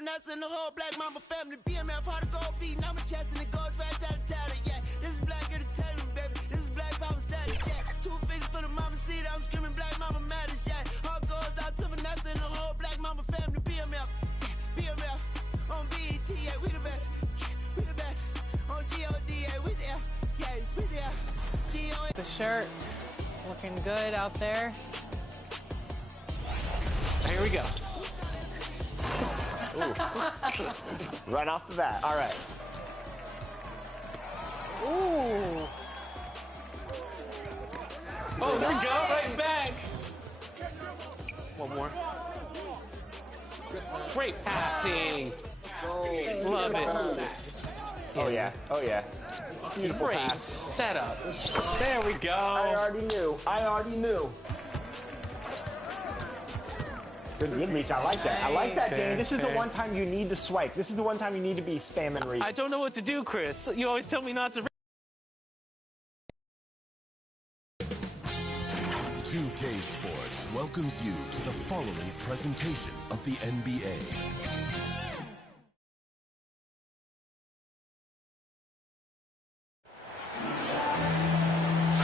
nuts in the whole black mama family. BMF hard to go beating. I'm a chest and it goes right out of tatter. Yeah, this is black entertainment, baby. This is black power status. Yeah, 2 fingers for the mama seat. I'm screaming black mama matters. Yeah, all goes out to the nuts in the whole black mama family. BMF, BMF on BET. Yeah, we the best. We the best on GODA. We there. Yeah, we there. The shirt looking good out there. Here we go. Right off the bat. All right. Ooh. Oh, there we go. Right back. One more. Great passing. Love it. Oh, yeah. Oh, yeah. Beautiful Great pass. setup. There we go. I already knew. I already knew. Good reach. I like that. I like that, Danny. This is the one time you need to swipe. This is the one time you need to be spamming reach. I don't know what to do, Chris. You always tell me not to. 2K Sports welcomes you to the following presentation of the NBA.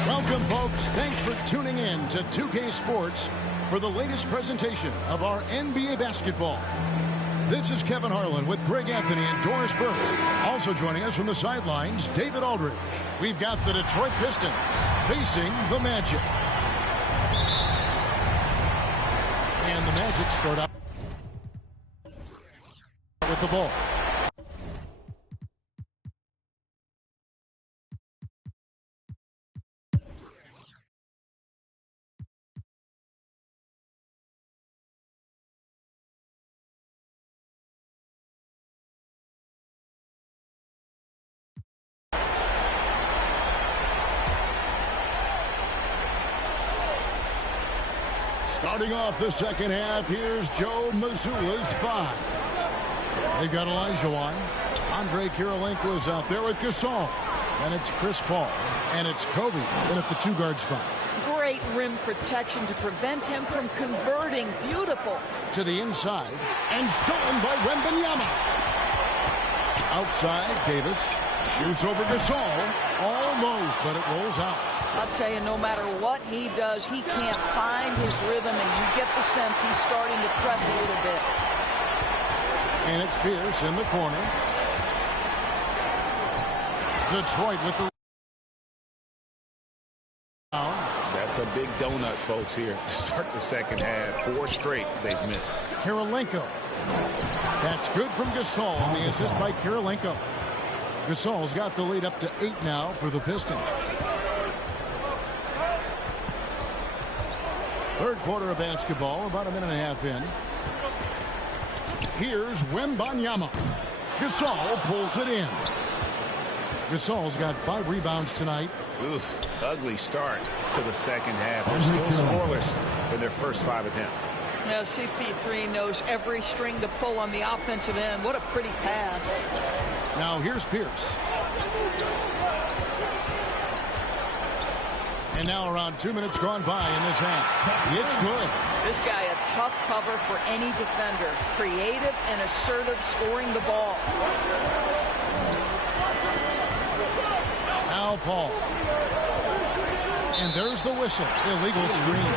Welcome, folks. Thanks for tuning in to 2K Sports for the latest presentation of our NBA basketball. This is Kevin Harlan with Greg Anthony and Doris Burke. Also joining us from the sidelines, David Aldridge. We've got the Detroit Pistons facing the Magic. And the Magic start out with the ball. Starting off the second half, here's Joe Mazzulla's 5. They've got Elijah Andre Kirilenko is out there with Gasol. And it's Chris Paul. And it's Kobe in at the 2-guard spot. Great rim protection to prevent him from converting. Beautiful. To the inside. And stolen by Wembanyama. Outside, Davis shoots over Gasol. Almost, but it rolls out. I'll tell you, no matter what he does, he can't find his rhythm, and you get the sense he's starting to press a little bit. And it's Pierce in the corner. Detroit with the... That's a big donut, folks, here. Start the second half. 4 straight they've missed. Kirilenko. That's good from Gasol on the assist by Kirilenko. Gasol's got the lead up to 8 now for the Pistons. Third quarter of basketball, about a minute and a half in. Here's Wembanyama. Gasol pulls it in. Gasol's got 5 rebounds tonight. Oof, ugly start to the second half. They're still scoreless in their first 5 attempts. Now, CP3 knows every string to pull on the offensive end. What a pretty pass. Now here's Pierce. And now around 2 minutes gone by in this half. It's good. This guy a tough cover for any defender. Creative and assertive scoring the ball. Now Paul. And there's the whistle. Illegal screen.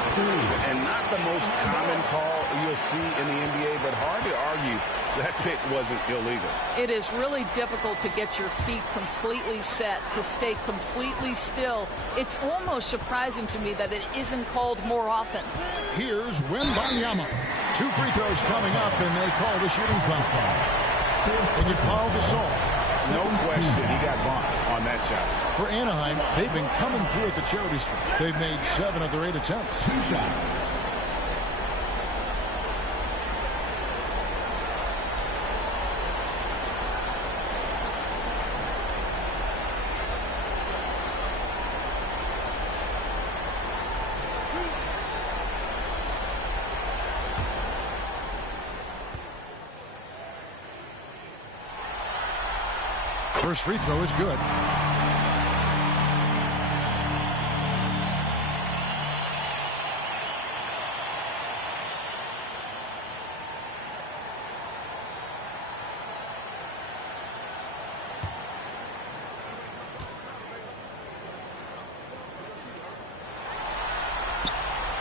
And not the most common call you'll see in the NBA, but hard to argue that pick wasn't illegal. It is really difficult to get your feet completely set, to stay completely still. It's almost surprising to me that it isn't called more often. Here's Wembanyama. 2 free throws coming up, and they call the shooting foul. And you call Gasol. No question, he got bumped on that shot. For Anaheim, they've been coming through at the charity stripe. They've made 7 of their 8 attempts. 2 shots. First free throw is good.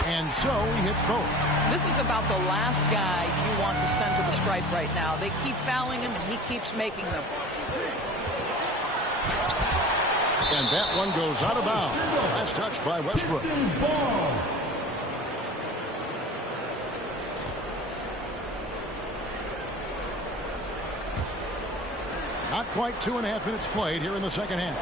And so he hits both. This is about the last guy you want to send to the stripe right now. They keep fouling him, and he keeps making them. And that one goes out of bounds. Last touch by Westbrook. Not quite 2.5 minutes played here in the second half.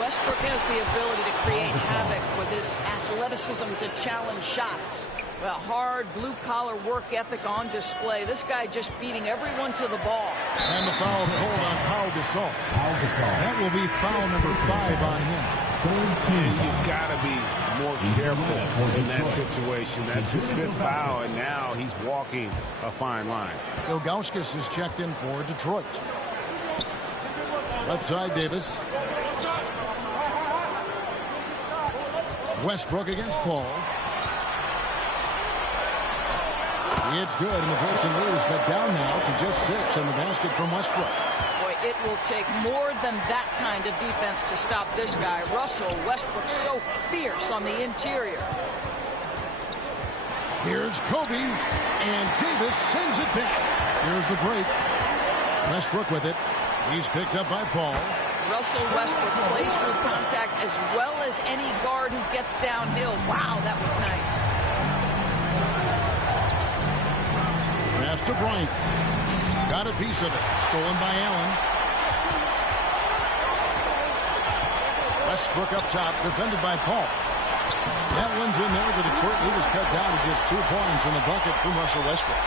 Westbrook has the ability to create havoc with his athleticism to challenge shots. Well, hard blue-collar work ethic on display. This guy just beating everyone to the ball. And the foul called on Pau Gasol. That will be foul number 5 on him. And you've got to be more careful in that situation. That's his 5th foul, and now he's walking a fine line. Ilgauskas is checked in for Detroit. Left side, Davis. Westbrook against Paul. It's good, and the Pistons lead is cut down now to just 6 on the basket from Westbrook. Boy, it will take more than that kind of defense to stop this guy. Russell Westbrook so fierce on the interior. Here's Kobe, and Davis sends it back. Here's the break. Westbrook with it. He's picked up by Paul. Russell Westbrook plays through contact as well as any guard who gets downhill. Wow, that was nice. Pass to Bryant. Got a piece of it. Stolen by Allen. Westbrook up top, defended by Paul. That one's in there. The Detroit lead is cut down to just 2 points in the bucket from Russell Westbrook.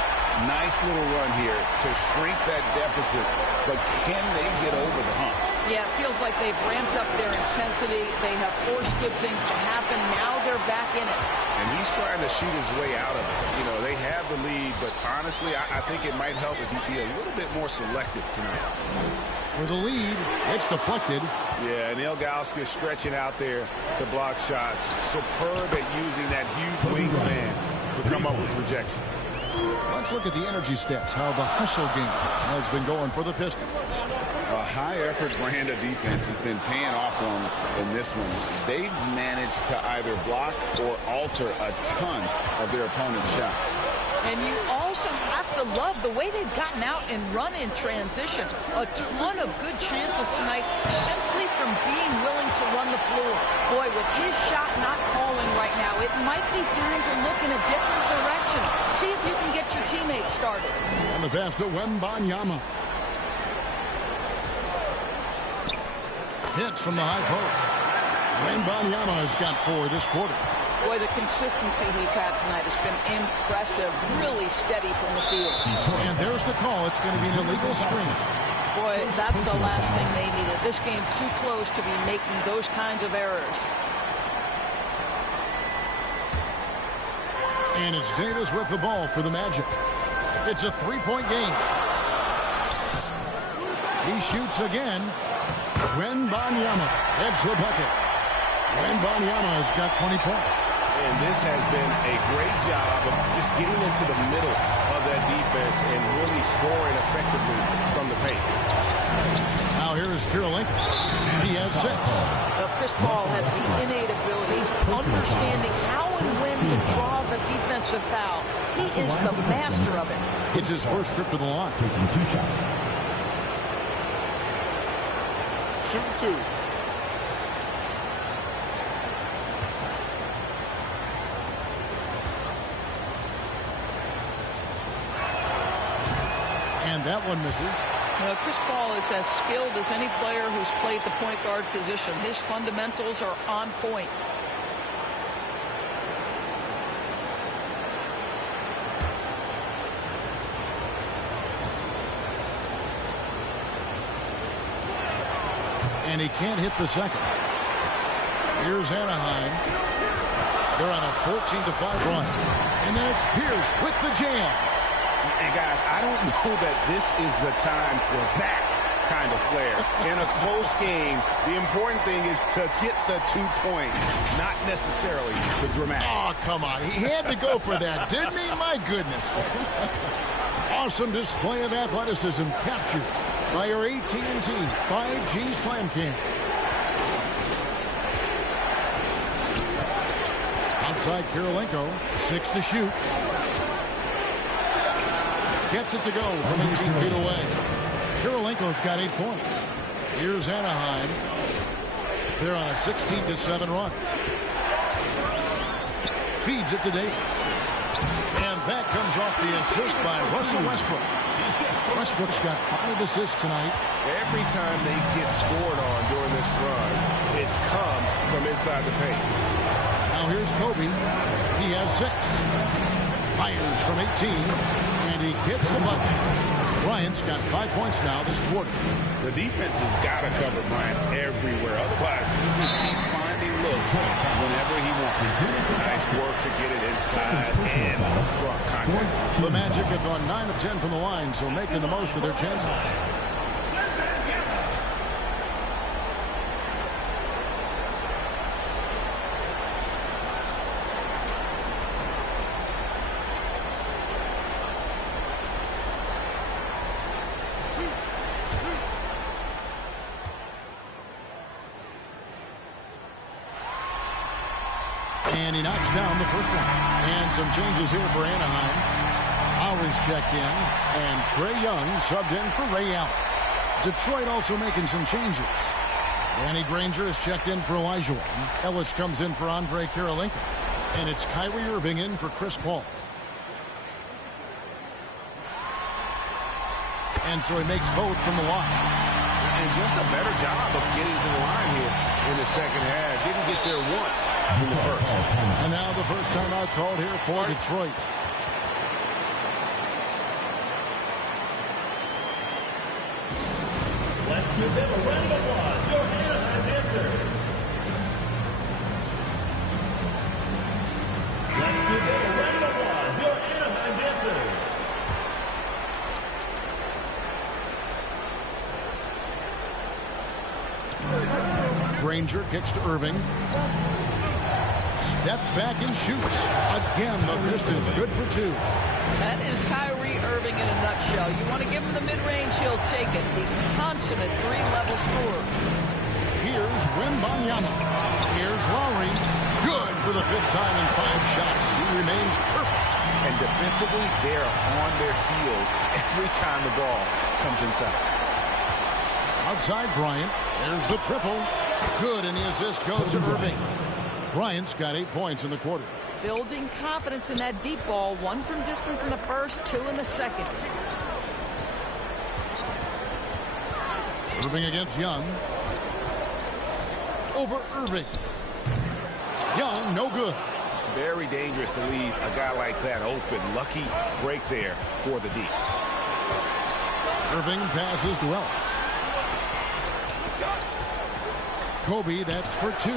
Nice little run here to shrink that deficit, but can they get over the hump? Yeah, it feels like they've ramped up their intensity. They have forced good things to happen. Now they're back in it. And he's trying to shoot his way out of it. You know, they have the lead, but honestly, I think it might help if he be a little bit more selective tonight. For the lead, it's deflected. Yeah, and Ilgauskas stretching out there to block shots. Superb at using that huge wingspan to come up with rejections. Let's look at the energy stats, how the hustle game has been going for the Pistons. A high-effort brand of defense has been paying off for them in this one. They've managed to either block or alter a ton of their opponent's shots. And you also have to love the way they've gotten out and run in transition. A ton of good chances tonight simply from being willing to run the floor. Boy, with his shot not falling right now, it might be time to look in a different direction. See if you can get your teammates started. And the pass to Wembanyama. Hits from the high post. Wembanyama has got 4 this quarter. Boy, the consistency he's had tonight has been impressive. Really steady from the field. And there's the call. It's going to be an illegal screen. Boy, that's the last thing they needed. This game too close to be making those kinds of errors. And it's Davis with the ball for the Magic. It's a 3-point game. He shoots again. Wembanyama heads the bucket. Wembanyama has got 20 points. And this has been a great job of just getting into the middle of that defense and really scoring effectively from the paint. Now here is Kirilenko. He has 6. Well, Chris Paul has the innate abilities, understanding how and when to draw the defensive foul. He is the master of it. It's his first trip to the line. Taking 2 shots. Shooting 2. And that one misses. Chris Paul is as skilled as any player who's played the point guard position. His fundamentals are on point. And he can't hit the second. Here's Anaheim. They're on a 14-5 run. And then it's Pierce with the jam. And guys, I don't know that this is the time for that kind of flair. In a close game, the important thing is to get the 2 points, not necessarily the dramatics. Oh, come on. He had to go for that, didn't he? My goodness. Awesome display of athleticism captured by your AT&T 5G Slam Cam. Out Outside Kirilenko, 6 to shoot. Gets it to go from 18 feet away. Kirilenko's got 8 points. Here's Anaheim. They're on a 16-7 run. Feeds it to Davis. And that comes off the assist by Russell Westbrook. Westbrook's got 5 assists tonight. Every time they get scored on during this run, it's come from inside the paint. Now here's Kobe. He has 6. Fires from 18, and he gets the bucket. Bryant's got 5 points now this quarter. The defense has got to cover Bryant everywhere. Otherwise, he'll just keep finding looks whenever he wants it. Nice work to get it inside and draw contact. The Magic have gone 9 of 10 from the line, so making the most of their chances. And he knocks down the first one. And some changes here for Anaheim. Lowry's checked in, and Trae Young subbed in for Ray Allen. Detroit also making some changes. Danny Granger is checked in for Elijah Wan. Ellis comes in for Andre Kirilenko. And it's Kyrie Irving in for Chris Paul. And so he makes both from the line. And just a better job of getting to the line here in the second half. Didn't get there once in the first. And now the first time out called here for Detroit. Let's give them a round of applause. Your Anaheim dancers. Let's give them a round of applause. Your Anaheim dancers. Granger kicks to Irving. Steps back and shoots. Again, the Pistons good for 2. That is Kyrie Irving in a nutshell. You want to give him the mid-range, he'll take it. The consummate 3-level scorer. Here's Wembanyama. Here's Lowry. Good for the 5th time in 5 shots. He remains perfect. And defensively, they're on their heels every time the ball comes inside. Outside Bryant. There's the triple. Good, and the assist goes to Irving. Bryant's got 8 points in the quarter. Building confidence in that deep ball. 1 from distance in the first, 2 in the second. Irving against Young. Over Irving. Young, no good. Very dangerous to leave a guy like that open. Lucky break there for the D. Irving passes to Ellis. Kobe, that's for 2.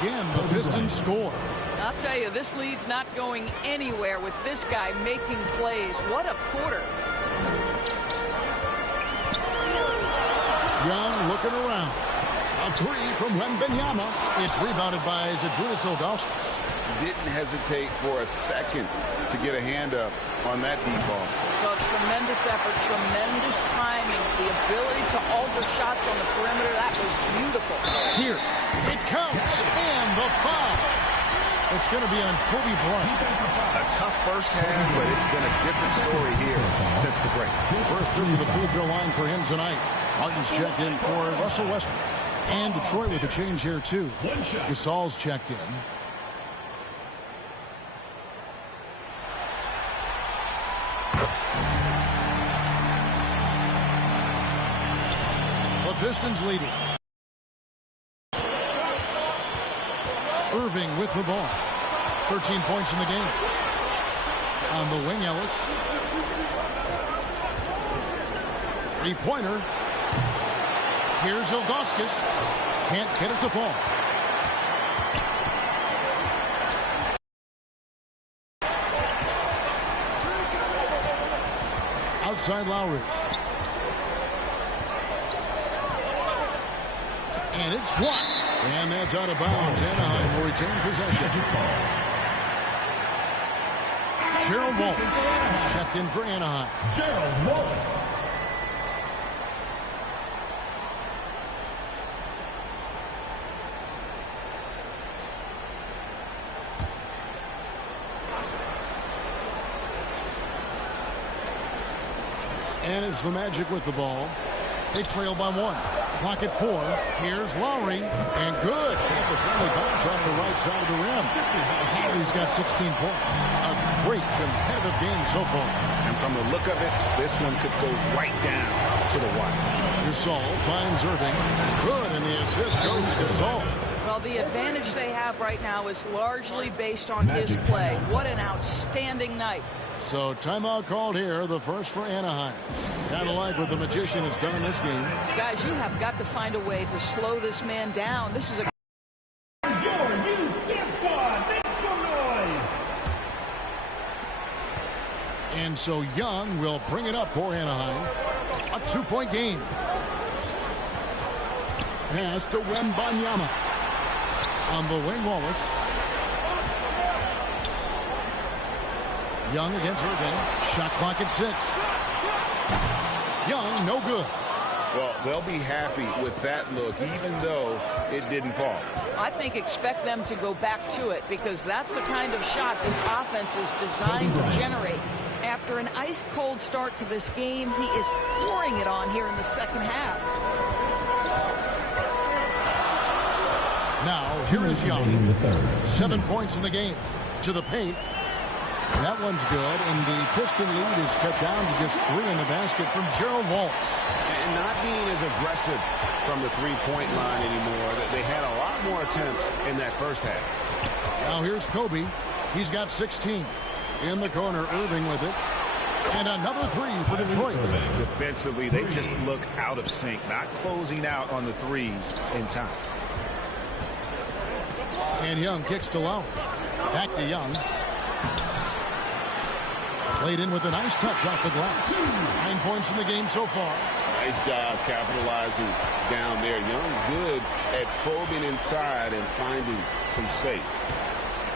Again, the Pistons score. I'll tell you, this lead's not going anywhere with this guy making plays. What a quarter. Young looking around. A 3 from Wembanyama. It's rebounded by Zydrunas Ilgauskas. Didn't hesitate for a second to get a hand up on that deep ball. Well, tremendous effort, tremendous timing, the ability to alter shots on the perimeter. That was beautiful. Pierce, it counts, and the foul. It's going to be on Kobe Bryant. A tough first half, but it's been a different story here since the break. First through the free throw line for him tonight. Harden's checked in for Russell Westbrook. And Detroit with a change here, too. Gasol's checked in. The Pistons leading. Irving with the ball. 13 points in the game. On the wing, Ellis. 3-pointer. Here's Ilgauskas. Can't get it to fall. Outside Lowry. And it's blocked. And that's out of bounds. Anaheim will retain possession. Gerald Wallace is checked in for Anaheim. Gerald Wallace. And it's the Magic with the ball. They trail by 1. Clock at 4. Here's Lowry. And good. Got the friendly bounce off the right side of the rim. Lowry's got 16 points. A great competitive game so far. And from the look of it, this one could go right down to the wire. Gasol finds Irving. Good, and the assist goes to Gasol. Well, the advantage they have right now is largely based on his play. What an outstanding night. So timeout called here, the first for Anaheim. Kind of like what the Magician has done in this game. Guys, you have got to find a way to slow this man down. This is a... Your youth dance squad, make some noise! And so Young will bring it up for Anaheim. A 2-point game. Pass to Wembanyama. On the wing, Wallace. Young against Irving. Shot clock at 6. Young, no good. Well, they'll be happy with that look, even though it didn't fall. I think expect them to go back to it because that's the kind of shot this offense is designed to generate. After an ice-cold start to this game, he is pouring it on here in the second half. Now, here is Young. 7 points in the game. To the paint. That one's good, and the Piston lead is cut down to just 3 in the basket from Gerald Waltz. And not being as aggressive from the three-point line anymore. They had a lot more attempts in that first half. Now here's Kobe. He's got 16. In the corner, Irving with it. And another 3 for Detroit. Defensively, they just look out of sync, not closing out on the threes in time. And Young kicks to Lowry. Back to Young. Played in with a nice touch off the glass. 9 points in the game so far. Nice job capitalizing down there. Young good at probing inside and finding some space.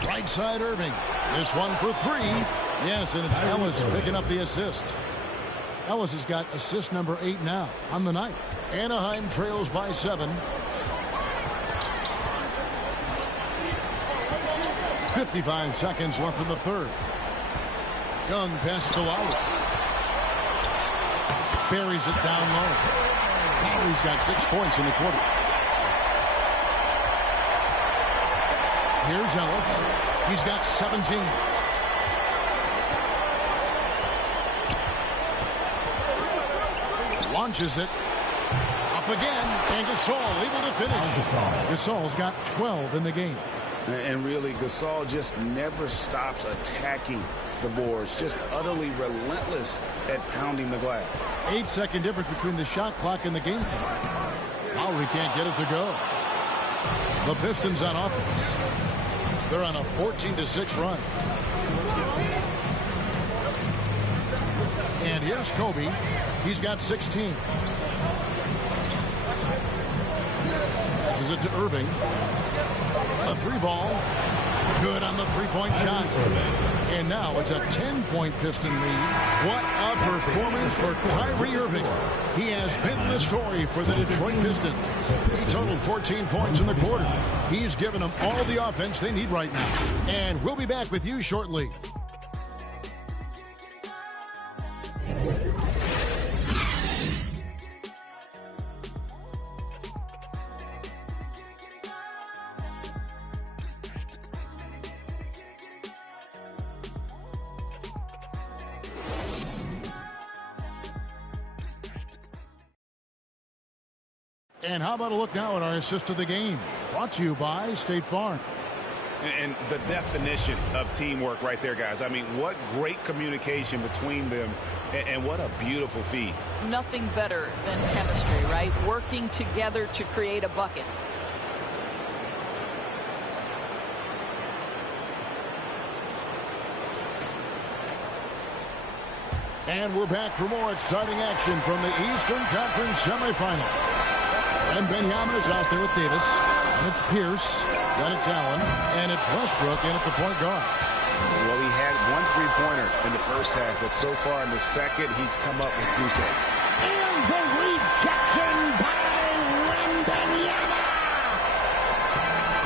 Right side Irving. This one for 3. Yes, and it's Ellis picking up the assist. Ellis has got assist number 8 now on the night. Anaheim trails by 7. 55 seconds left in the third. Young pass to Lowry. Buries it down low. Lowry's got 6 points in the quarter. Here's Ellis. He's got 17. Launches it. Up again. And Gasol able to finish. Gasol's got 12 in the game. And really, Gasol just never stops attacking the boards. Just utterly relentless at pounding the glass. 8-second difference between the shot clock and the game clock. Lowry can't get it to go. The Pistons on offense. They're on a 14-6 run. And here's Kobe. He's got 16. Passes it to Irving. A 3-ball. Good on the 3-point shot. And now it's a 10-point Piston lead. What a performance for Kyrie Irving. He has been the story for the Detroit Pistons. He totaled 14 points in the quarter. He's given them all the offense they need right now. And we'll be back with you shortly. And how about a look now at our assist of the game? Brought to you by State Farm. And the definition of teamwork right there, guys. I mean, what great communication between them, and what a beautiful feed. Nothing better than chemistry, right? Working together to create a bucket. And we're back for more exciting action from the Eastern Conference semifinal. And Benyama's out there with Davis. And it's Pierce. Then it's Allen. And it's Westbrook in at the point guard. Well, he had 1 3-pointer in the first half, but so far in the second, he's come up with goose eggs. And the rejection by Wembanyama.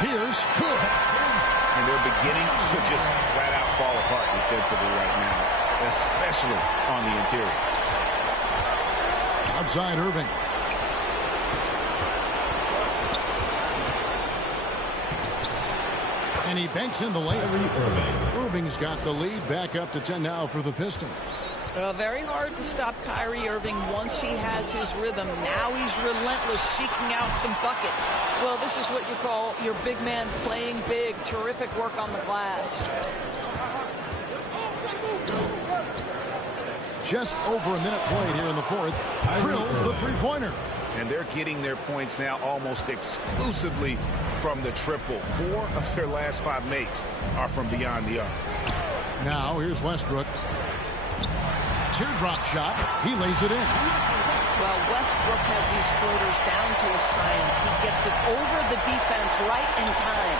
Pierce, good. And they're beginning to just flat out fall apart defensively right now, especially on the interior. Outside Irving. And he banks in the layup. Irving's got the lead, back up to 10 now for the Pistons. Very hard to stop Kyrie Irving once he has his rhythm. Now he's relentless, seeking out some buckets. Well, this is what you call your big man playing big. Terrific work on the glass. Just over a minute played here in the fourth. Drills the three-pointer. And they're getting their points now almost exclusively from the triple. 4 of their last 5 makes are from beyond the arc. Now here's Westbrook. Teardrop shot. He lays it in. Well, Westbrook has these floaters down to a science. He gets it over the defense right in time.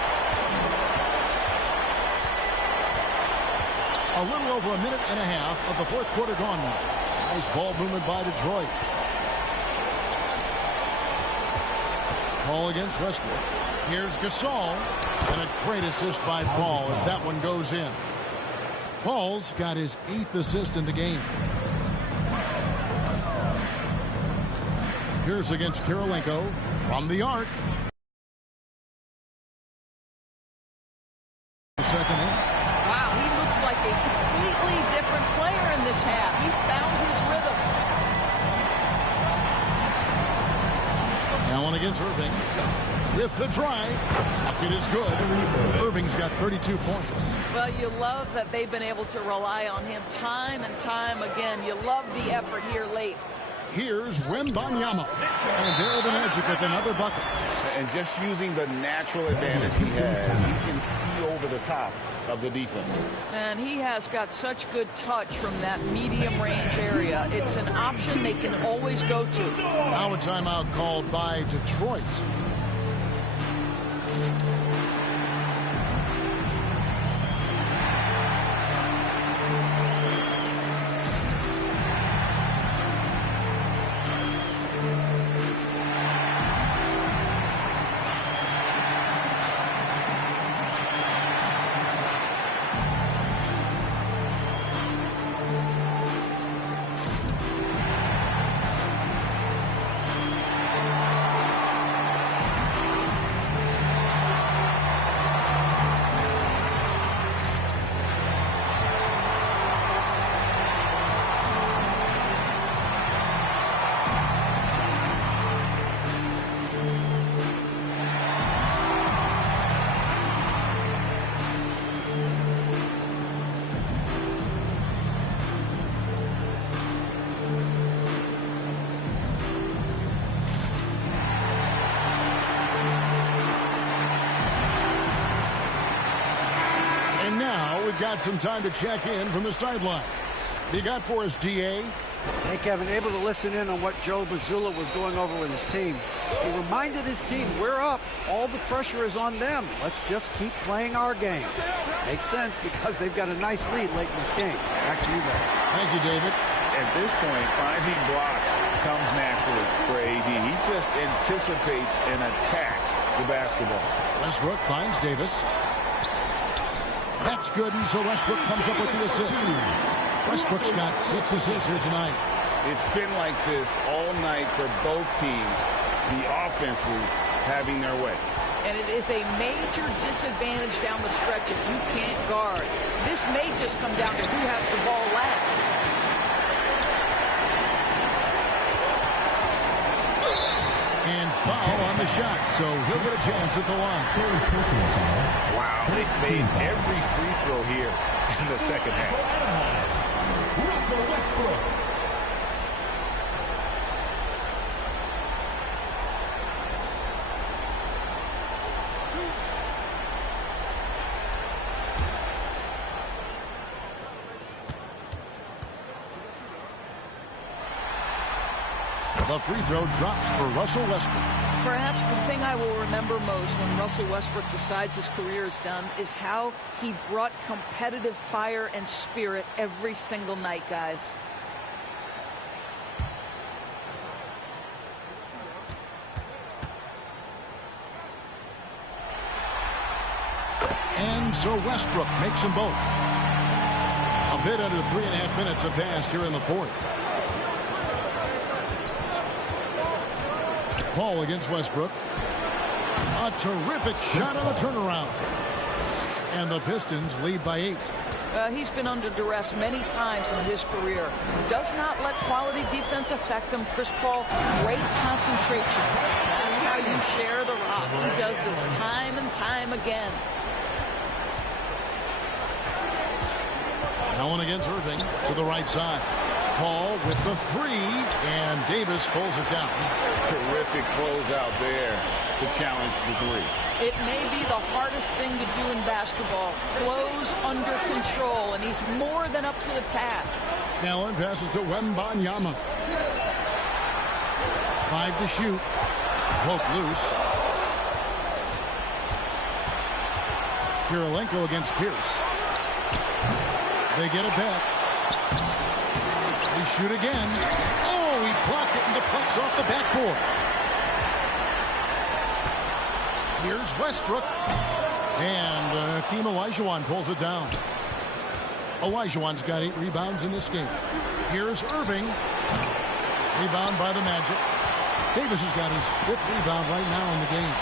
A little over a minute and a half of the fourth quarter gone now. Nice ball movement by Detroit. Paul against Westbrook. Here's Gasol. And a great assist by Paul as that one goes in. Paul's got his 8th assist in the game. Here's against Kirilenko from the arc. Second in. Wow, he looks like a completely different player in this half. He's found his rhythm. Now on against Irving. With the drive. Bucket is good. Irving's got 32 points. Well, you love that they've been able to rely on him time and time again. You love the effort here late. Here's Wembanyama. And there the Magic with another bucket. And just using the natural advantage he has, he can see over the top of the defense. And he has got such good touch from that medium range area. It's an option they can always go to. Now a timeout called by Detroit. Got some time to check in from the sidelines. You got for us, DA? Hey, Kevin, able to listen in on what Joe Mazzulla was going over with his team. He reminded his team, we're up. All the pressure is on them. Let's just keep playing our game. Makes sense because they've got a nice lead late in this game. Back to you, Barry. Thank you, David. At this point, finding blocks comes naturally for AD. He just anticipates and attacks the basketball. Westbrook finds Davis. That's good, and so Westbrook comes up with the assist. Westbrook's got 6 assists here tonight. It's been like this all night for both teams. The offenses having their way. And it is a major disadvantage down the stretch if you can't guard. This may just come down to who has the ball last. And foul on the shot, so he'll get a chance at the line. Wow, they've made every free throw here in the second half. Russell Westbrook. The free throw drops for Russell Westbrook. Perhaps the thing I will remember most when Russell Westbrook decides his career is done is how he brought competitive fire and spirit every single night, guys. And so Westbrook makes them both. A bit under 3.5 minutes have passed here in the fourth. Paul against Westbrook. A terrific shot on the turnaround. And the Pistons lead by 8. He's been under duress many times in his career. Does not let quality defense affect him. Chris Paul, great concentration. That's how you share the rock. He does this time and time again. Allen against Irving to the right side. Paul with the 3, and Davis pulls it down. Terrific closeout there to challenge the 3. It may be the hardest thing to do in basketball. Close under control, and he's more than up to the task. Allen passes to Wembanyama. 5 to shoot. Poke loose. Kirilenko against Pierce. They get it back. They shoot again. Oh, he blocked it and deflects off the backboard. Here's Westbrook. And Hakeem Olajuwon pulls it down. Olajuwon's got 8 rebounds in this game. Here's Irving. Rebound by the Magic. Davis has got his 5th rebound right now in the game.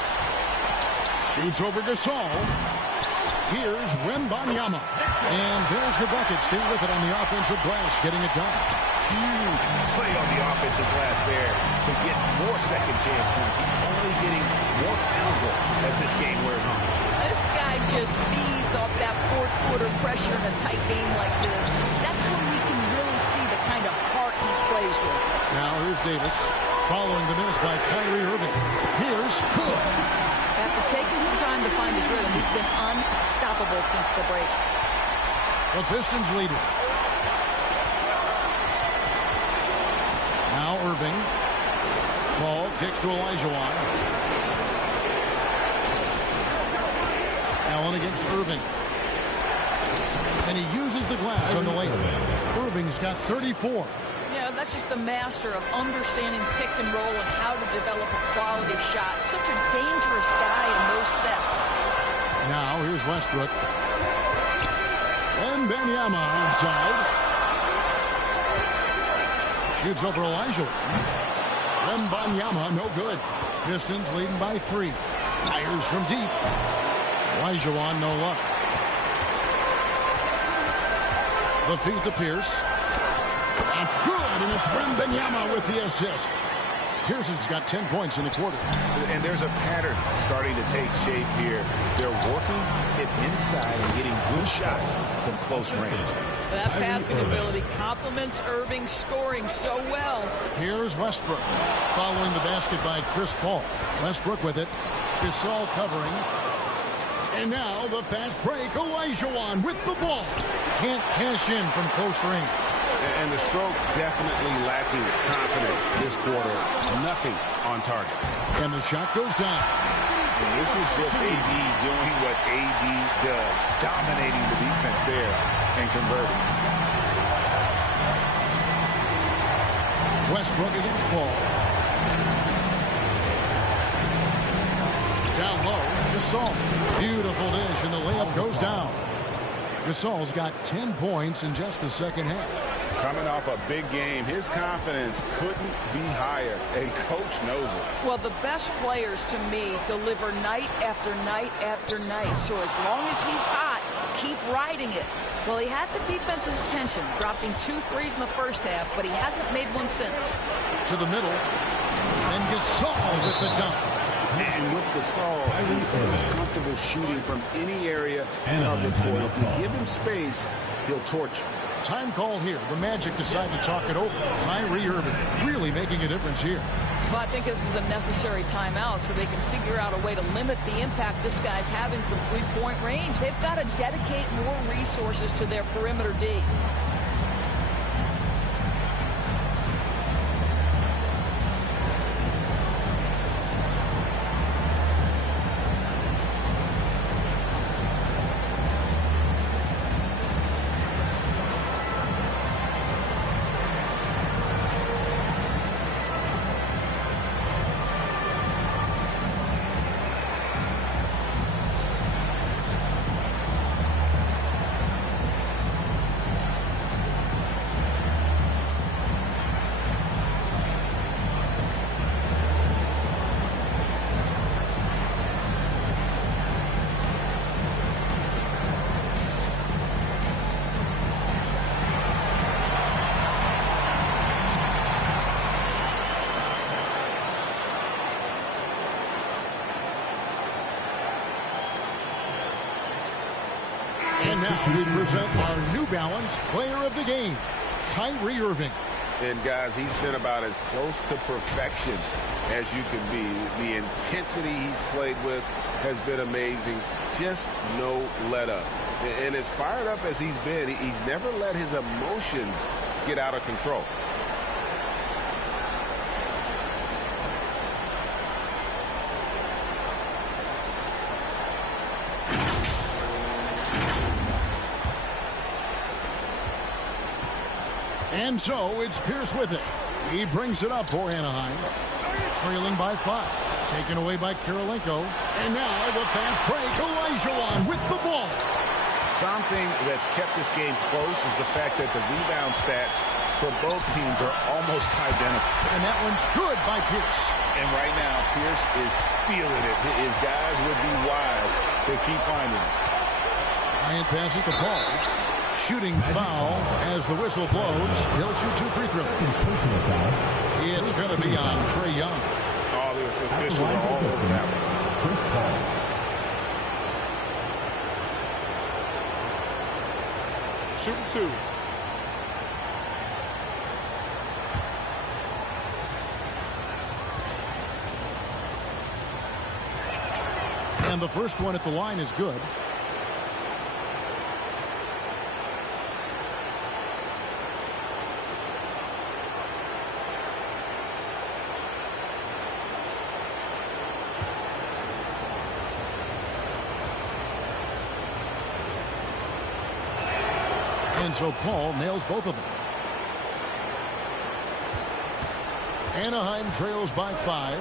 Shoots over Gasol. Here's Wembanyama. And there's the bucket. Stay with it on the offensive glass, getting it done. Huge play on the offensive glass there to get more second chance points. He's only getting more physical as this game wears on. This guy just feeds off that fourth quarter pressure in a tight game like this. That's when we can really see the kind of heart he plays with. Now here's Davis following the miss by Kyrie Irving. Here's Cook. After taking some time to find his rhythm, he's been unstoppable since the break. The Pistons lead it. Now Irving. Ball kicks to Olajuwon. Allen against Irving. And he uses the glass on the layup. Irving's got 34. Yeah, that's just a master of understanding pick and roll and how to develop a quality shot. Such a dangerous guy in those sets. Now here's Westbrook. And Wembanyama inside. Shoots over Olajuwon. Wembanyama, no good. Pistons leading by 3. Fires from deep. Olajuwon, no luck. The feed to Pierce. That's good, and it's Wembanyama with the assist. Pierce has got 10 points in the quarter. And there's a pattern starting to take shape here. They're working it inside and getting good shots from close range. That passing ability complements Irving's scoring so well. Here's Westbrook following the basket by Chris Paul. Westbrook with it. Gasol covering. And now the fast break. Olajuwon with the ball. Can't cash in from close range. And the stroke definitely lacking confidence this quarter. Nothing on target. And the shot goes down. And this is just AD doing what AD does. Dominating the defense there and converting. Westbrook against Paul. Down low. Gasol. Beautiful dish, and the layup goes down. Gasol's got 10 points in just the second half. Coming off a big game, his confidence couldn't be higher, and coach knows it. Well, the best players, to me, deliver night after night after night. So as long as he's hot, keep riding it. Well, he had the defense's attention, dropping 2 threes in the first half, but he hasn't made one since. To the middle, and Gasol with the dunk. And with Gasol, he feels comfortable shooting from any area of the court. If you give him space, he'll torch you. Time call here. The Magic decide to talk it over. Kyrie Irving really making a difference here. Well, I think this is a necessary timeout so they can figure out a way to limit the impact this guy's having from three-point range. They've got to dedicate more resources to their perimeter D. now we present our New Balance Player of the Game, Kyrie Irving. And guys, he's been about as close to perfection as you can be. The intensity he's played with has been amazing. Just no let up. And as fired up as he's been, he's never let his emotions get out of control. And so it's Pierce with it. He brings it up for Anaheim. Trailing by 5. Taken away by Kirilenko. And now the fast break. Olajuwon with the ball. Something that's kept this game close is the fact that the rebound stats for both teams are almost identical. And that one's good by Pierce. And right now, Pierce is feeling it. His guys would be wise to keep finding it. Bryant passes to Paul. Shooting foul as the whistle blows. He'll shoot 2 free throws. It's going to be on Trae Young. All the officials are all over that one. Chris Paul. Shooting 2. And the first one at the line is good. And so Paul nails both of them. Anaheim trails by 5.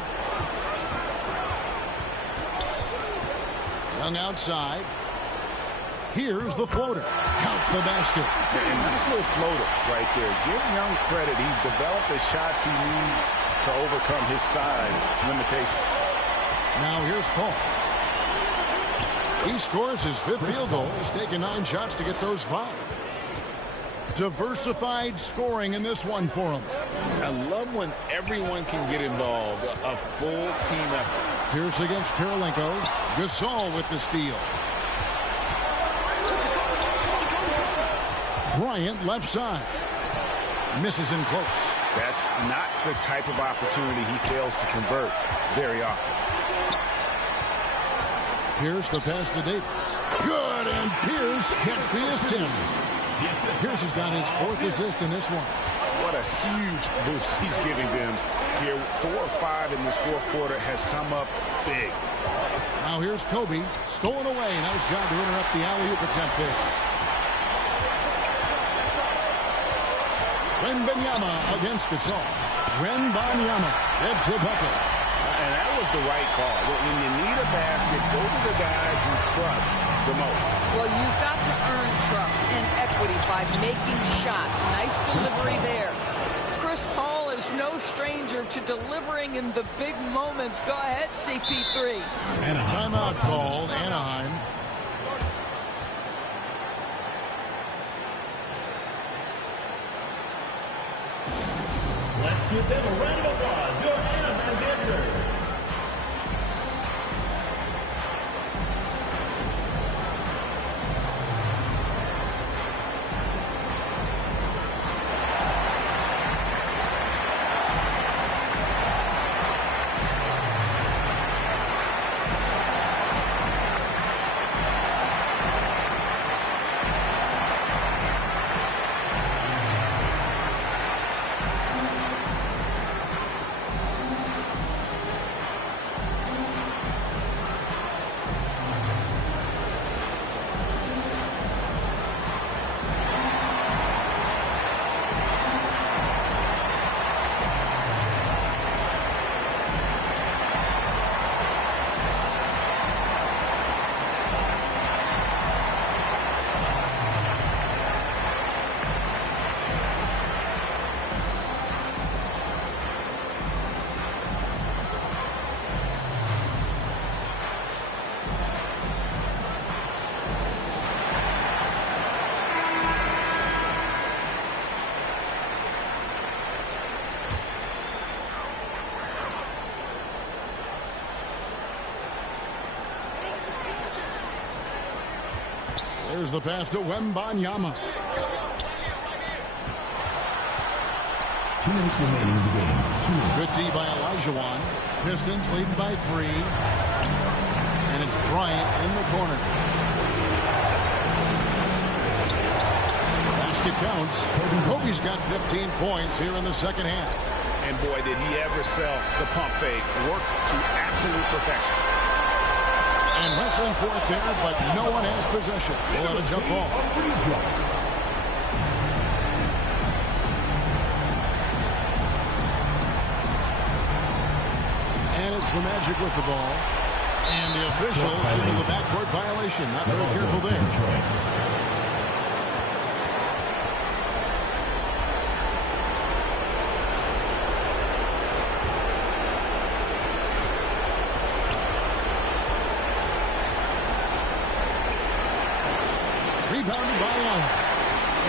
Young outside. Here's the floater. Counts the basket. And nice little floater right there. Give Young credit. He's developed the shots he needs to overcome his size limitation. Now here's Paul. He scores his 5th field goal. He's taken 9 shots to get those 5. Diversified scoring in this one for him. I love when everyone can get involved. A full team effort. Pierce against Kirilenko. Gasol with the steal. Bryant left side. Misses in close. That's not the type of opportunity he fails to convert very often. Pierce the pass to Davis. Good, and Pierce gets the assist. Pierce has got his 4th assist in this one. What a huge boost he's giving them here. 4 or 5 in this 4th quarter has come up big. Now here's Kobe. Stolen away. Nice job to interrupt the alley-oop attempt there. Wembanyama against Gasol. Wembanyama gets the bucket. And that was the right call. When you need a basket, go to the guys you trust the most. Well, you've got to earn trust and equity by making shots. Nice delivery there. Chris Paul is no stranger to delivering in the big moments. Go ahead, CP3. Timeout called, Anaheim. Let's give them a round of applause. Your Anaheim dancers. Here's the pass to Wembanyama. 2 minutes remaining in the game. 2 minutes. Good D by Olajuwon. Pistons leading by 3. And it's Bryant in the corner. Basket counts. Kobe's got 15 points here in the second half. And boy, did he ever sell the pump fake. Worked to absolute perfection. And wrestling for it there, but no one has possession. We'll have a jump ball. And it's the Magic with the ball. And the official signaled the backcourt violation. Not very careful there. Rebounded by Allen.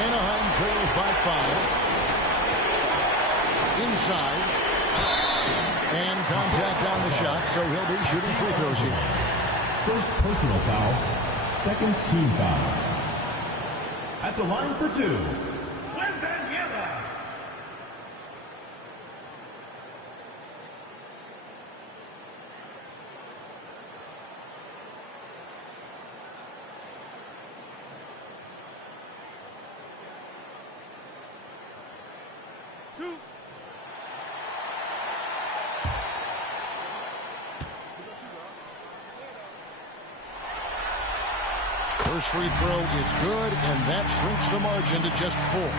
Anaheim trails by 5. Inside. And contact on the shot, so he'll be shooting free throws here. First personal foul, second team foul. At the line for 2. Wembanyama. First free throw is good, and that shrinks the margin to just 4.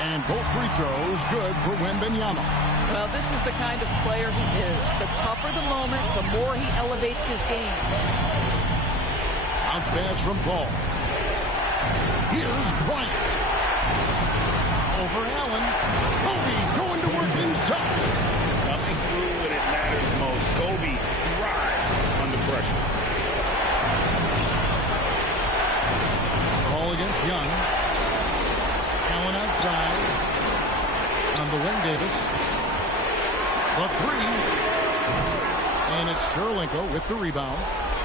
And both free throws good for Wembanyama. Well, this is the kind of player he is. The tougher the moment, the more he elevates his game. Bounce pass from Paul. Here's Bryant. Over Allen. Kobe going to work inside. Coming through when it matters most. Kobe thrives under pressure. Ball against Young. Allen outside. On the wing, Davis. The 3. And it's Kirilenko with the rebound.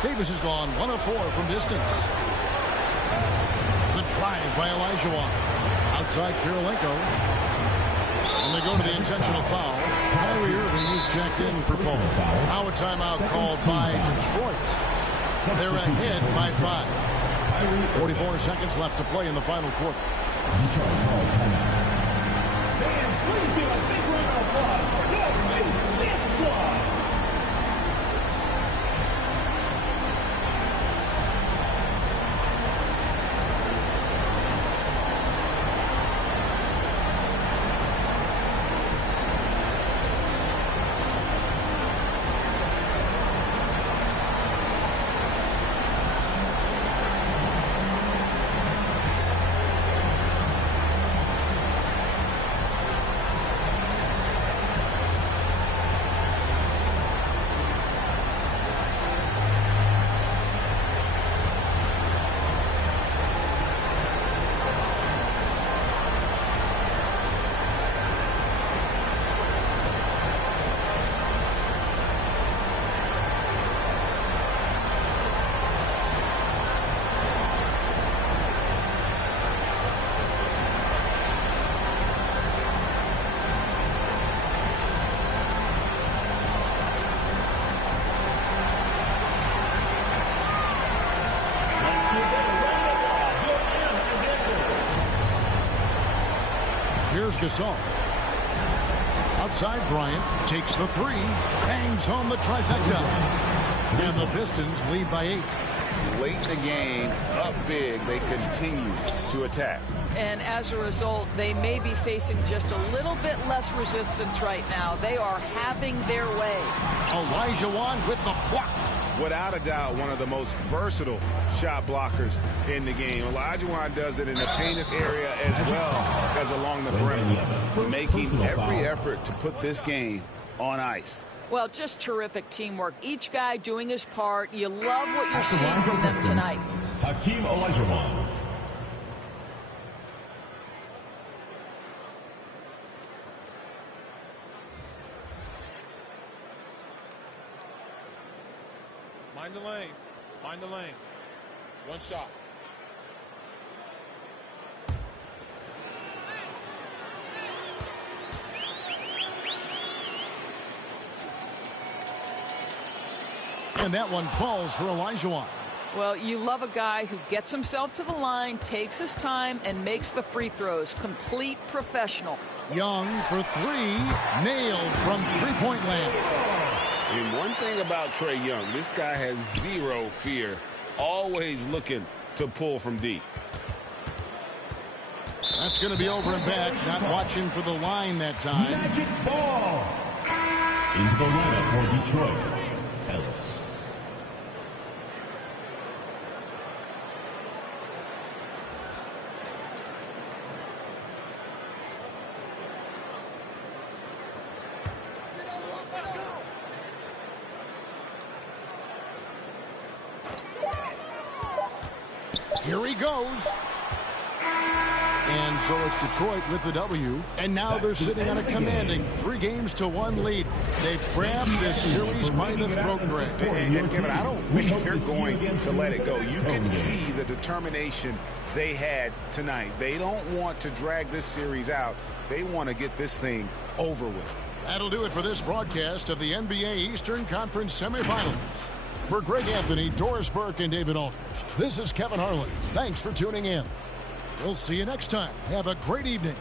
Davis has gone 1 of 4 from distance. The drive by Olajuwon. Outside Kirilenko. And they go to the intentional foul. Kyrie Irving is checked in for Paul. Now a timeout called by Detroit. They're ahead by 5. 44 seconds left to play in the final quarter. Detroit calls timeout. Fans, please give a big round of applause for your new Knicks squad. Here's Gasol. Outside Bryant takes the 3. Bangs home the trifecta. And the Pistons lead by 8. Late in the game, up big, they continue to attack. And as a result, they may be facing just a little bit less resistance right now. They are having their way. Olajuwon with the block. Without a doubt, one of the most versatile shot blockers in the game. Olajuwon does it in the painted area as well as along the perimeter, making every effort to put this game on ice. Well, just terrific teamwork. Each guy doing his part. You love what you're seeing from them tonight. Hakeem Olajuwon. Mind the lanes. Mind the lanes. One shot. And that one falls for Olajuwon. Well, you love a guy who gets himself to the line, takes his time, and makes the free throws. Complete professional. Young for three. Nailed from three-point land. And one thing about Trae Young, this guy has zero fear. Always looking to pull from deep. That's going to be over and back. Not watching for the line that time. Magic ball. Into the lineup for Detroit, Ellis. Here he goes. And so it's Detroit with the W. And now they're sitting on a commanding 3-1 lead. They've grabbed this series by the throat, Greg. And Kevin, I don't think they're going to let it go. You can see the determination they had tonight. They don't want to drag this series out. They want to get this thing over with. That'll do it for this broadcast of the NBA Eastern Conference semifinals. For Greg Anthony, Doris Burke, and David Aldridge, this is Kevin Harlan. Thanks for tuning in. We'll see you next time. Have a great evening.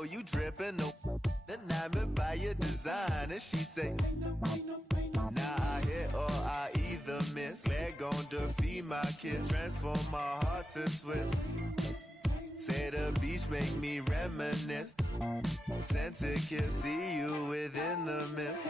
know you dripping. Enamored by your design. And she say, nah, I hit or I either miss. Glad gon' defeat my kiss. Transform my heart to Swiss. Say the beach make me reminisce. Sent to kiss, see you within the mist.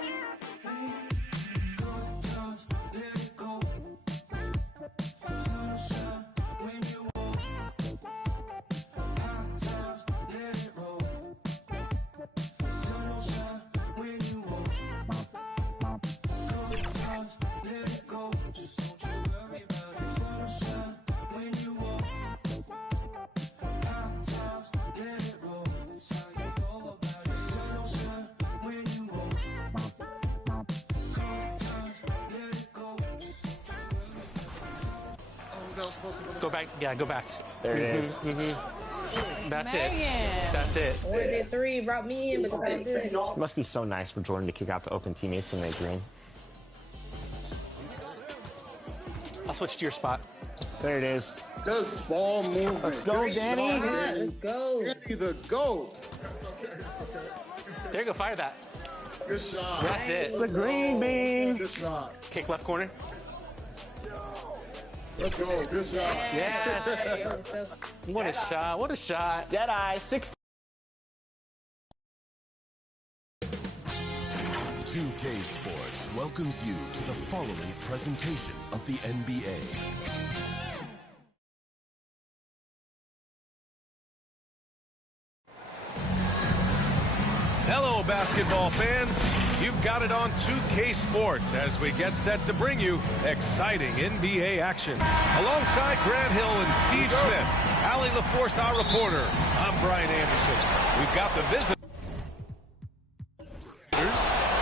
Go back. Yeah, go back. There it is. That's Megan. it. That's it. Or did 3 brought me in, but it's all good. It must be so nice for Jordan to kick out the open teammates in the green. I'll switch to your spot. There it is. Just ball movement. Let's go, Danny. Let's go. Danny the GOAT. There you go. Fire that. Good shot. That's it. The green bean. Good shot. Kick left corner. Let's go. Good shot. Yes. What a shot. What a shot. Deadeye. 6. 2K Sports welcomes you to the following presentation of the NBA. Hello, basketball fans. You've got it on 2K Sports as we get set to bring you exciting NBA action. Alongside Grant Hill and Steve Smith, Allie LaForce, our reporter, I'm Brian Anderson. We've got the visitors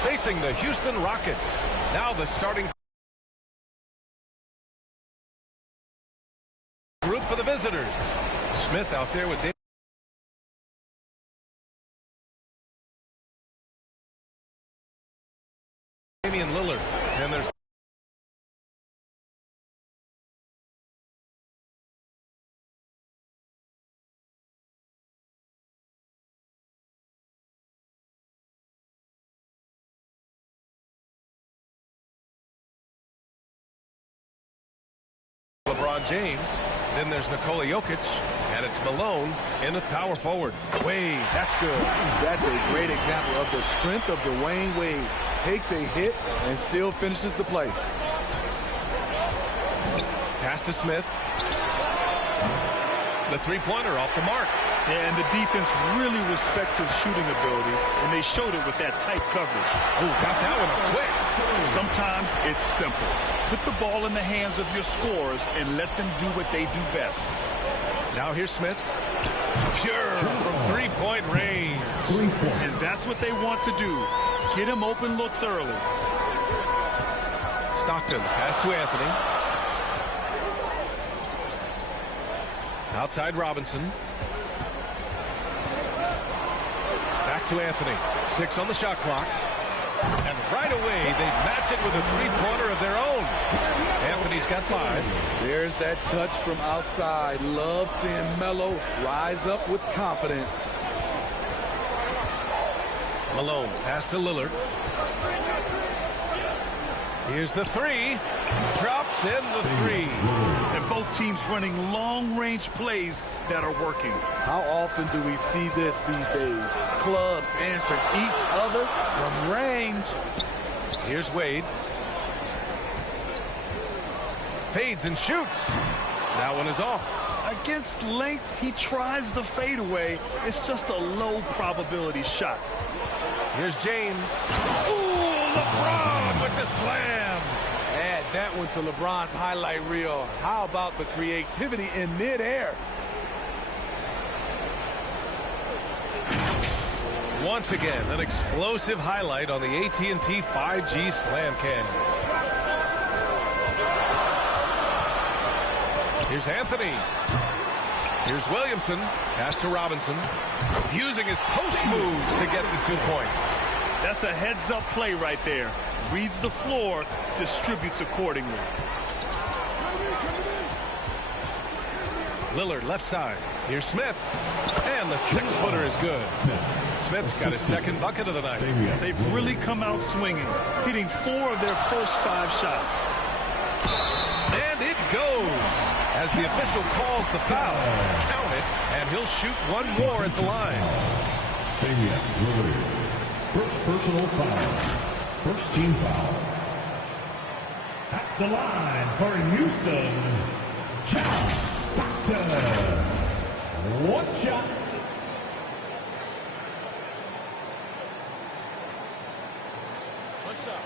facing the Houston Rockets. Now the starting group for the visitors. Smith out there with Damian Lillard, and there's LeBron James, then there's Nikola Jokic, and it's Malone in the power forward. Wade, that's good. That's a great example of the strength of Dwayne Wade. Takes a hit and still finishes the play. Pass to Smith. The three-pointer off the mark. Yeah, and the defense really respects his shooting ability, and they showed it with that tight coverage. Oh, got that one up quick. Sometimes it's simple. Put the ball in the hands of your scorers and let them do what they do best. Now here's Smith. Pure from three-point range. And that's what they want to do. Get him open looks early. Stockton, pass to Anthony. Outside Robinson. Back to Anthony. 6 on the shot clock. And right away, they match it with a three-pointer of their own. Anthony's got 5. There's that touch from outside. Love seeing Melo rise up with confidence. Malone, pass to Lillard. Here's the 3. Drops in the 3. And both teams running long-range plays that are working. How often do we see this these days? Clubs answering each other from range. Here's Wade. Fades and shoots. That one is off. Against length, he tries the fadeaway. It's just a low probability shot. Here's James. Ooh, LeBron with the slam. Add that one to LeBron's highlight reel. How about the creativity in midair? Once again, an explosive highlight on the AT&T 5G Slam Cam. Here's Anthony. Here's Williamson. Pass to Robinson. Using his post moves to get the 2 points. That's a heads-up play right there. Reads the floor, distributes accordingly. Lillard left side. Here's Smith. And the 6-footer is good. Smith's got his second bucket of the night. They've really come out swinging, hitting 4 of their first 5 shots. And it goes as the official calls the foul. Count it, and he'll shoot one more at the line. First personal foul. First team foul. At the line for Houston, John Stockton. One shot. What's up?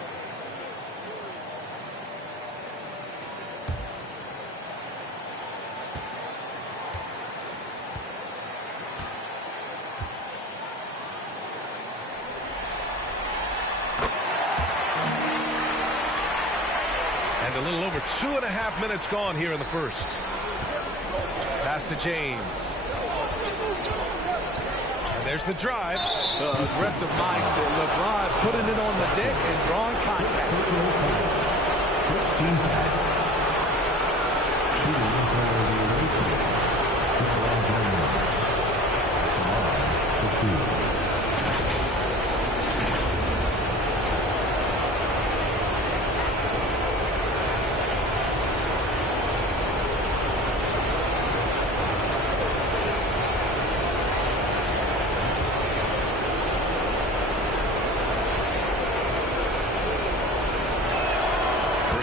And a little over 2.5 minutes gone here in the first. Pass to James. And there's the drive. The aggressive mindset. LeBron putting it on the deck and drawing contact. First team foul.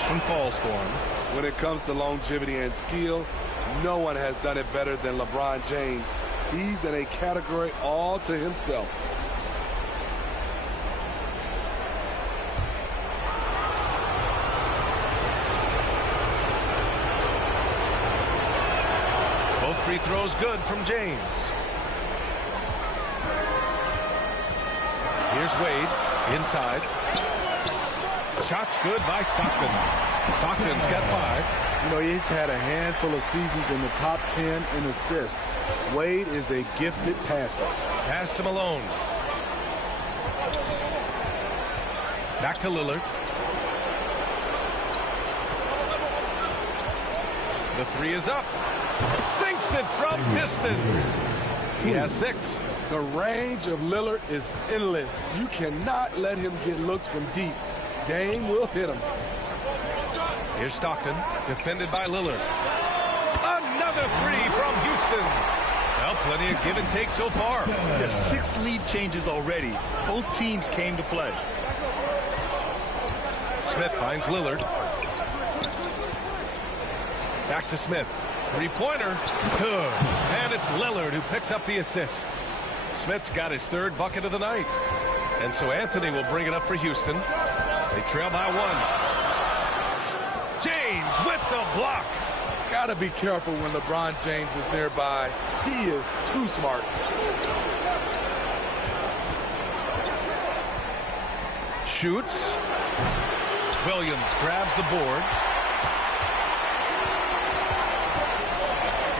One falls for him. When it comes to longevity and skill, no one has done it better than LeBron James. He's in a category all to himself. Both free throws good from James. Here's Wade inside. Shots good by Stockton. Stockton's got 5. You know, he's had a handful of seasons in the top 10 in assists. Wade is a gifted passer. Pass to Malone. Back to Lillard. The 3 is up. Sinks it from distance. He has 6. The range of Lillard is endless. You cannot let him get looks from deep. Dame will hit him. Here's Stockton, defended by Lillard. Another 3 from Houston. Well, plenty of give and take so far. Yeah, 6 lead changes already. Both teams came to play. Smith finds Lillard. Back to Smith. 3-pointer. Good. And it's Lillard who picks up the assist. Smith's got his 3rd bucket of the night. And so Anthony will bring it up for Houston. They trail by 1. James with the block. Gotta be careful when LeBron James is nearby. He is too smart. Shoots. Williams grabs the board.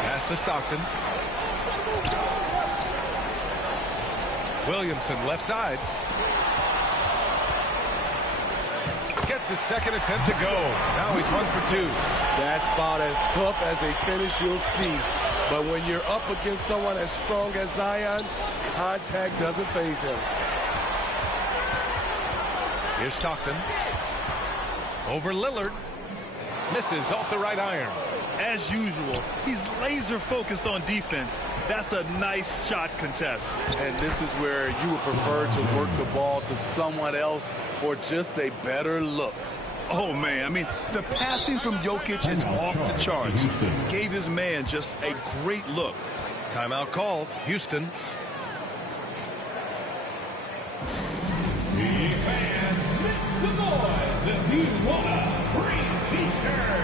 Pass to Stockton. Williamson left side. Gets his second attempt to go. Now he's 1 for 2. That's about as tough as a finish you'll see. But when you're up against someone as strong as Zion, contact doesn't faze him. Here's Stockton. Over Lillard. Misses off the right iron. As usual, he's laser focused on defense. That's a nice shot contest. And this is where you would prefer to work the ball to someone else for just a better look. Oh, man, I mean, the passing from Jokic is off the charts. Gave his man just a great look. Timeout called. Houston. Hey, fans, make some noise if you want a free t-shirt.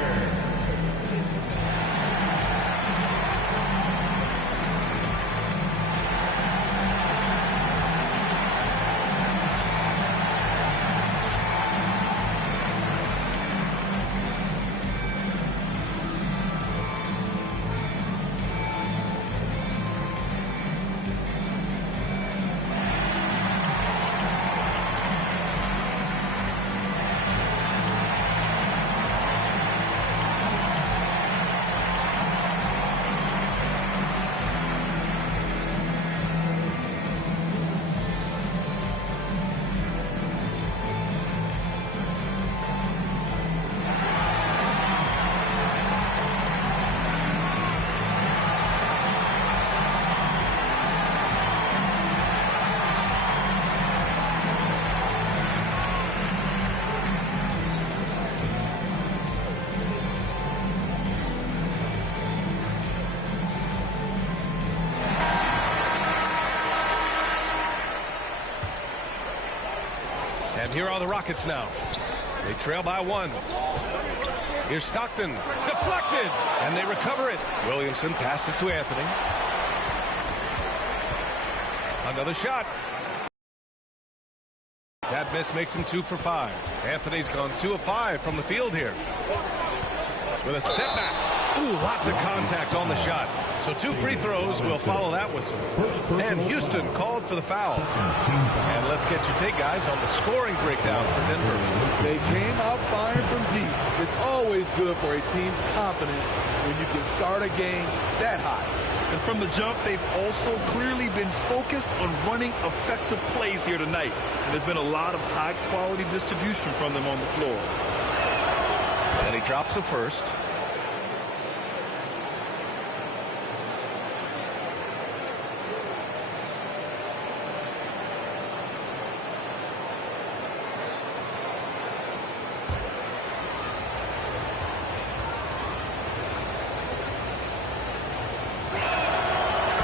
Here are the Rockets now. They trail by 1. Here's Stockton. Deflected. And they recover it. Williamson passes to Anthony. Another shot. That miss makes him 2 for 5. Anthony's gone 2 of 5 from the field here. With a step back. Ooh, lots of contact on the shot. So 2 free throws will follow that whistle. And Houston called for the foul. And let's get your take, guys, on the scoring breakdown for Denver. They came out firing from deep. It's always good for a team's confidence when you can start a game that high. And from the jump, they've also clearly been focused on running effective plays here tonight. And there's been a lot of high-quality distribution from them on the floor. And he drops the first.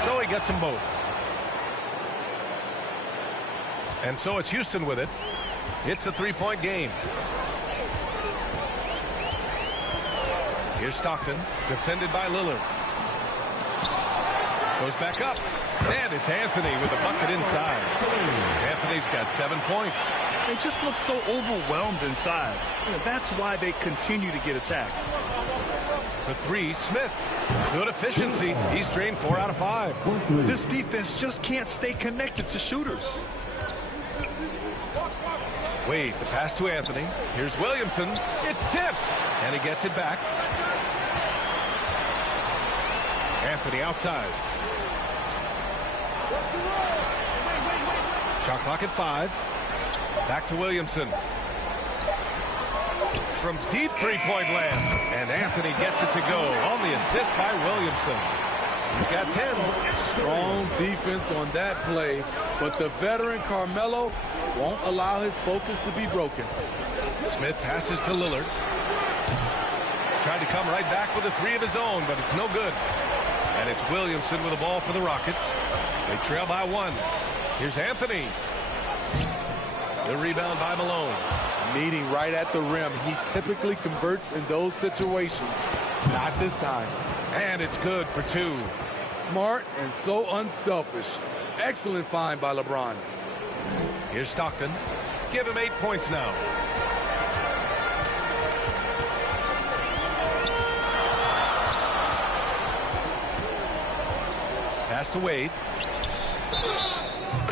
So he gets them both. And so it's Houston with it. It's a 3-point game. Here's Stockton, defended by Lillard. Goes back up. And it's Anthony with a bucket inside. Anthony's got 7 points. They just look so overwhelmed inside. That's why they continue to get attacked. For 3, Smith. Good efficiency. He's drained 4 out of 5. This defense just can't stay connected to shooters. Wade, the pass to Anthony. Here's Williamson. It's tipped. And he gets it back. Anthony outside. Shot clock at 5. Back to Williamson. From deep 3-point land. And Anthony gets it to go on the assist by Williamson. He's got 10. Strong defense on that play, but the veteran Carmelo won't allow his focus to be broken. Smith passes to Lillard. Tried to come right back with a 3 of his own, but it's no good. And it's Williamson with the ball for the Rockets. They trail by 1. Here's Anthony. The rebound by Malone. Meeting right at the rim. He typically converts in those situations. Not this time. And it's good for 2. Smart and so unselfish. Excellent find by LeBron. Here's Stockton. Give him 8 points now. Pass to Wade.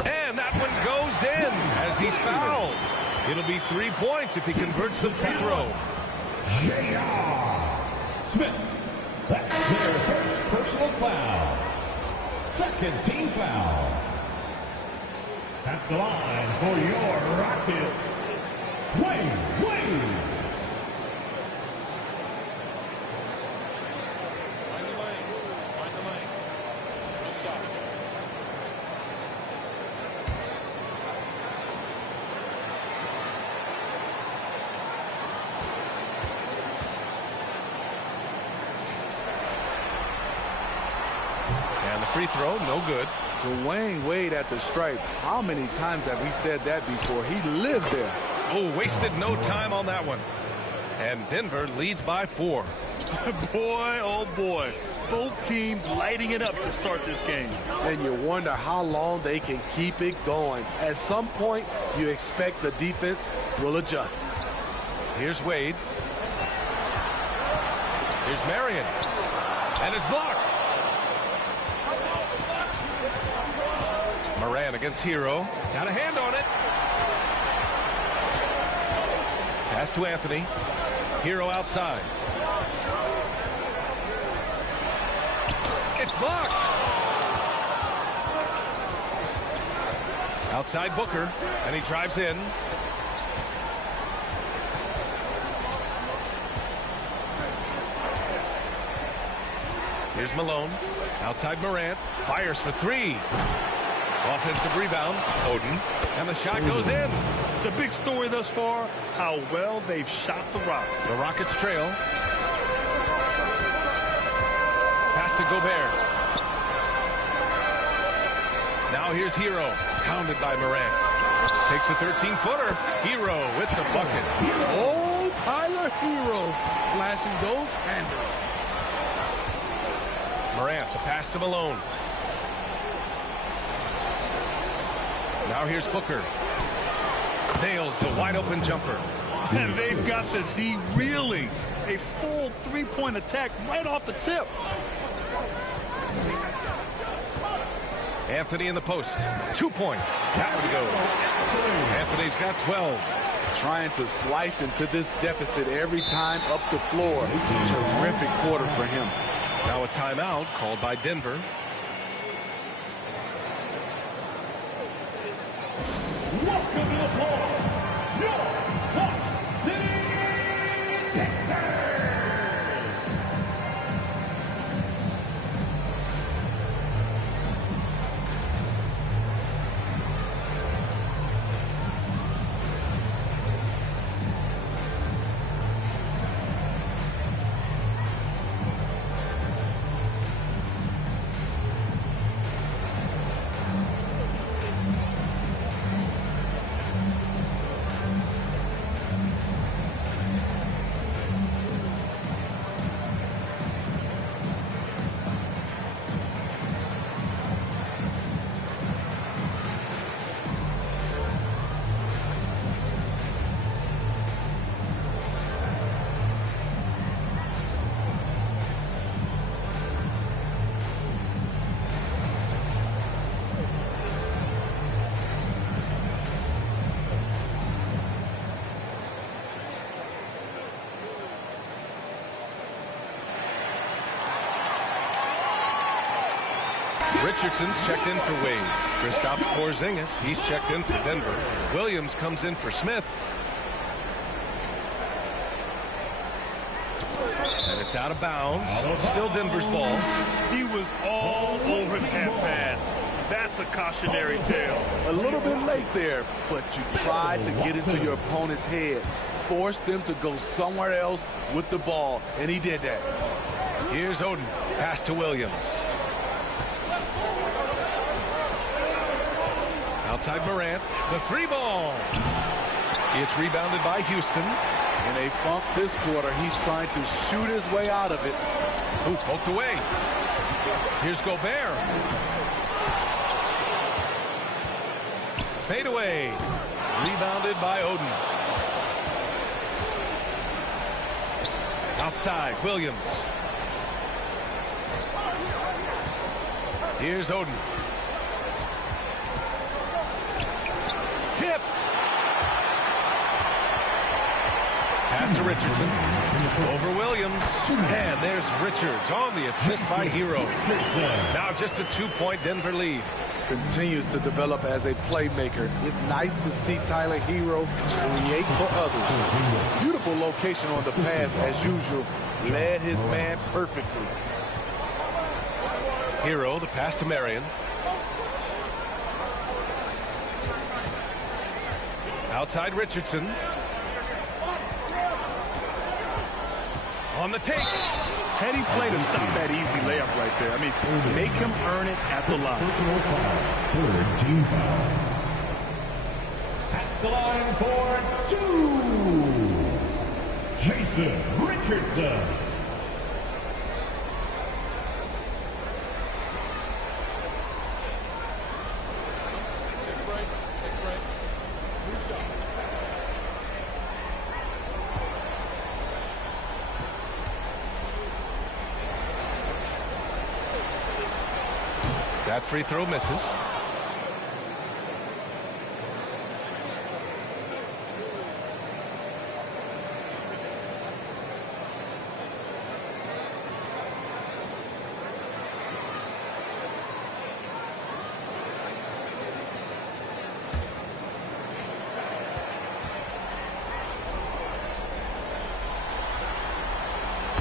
And that one goes in as he's fouled. It'll be 3 points if he converts the free throw. Smith. That's their first personal foul. Second team foul. At the line for your Rockets, Wade. Find the lane. Good shot. And the free throw, no good. Dwayne Wade at the stripe. How many times have we said that before? He lives there. Oh, wasted no time on that one. And Denver leads by 4. Boy, oh boy. Both teams lighting it up to start this game. And you wonder how long they can keep it going. At some point, you expect the defense will adjust. Here's Wade. Here's Marion. And it's blocked. Moran against Hero. Got a hand on it. Pass to Anthony. Hero outside. It's blocked. Outside Booker. And he drives in. Here's Malone. Outside Morant. Fires for 3. Offensive rebound, Oden, and the shot goes in. The big story thus far, how well they've shot the rock. The Rockets trail. Pass to Gobert. Now here's Hero, pounded by Morant. Takes a 13-footer. Hero with the bucket. Oh, Tyler Hero flashing those handles. Morant, the pass to Malone. Now here's Booker. Nails the wide-open jumper. And they've got the D reeling. A full three-point attack right off the tip. Anthony in the post. 2 points. That one goes. Anthony's got 12. Trying to slice into this deficit every time up the floor. Terrific quarter for him. Now a timeout called by Denver. Welcome to the floor, your Hot City Texans. Richardson's checked in for Wade. Kristaps Porzingis, he's checked in for Denver. Williams comes in for Smith. And it's out of bounds. Still Denver's ball. He was all over that pass. That's a cautionary tale. A little bit late there, but you tried to get into your opponent's head. Forced them to go somewhere else with the ball, and he did that. Here's Oden. Pass to Williams. Outside Morant, the free ball. It's rebounded by Houston. In a funk this quarter, he's trying to shoot his way out of it. Ooh, poked away. Here's Gobert. Fade away. Rebounded by Oden. Outside, Williams. Here's Oden. Tipped. Pass to Richardson. Over Williams. And there's Richards on the assist by Hero. Now just a 2-point Denver lead. Continues to develop as a playmaker. It's nice to see Tyler Hero create for others. Beautiful location on the pass as usual. Led his man perfectly. Hero, the pass to Marion. Outside Richardson. On the take. Heady play to stop that easy layup right there. I mean, make him earn it at the line. Personal foul, third team foul. At the line for 2, Jason Richardson. That free throw misses.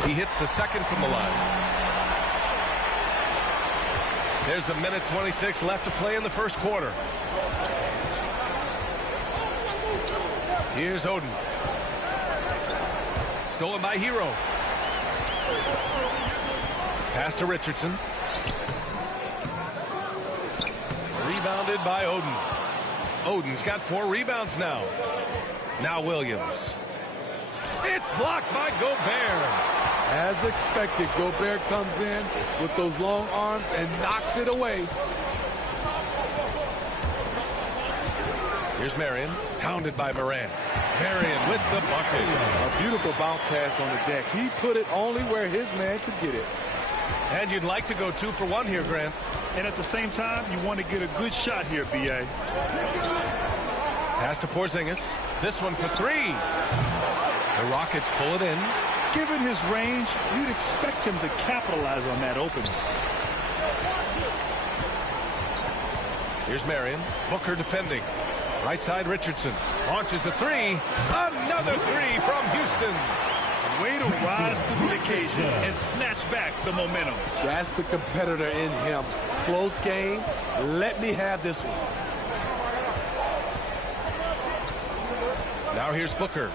He hits the second from the line. There's a minute 26 left to play in the first quarter. Here's Oden. Stolen by Hero. Pass to Richardson. Rebounded by Oden. Oden's got 4 rebounds now. Now Williams. It's blocked by Gobert. As expected, Gobert comes in with those long arms and knocks it away. Here's Marion, pounded by Morant. Marion with the bucket. A beautiful bounce pass on the deck. He put it only where his man could get it. And you'd like to go 2 for 1 here, Grant. And at the same time, you want to get a good shot here, B.A. Pass to Porzingis. This one for 3. The Rockets pull it in. Given his range, you'd expect him to capitalize on that opening. Here's Marion. Booker defending. Right side Richardson. Launches a 3. Another 3 from Houston. Way to rise to the occasion and snatch back the momentum. That's the competitor in him. Close game. Let me have this one. Now here's Booker.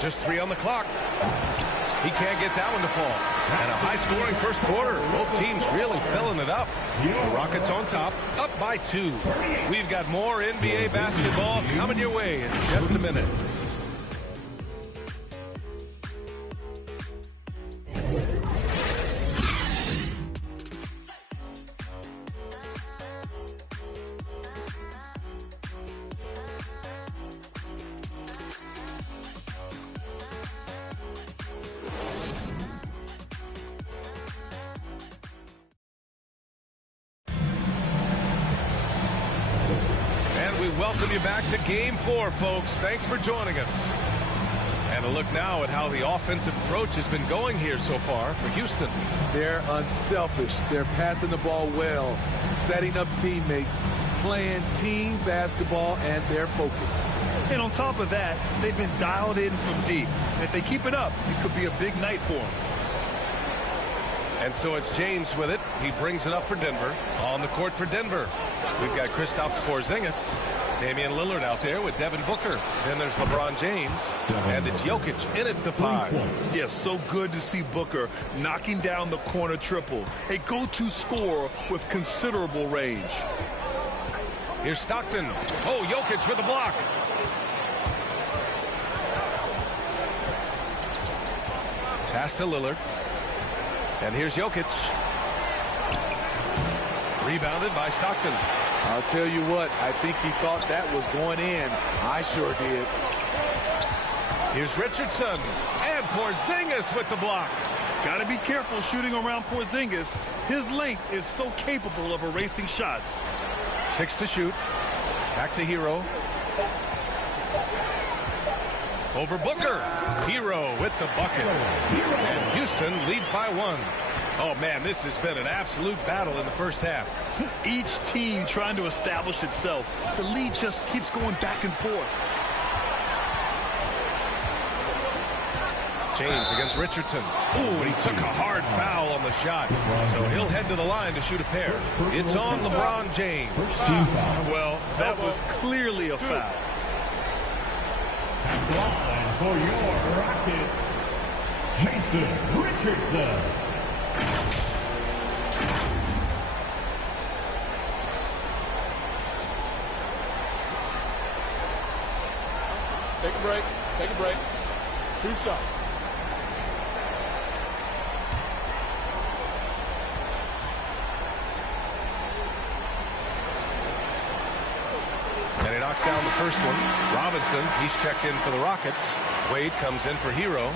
Just 3 on the clock. He can't get that one to fall. And a high-scoring first quarter. Both teams really filling it up. The Rockets on top, up by 2. We've got more NBA basketball coming your way in just a minute. Welcome you back to Game 4, folks. Thanks for joining us. And a look now at how the offensive approach has been going here so far for Houston. They're unselfish. They're passing the ball well, setting up teammates, playing team basketball, and their focus. And on top of that, they've been dialed in from deep. If they keep it up, it could be a big night for them. And so it's James with it. He brings it up for Denver. On the court for Denver, we've got Kristaps Porzingis. Damian Lillard out there with Devin Booker. Then there's LeBron James. And it's Jokic in at the 5. Yes, so good to see Booker knocking down the corner triple. A go-to scorer with considerable range. Here's Stockton. Oh, Jokic with a block. Pass to Lillard. And here's Jokic. Rebounded by Stockton. I'll tell you what, I think he thought that was going in. I sure did. Here's Richardson. And Porzingis with the block. Got to be careful shooting around Porzingis. His length is so capable of erasing shots. 6 to shoot. Back to Hero. Over Booker. Hero with the bucket. And Houston leads by 1. Oh, man, this has been an absolute battle in the first half. Each team trying to establish itself. The lead just keeps going back and forth. James against Richardson. Ooh, and he took a hard foul on the shot. So he'll head to the line to shoot a pair. It's on LeBron James. Well, that was clearly a foul. And for your Rockets, Jason Richardson. Take a break. Take a break. 2 shots. And he knocks down the first one. Robinson, he's checked in for the Rockets. Wade comes in for Hero.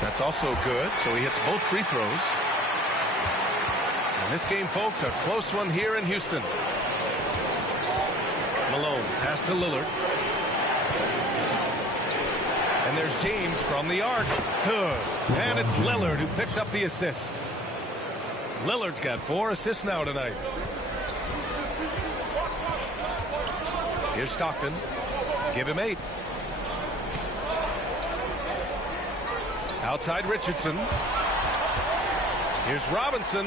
That's also good, so he hits both free throws. And this game, folks, a close one here in Houston. Malone, pass to Lillard. And there's James from the arc. Good. And it's Lillard who picks up the assist. Lillard's got 4 assists now tonight. Here's Stockton. Give him 8. Outside Richardson. Here's Robinson.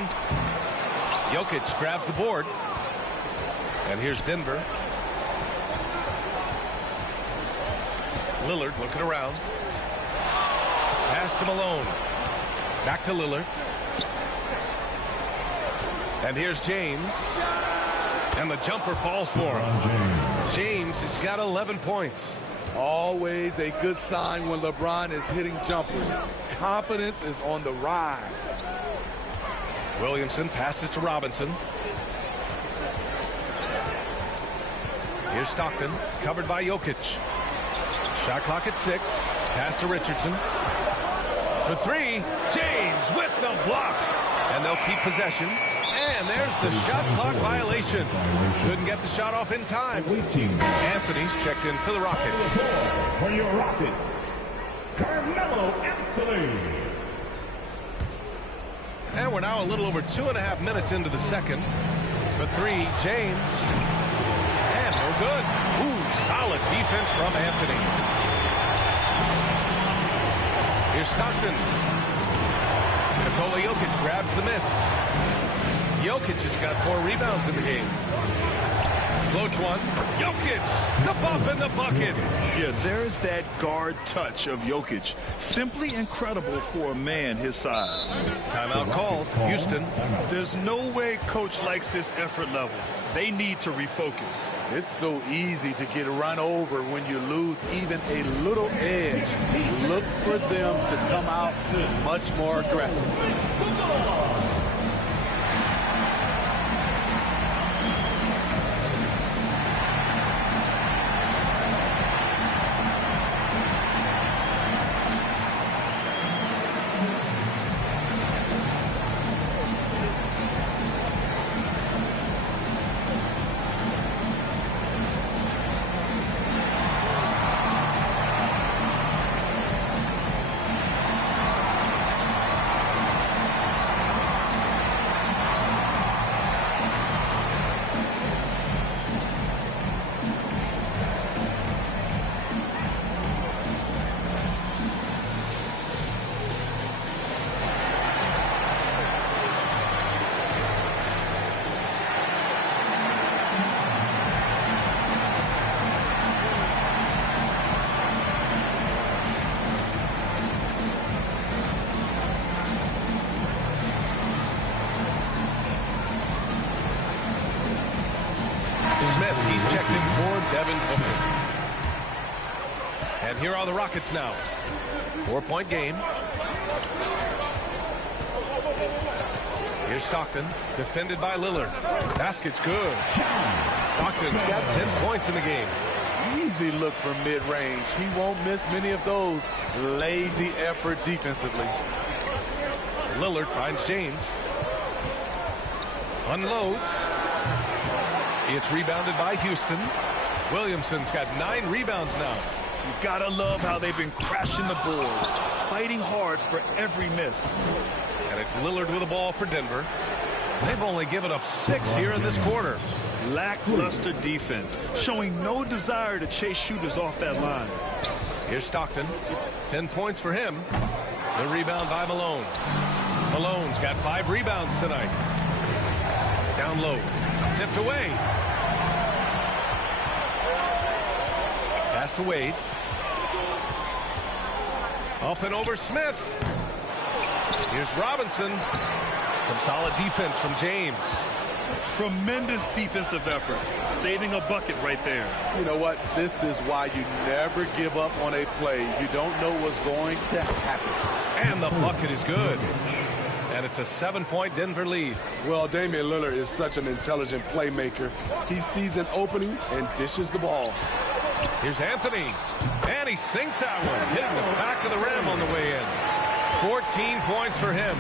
Jokic grabs the board. And here's Denver. Lillard looking around. Pass to Malone. Back to Lillard. And here's James. And the jumper falls for him. James has got 11 points. Always a good sign when LeBron is hitting jumpers. Confidence is on the rise. Williamson passes to Robinson. Here's Stockton, covered by Jokic. Shot clock at 6. Pass to Richardson. For 3, James with the block. And they'll keep possession. And there's the shot clock violation. Couldn't get the shot off in time. Anthony's checked in for the Rockets. For your Rockets, Carmelo Anthony. And we're now a little over 2.5 minutes into the second. For 3, James. And no good. Ooh, solid defense from Anthony. Here's Stockton. Nikola Jokic grabs the miss. Jokic has got 4 rebounds in the game. Floats one. Jokic, the bump in the bucket. Yeah, there's that guard touch of Jokic. Simply incredible for a man his size. Timeout called. Houston. There's no way coach likes this effort level. They need to refocus. It's so easy to get run over when you lose even a little edge. Look for them to come out much more aggressive. And here are the Rockets now. 4-point game. Here's Stockton, defended by Lillard. Basket's good. Stockton's got 10 points in the game. Easy look from mid-range. He won't miss many of those. Lazy effort defensively. Lillard finds James. Unloads. It's rebounded by Houston. Williamson's got 9 rebounds now. You gotta love how they've been crashing the boards, fighting hard for every miss. And it's Lillard with the ball for Denver. They've only given up 6 here in this quarter. Lackluster defense, showing no desire to chase shooters off that line. Here's Stockton. 10 points for him. The rebound by Malone. Malone's got 5 rebounds tonight. Down low. Tipped away. Pass to Wade. Up and over Smith. Here's Robinson. Some solid defense from James. Tremendous defensive effort. Saving a bucket right there. You know what? This is why you never give up on a play. You don't know what's going to happen. And the bucket is good. And it's a 7-point Denver lead. Well, Damian Lillard is such an intelligent playmaker. He sees an opening and dishes the ball. Here's Anthony. And he sinks that one, hitting the back of the rim on the way in. 14 points for him.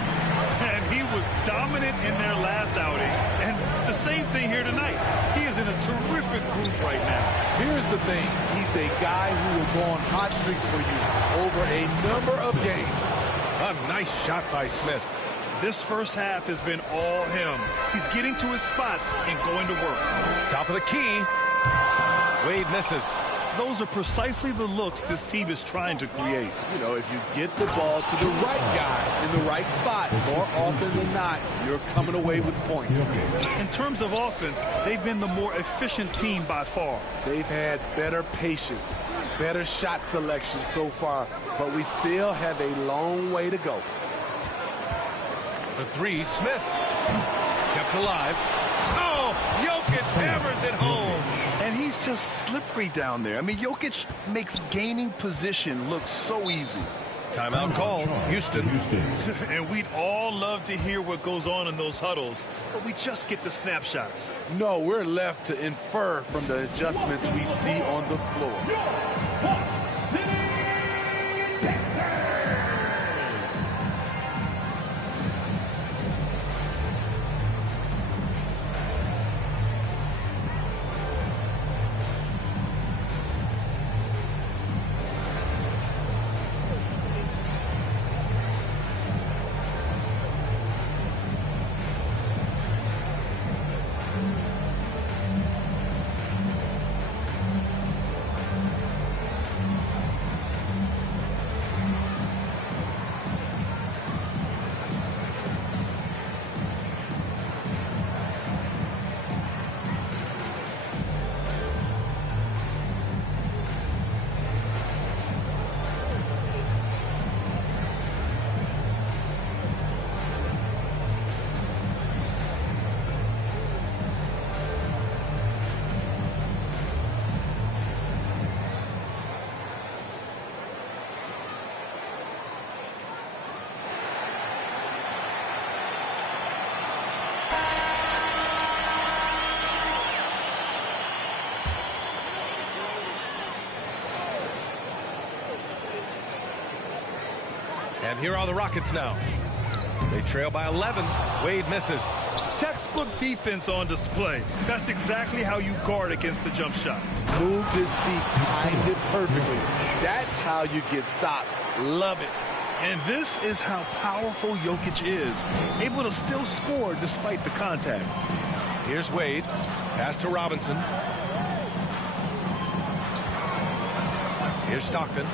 And he was dominant in their last outing. And the same thing here tonight. He is in a terrific group right now. Here's the thing. He's a guy who will go on hot streaks for you over a number of games. A nice shot by Smith. This first half has been all him. He's getting to his spots and going to work. Top of the key. Wade misses. those are precisely the looks this team is trying to create. You know, if you get the ball to the right guy in the right spot, more often than not, you're coming away with points. In terms of offense, they've been the more efficient team by far. They've had better patience, better shot selection so far, but we still have a long way to go. The three, Smith. Kept alive. Oh, Jokic hammers it home. And he's just slippery down there. I mean, Jokic makes gaining position look so easy. Timeout called. Houston. And we'd all love to hear what goes on in those huddles, but we just get the snapshots. No, we're left to infer from the adjustments we see on the floor. And here are the Rockets now. They trail by 11. Wade misses. Textbook defense on display. That's exactly how you guard against the jump shot. Moved his feet, timed it perfectly. That's how you get stops. Love it. And this is how powerful Jokic is, able to still score despite the contact. Here's Wade. Pass to Robinson. Here's Stockton.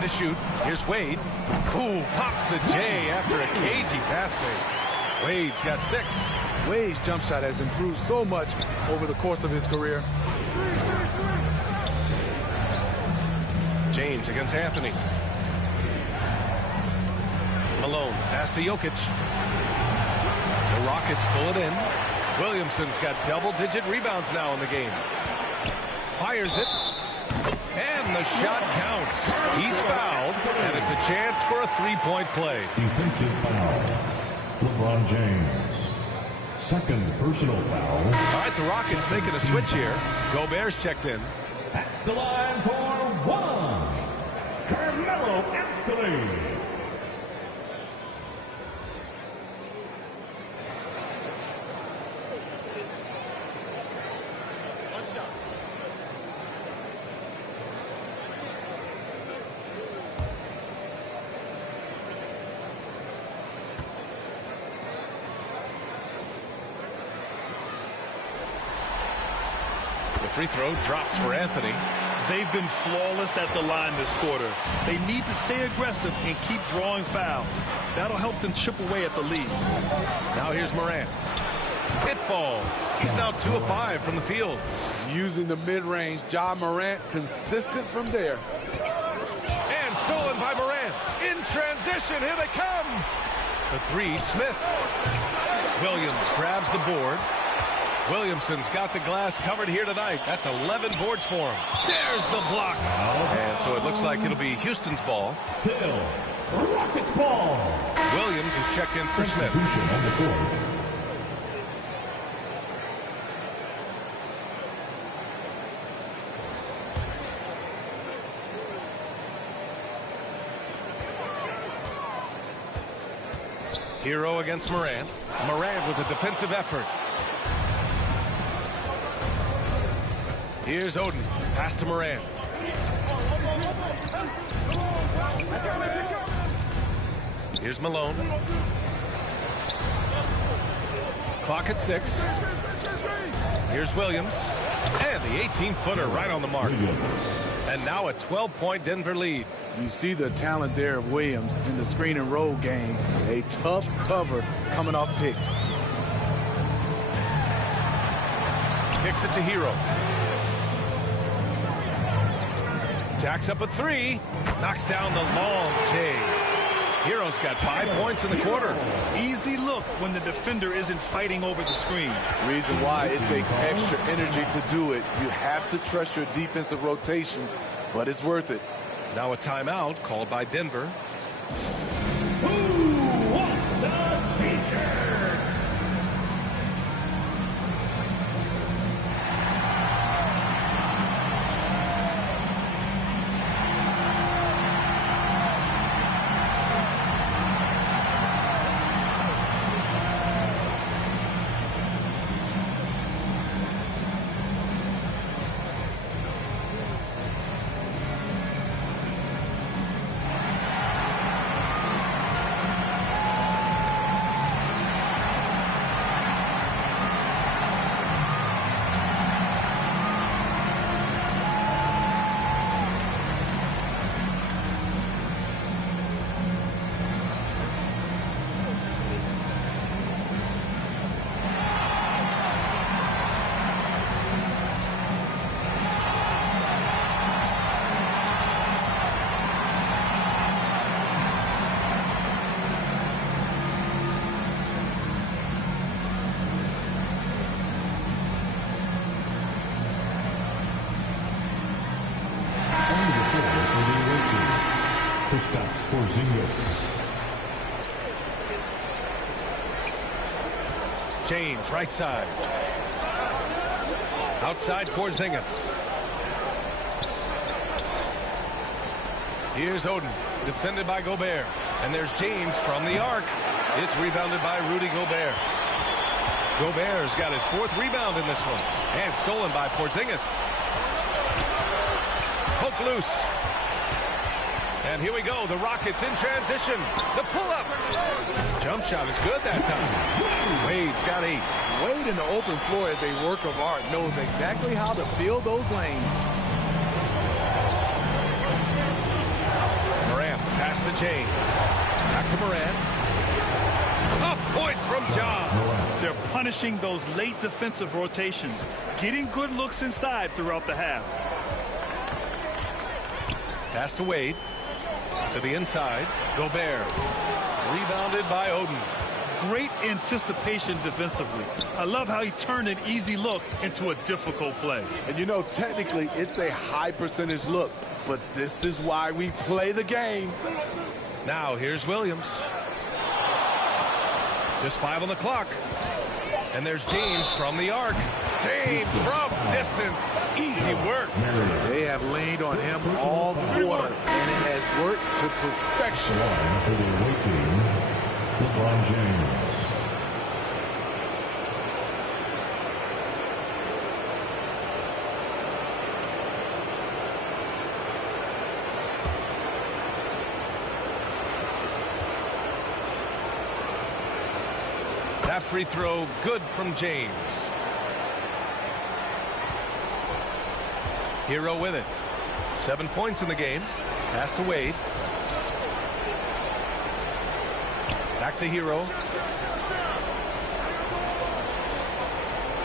To shoot. Here's Wade. Ooh, pops the J after a cagey pass fake. Wade's got 6. Wade's jump shot has improved so much over the course of his career. James against Anthony. Malone. Pass to Jokic. The Rockets pull it in. Williamson's got double-digit rebounds now in the game. Fires it. And the shot counts. He's fouled, and it's a chance for a three-point play. Defensive foul. LeBron James. Second personal foul. All right, the Rockets making a switch here. Gobert's checked in. At the line for one, Carmelo Anthony. Free throw drops for Anthony. They've been flawless at the line this quarter. They need to stay aggressive and keep drawing fouls. That'll help them chip away at the lead. Now here's Morant. It falls. He's now 2 of 5 from the field. Using the mid-range, Ja Morant consistent from there. And stolen by Morant. In transition, here they come. The three, Smith. Williams grabs the board. Williamson's got the glass covered here tonight. That's 11 boards for him. There's the block. And so it looks like it'll be Houston's ball. Still, Rockets ball. Williams is checked in for Smith. On the court. Hero against Morant. Morant with a defensive effort. Here's Oden. Pass to Morant. Here's Malone. Clock at 6. Here's Williams. And the 18-footer right on the mark. And now a 12-point Denver lead. You see the talent there of Williams in the screen and roll game. A tough cover coming off picks. Kicks it to Hero. Jacks up a 3. Knocks down the long J. Hero's got 5 points in the quarter. Easy look when the defender isn't fighting over the screen. Reason why it takes extra energy to do it. You have to trust your defensive rotations, but it's worth it. Now a timeout called by Denver. Who wants a t-shirt? James, right side. Outside Porzingis. Here's Odin, defended by Gobert. And there's James from the arc. It's rebounded by Rudy Gobert. Gobert's got his 4th rebound in this one. And stolen by Porzingis. Poke loose. And here we go, the Rockets in transition. The pull-up. Jump shot is good that time. Wade's got 8. Wade in the open floor is a work of art. Knows exactly how to fill those lanes. Morant, the pass to James. Back to Morant. Tough points from John. They're punishing those late defensive rotations, getting good looks inside throughout the half. Pass to Wade. To the inside. Gobert. Rebounded by Odin. Great anticipation defensively. I love how he turned an easy look into a difficult play. And you know, technically, it's a high percentage look, but this is why we play the game. Now, here's Williams. Just 5 on the clock. And there's James from the arc. James from distance. Easy work. They have leaned on him all quarter, and it has worked to perfection. For the away team, LeBron James. That free throw good from James. Hero with it. 7 points in the game. Pass to Wade. Back to Hero.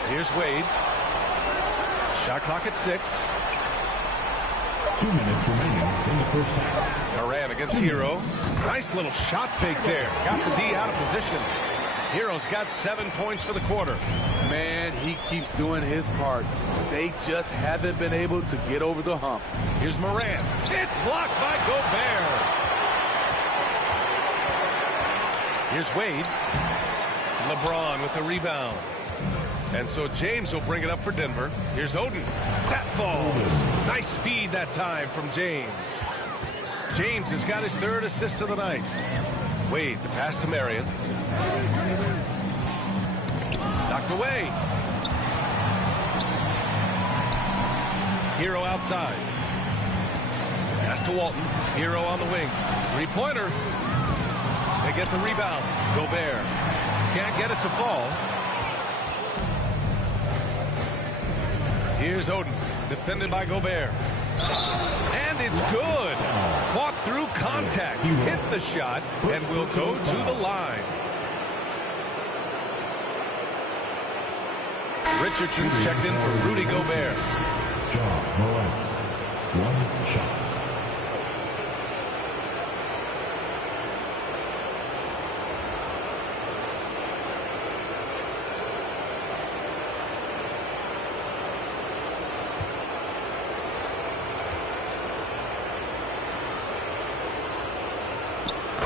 Here's Wade. Shot clock at 6. 2 minutes remaining in the first half. Moran against Hero. Nice little shot fake there. Got the D out of position. Hero's got 7 points for the quarter. Man, he keeps doing his part. They just haven't been able to get over the hump. Here's Moran. It's blocked by Gobert. Here's Wade. LeBron with the rebound. And so James will bring it up for Denver. Here's Odin. That falls. Nice feed that time from James. James has got his 3rd assist of the night. Wade, the pass to Marion. Knocked away. Hero outside. Pass to Walton. Hero on the wing. 3-pointer. They get the rebound. Gobert. Can't get it to fall. Here's Oden, defended by Gobert. And it's good. Fought through contact, hit the shot, and will go to the line. Richardson's checked in for Rudy Gobert. Ja Morant, 1 shot.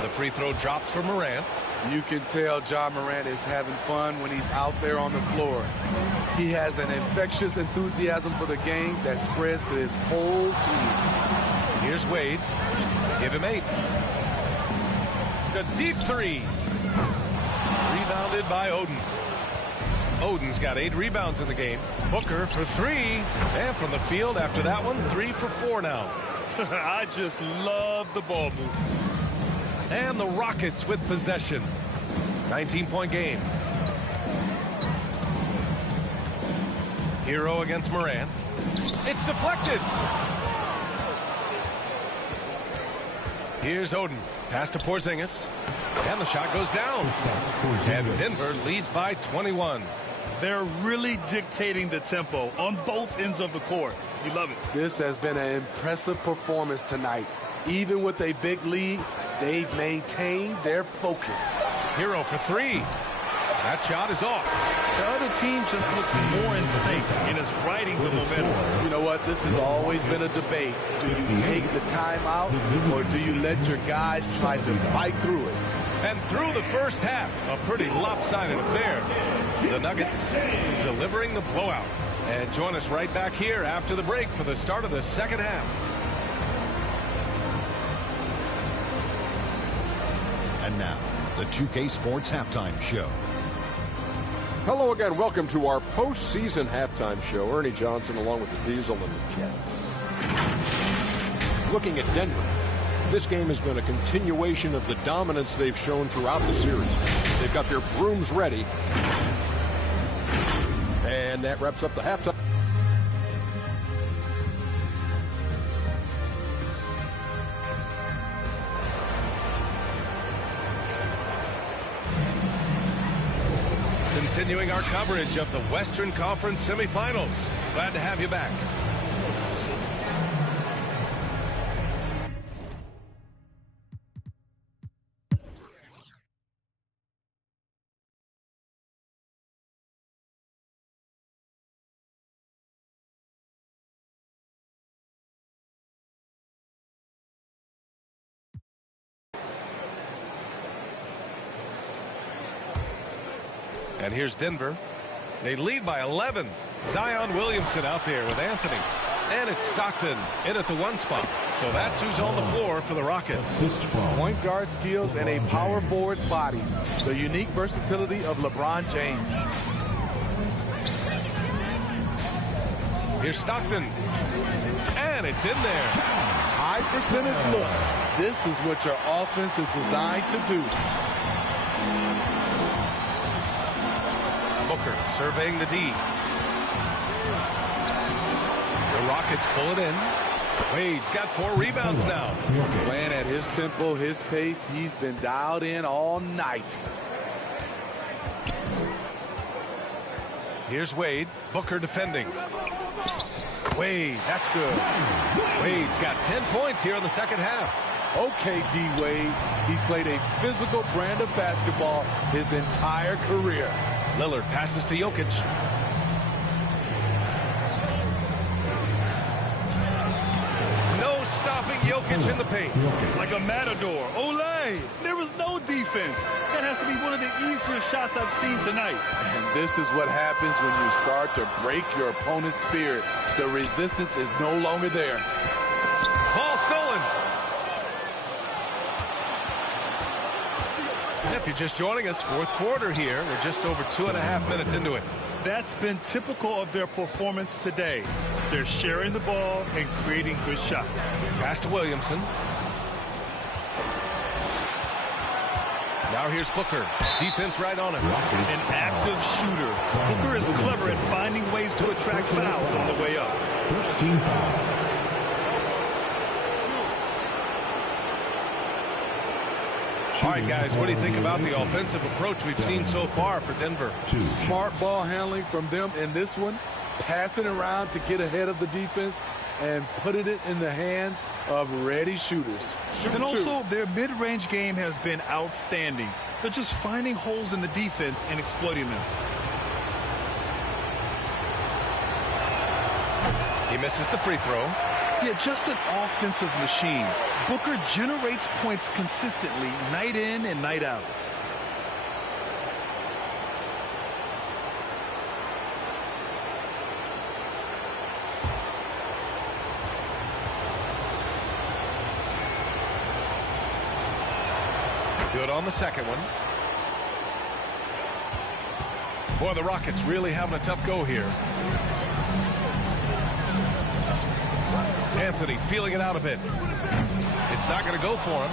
The free throw drops for Morant. You can tell Ja Morant is having fun when he's out there on the floor. He has an infectious enthusiasm for the game that spreads to his whole team. Here's Wade. Give him 8. A deep 3. Rebounded by Oden. Oden's got 8 rebounds in the game. Booker for 3. And from the field after that one, 3 for 4 now. I just love the ball movement. And the Rockets with possession. 19-point game. Hero against Morant. It's deflected. Here's Oden. Pass to Porzingis. And the shot goes down. And Denver leads by 21. They're really dictating the tempo on both ends of the court. You love it. This has been an impressive performance tonight. Even with a big lead, they've maintained their focus. Hero for 3. That shot is off. The other team just looks more in sync and is riding the momentum. You know what? This has always been a debate. Do you take the timeout or do you let your guys try to fight through it? And through the first half, a pretty lopsided affair. The Nuggets delivering the blowout. And join us right back here after the break for the start of the second half. And now, the 2K Sports Halftime Show. Hello again. Welcome to our postseason halftime show. Ernie Johnson along with the Diesel and the Jet. Looking at Denver, this game has been a continuation of the dominance they've shown throughout the series. They've got their brooms ready. And that wraps up the halftime. Continuing our coverage of the Western Conference semifinals. Glad to have you back. And here's Denver. They lead by 11. Zion Williamson out there with Anthony. And it's Stockton in at the 1 spot. So that's who's on the floor for the Rockets. Point guard skills and a power forward's body. The unique versatility of LeBron James. Here's Stockton. And it's in there. High percentage looks. This is what your offense is designed to do. Booker surveying the D. The Rockets pull it in. Wade's got 4 rebounds now. Playing at his tempo, his pace. He's been dialed in all night. Here's Wade. Booker defending. Wade, that's good. Wade's got 10 points here in the second half. Okay, D-Wade. He's played a physical brand of basketball his entire career. Lillard passes to Jokic. No stopping Jokic in the paint. Like a matador. Olay! There was no defense. That has to be one of the easier shots I've seen tonight. And this is what happens when you start to break your opponent's spirit. The resistance is no longer there. Ball stolen. And if you're just joining us, 4th quarter here. We're just over 2.5 minutes into it. That's been typical of their performance today. They're sharing the ball and creating good shots. Pass to Williamson. Now here's Booker. Defense right on him. An active shooter. Booker is clever at finding ways to attract fouls on the way up. First team foul. All right, guys, what do you think about the offensive approach we've seen so far for Denver? Smart ball handling from them in this one, passing around to get ahead of the defense and putting it in the hands of ready shooters. And also, their mid-range game has been outstanding. They're just finding holes in the defense and exploiting them. He misses the free throw. Yeah, just an offensive machine. Booker generates points consistently, night in and night out. Good on the second one. Boy, the Rockets really having a tough go here. Anthony feeling it out a bit. It's not going to go for him.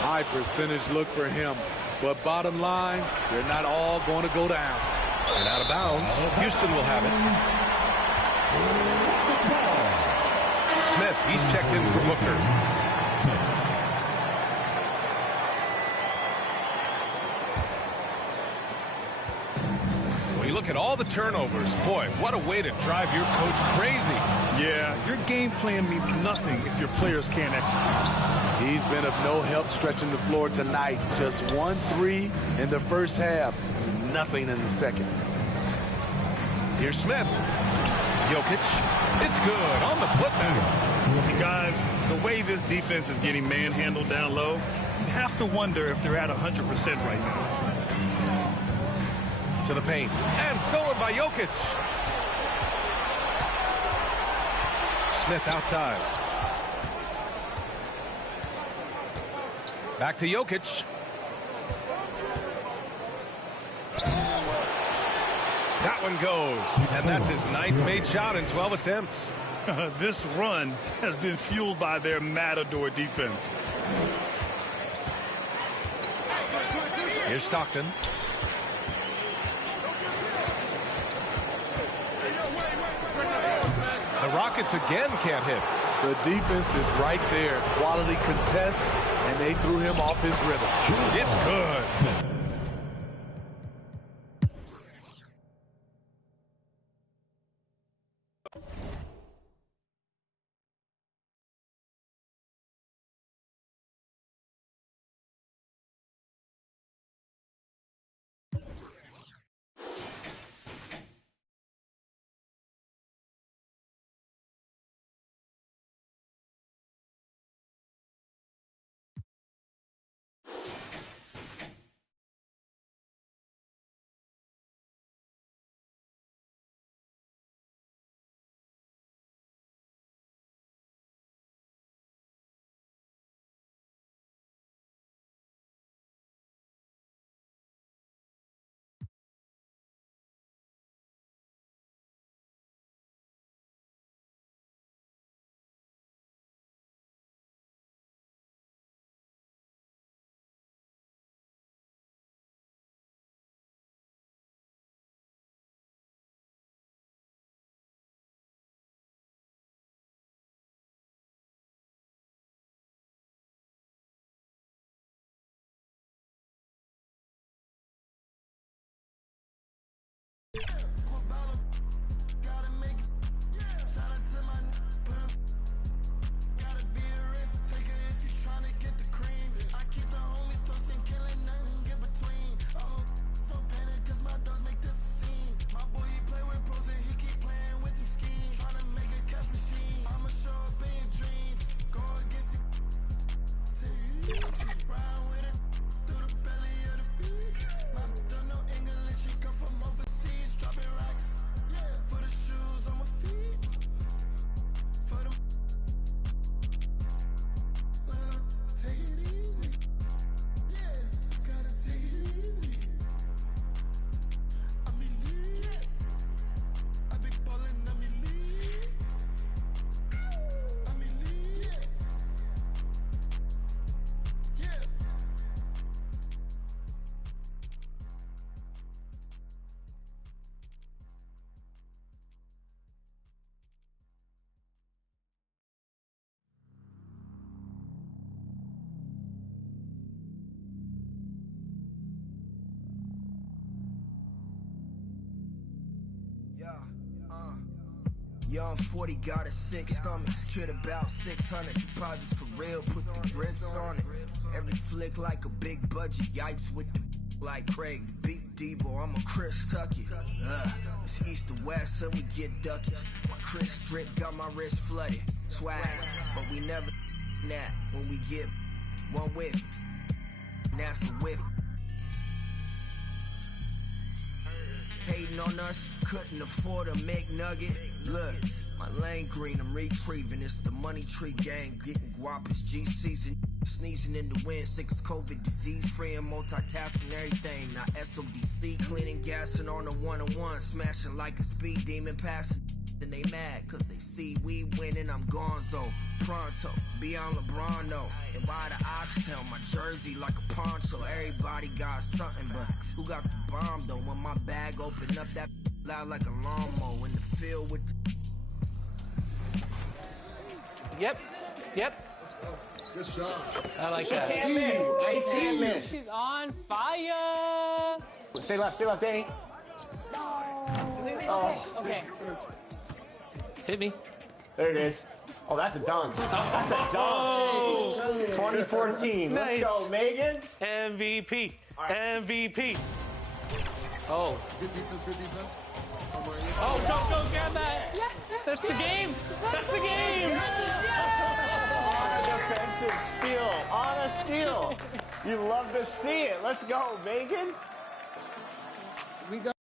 High percentage look for him. But bottom line, they're not all going to go down. And out of bounds. Houston will have it. Smith, he's checked in for Booker. When you look at all the turnovers, boy, what a way to drive your coach crazy. Yeah, your game plan means nothing if your players can't execute. He's been of no help stretching the floor tonight. Just 1-3 in the first half. Nothing in the second. Here's Smith. Jokic. It's good on the putback. And guys, the way this defense is getting manhandled down low, you have to wonder if they're at 100% right now. To the paint. And stolen by Jokic. Smith outside. Back to Jokic. That one goes. And that's his 9th made shot in 12 attempts. This run has been fueled by their Matador defense. Here's Stockton. The Rockets again can't hit. The defense is right there. Quality contest, and they threw him off his rhythm. It's good. Young 40 got a sick stomach, secured about 600 deposits for real, put the grips on it. Every flick like a big budget, yikes with the like Craig, the beat Debo, I'm a Chris Tucky. It's east to west, so we get duckies. My Chris drip got my wrist flooded, swag, but we never that when we get one whiff, and that's a whiff. Hating on us, couldn't afford a McNugget. Look, my lane green, I'm retrieving. It's the money tree gang, getting guap, it's G season. Sneezing in the wind, sick as COVID, disease free and multitasking everything. Now SODC, cleaning, gassing on the one-on-one, smashing like a speed demon, passing. Then they mad, cause they see we winning, I'm gonzo. Pronto, beyond LeBron, though. And by the oxtail, my jersey like a poncho. Everybody got something, but who got the bomb, though? When my bag open up, that loud like a lawnmower in the field with the... Yep. Good shot. I like that. I see you. She's on fire. Stay left, Danny. Okay. Hit me. There it is. Oh, that's a dunk. That's a dunk. 2014. Nice. Let's go, Megan. MVP. Right. MVP. Oh. Good defense. Oh, go grab that. Yeah. That's the game. That's the game. On a defensive steal. On a steal. You love to see it. Let's go, Megan. We got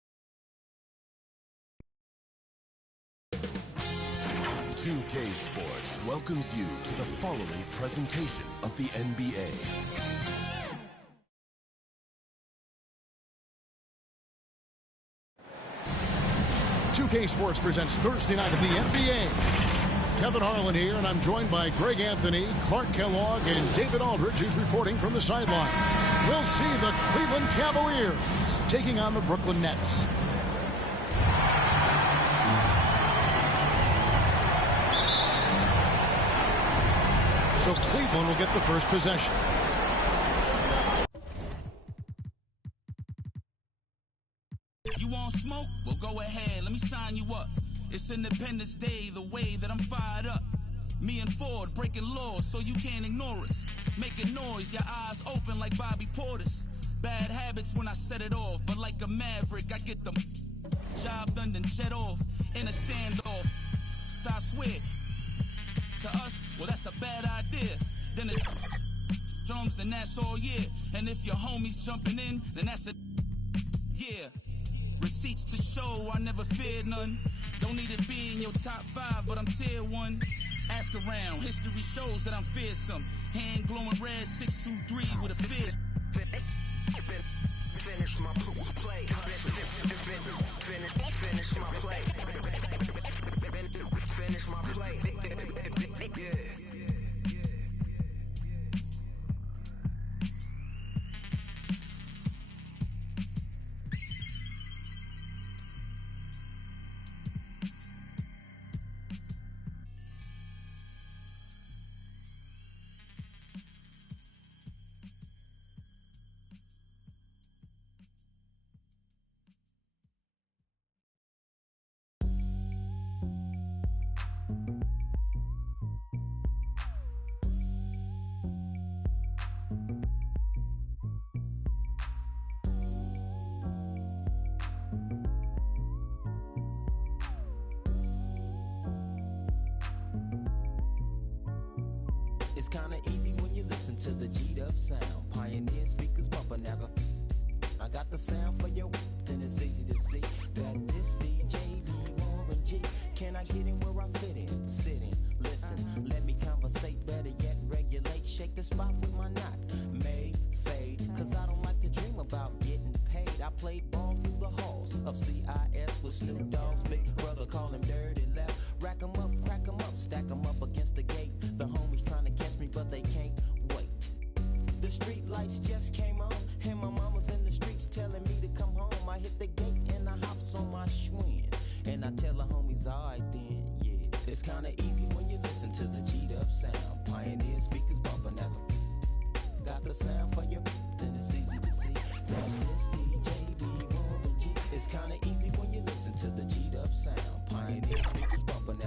2K Sports welcomes you to the following presentation of the NBA. 2K Sports presents Thursday night of the NBA. Kevin Harlan here, and I'm joined by Greg Anthony, Clark Kellogg, and David Aldridge, who's reporting from the sideline. We'll see the Cleveland Cavaliers taking on the Brooklyn Nets. So Cleveland will get the first possession. You want smoke? Well, go ahead. Let me sign you up. It's Independence Day, the way that I'm fired up. Me and Ford breaking laws so you can't ignore us. Making noise, your eyes open like Bobby Portis. Bad habits when I set it off, but like a maverick, I get them job done then jet off in a standoff. I swear, to us, well, that's a bad idea. Then it's drums and that's all, yeah. And if your homies jumping in, then that's a yeah. Receipts to show, I never feared none. Don't need to be in your top 5, but I'm tier 1. Ask around, history shows that I'm fearsome. Hand glowing red, 623 with a fist. Finish my play. Finish my play. Finish my play. Yeah. It's kinda easy when you listen to the G'd up sound. Pioneer speakers bumping as I got the sound for your, then it's easy to see that this DJ be Warren G. Can I get in where I fit in? Sit in, listen, let me conversate, better yet regulate. Shake the spot with my knot, may fade, cause I don't like to dream about getting paid. I played ball through the halls of CIS with Snoop Dogg's big brother, call him Dirty Left. Rack 'em up, crack 'em up, stack 'em up against the gate. The homies trying to catch me, but they can't wait. The street lights just came on, and my mama's in the streets telling me to come home. I hit the gate and I hops on my Schwinn, and I tell the homies, alright then, yeah. It's kinda easy when you listen to the G'd up sound. Pioneer speakers bumping as I got the sound for you, then it's easy to see that this DJ be Warren G. It's kinda easy when you listen to the G'd up sound. Pioneer speakers bumping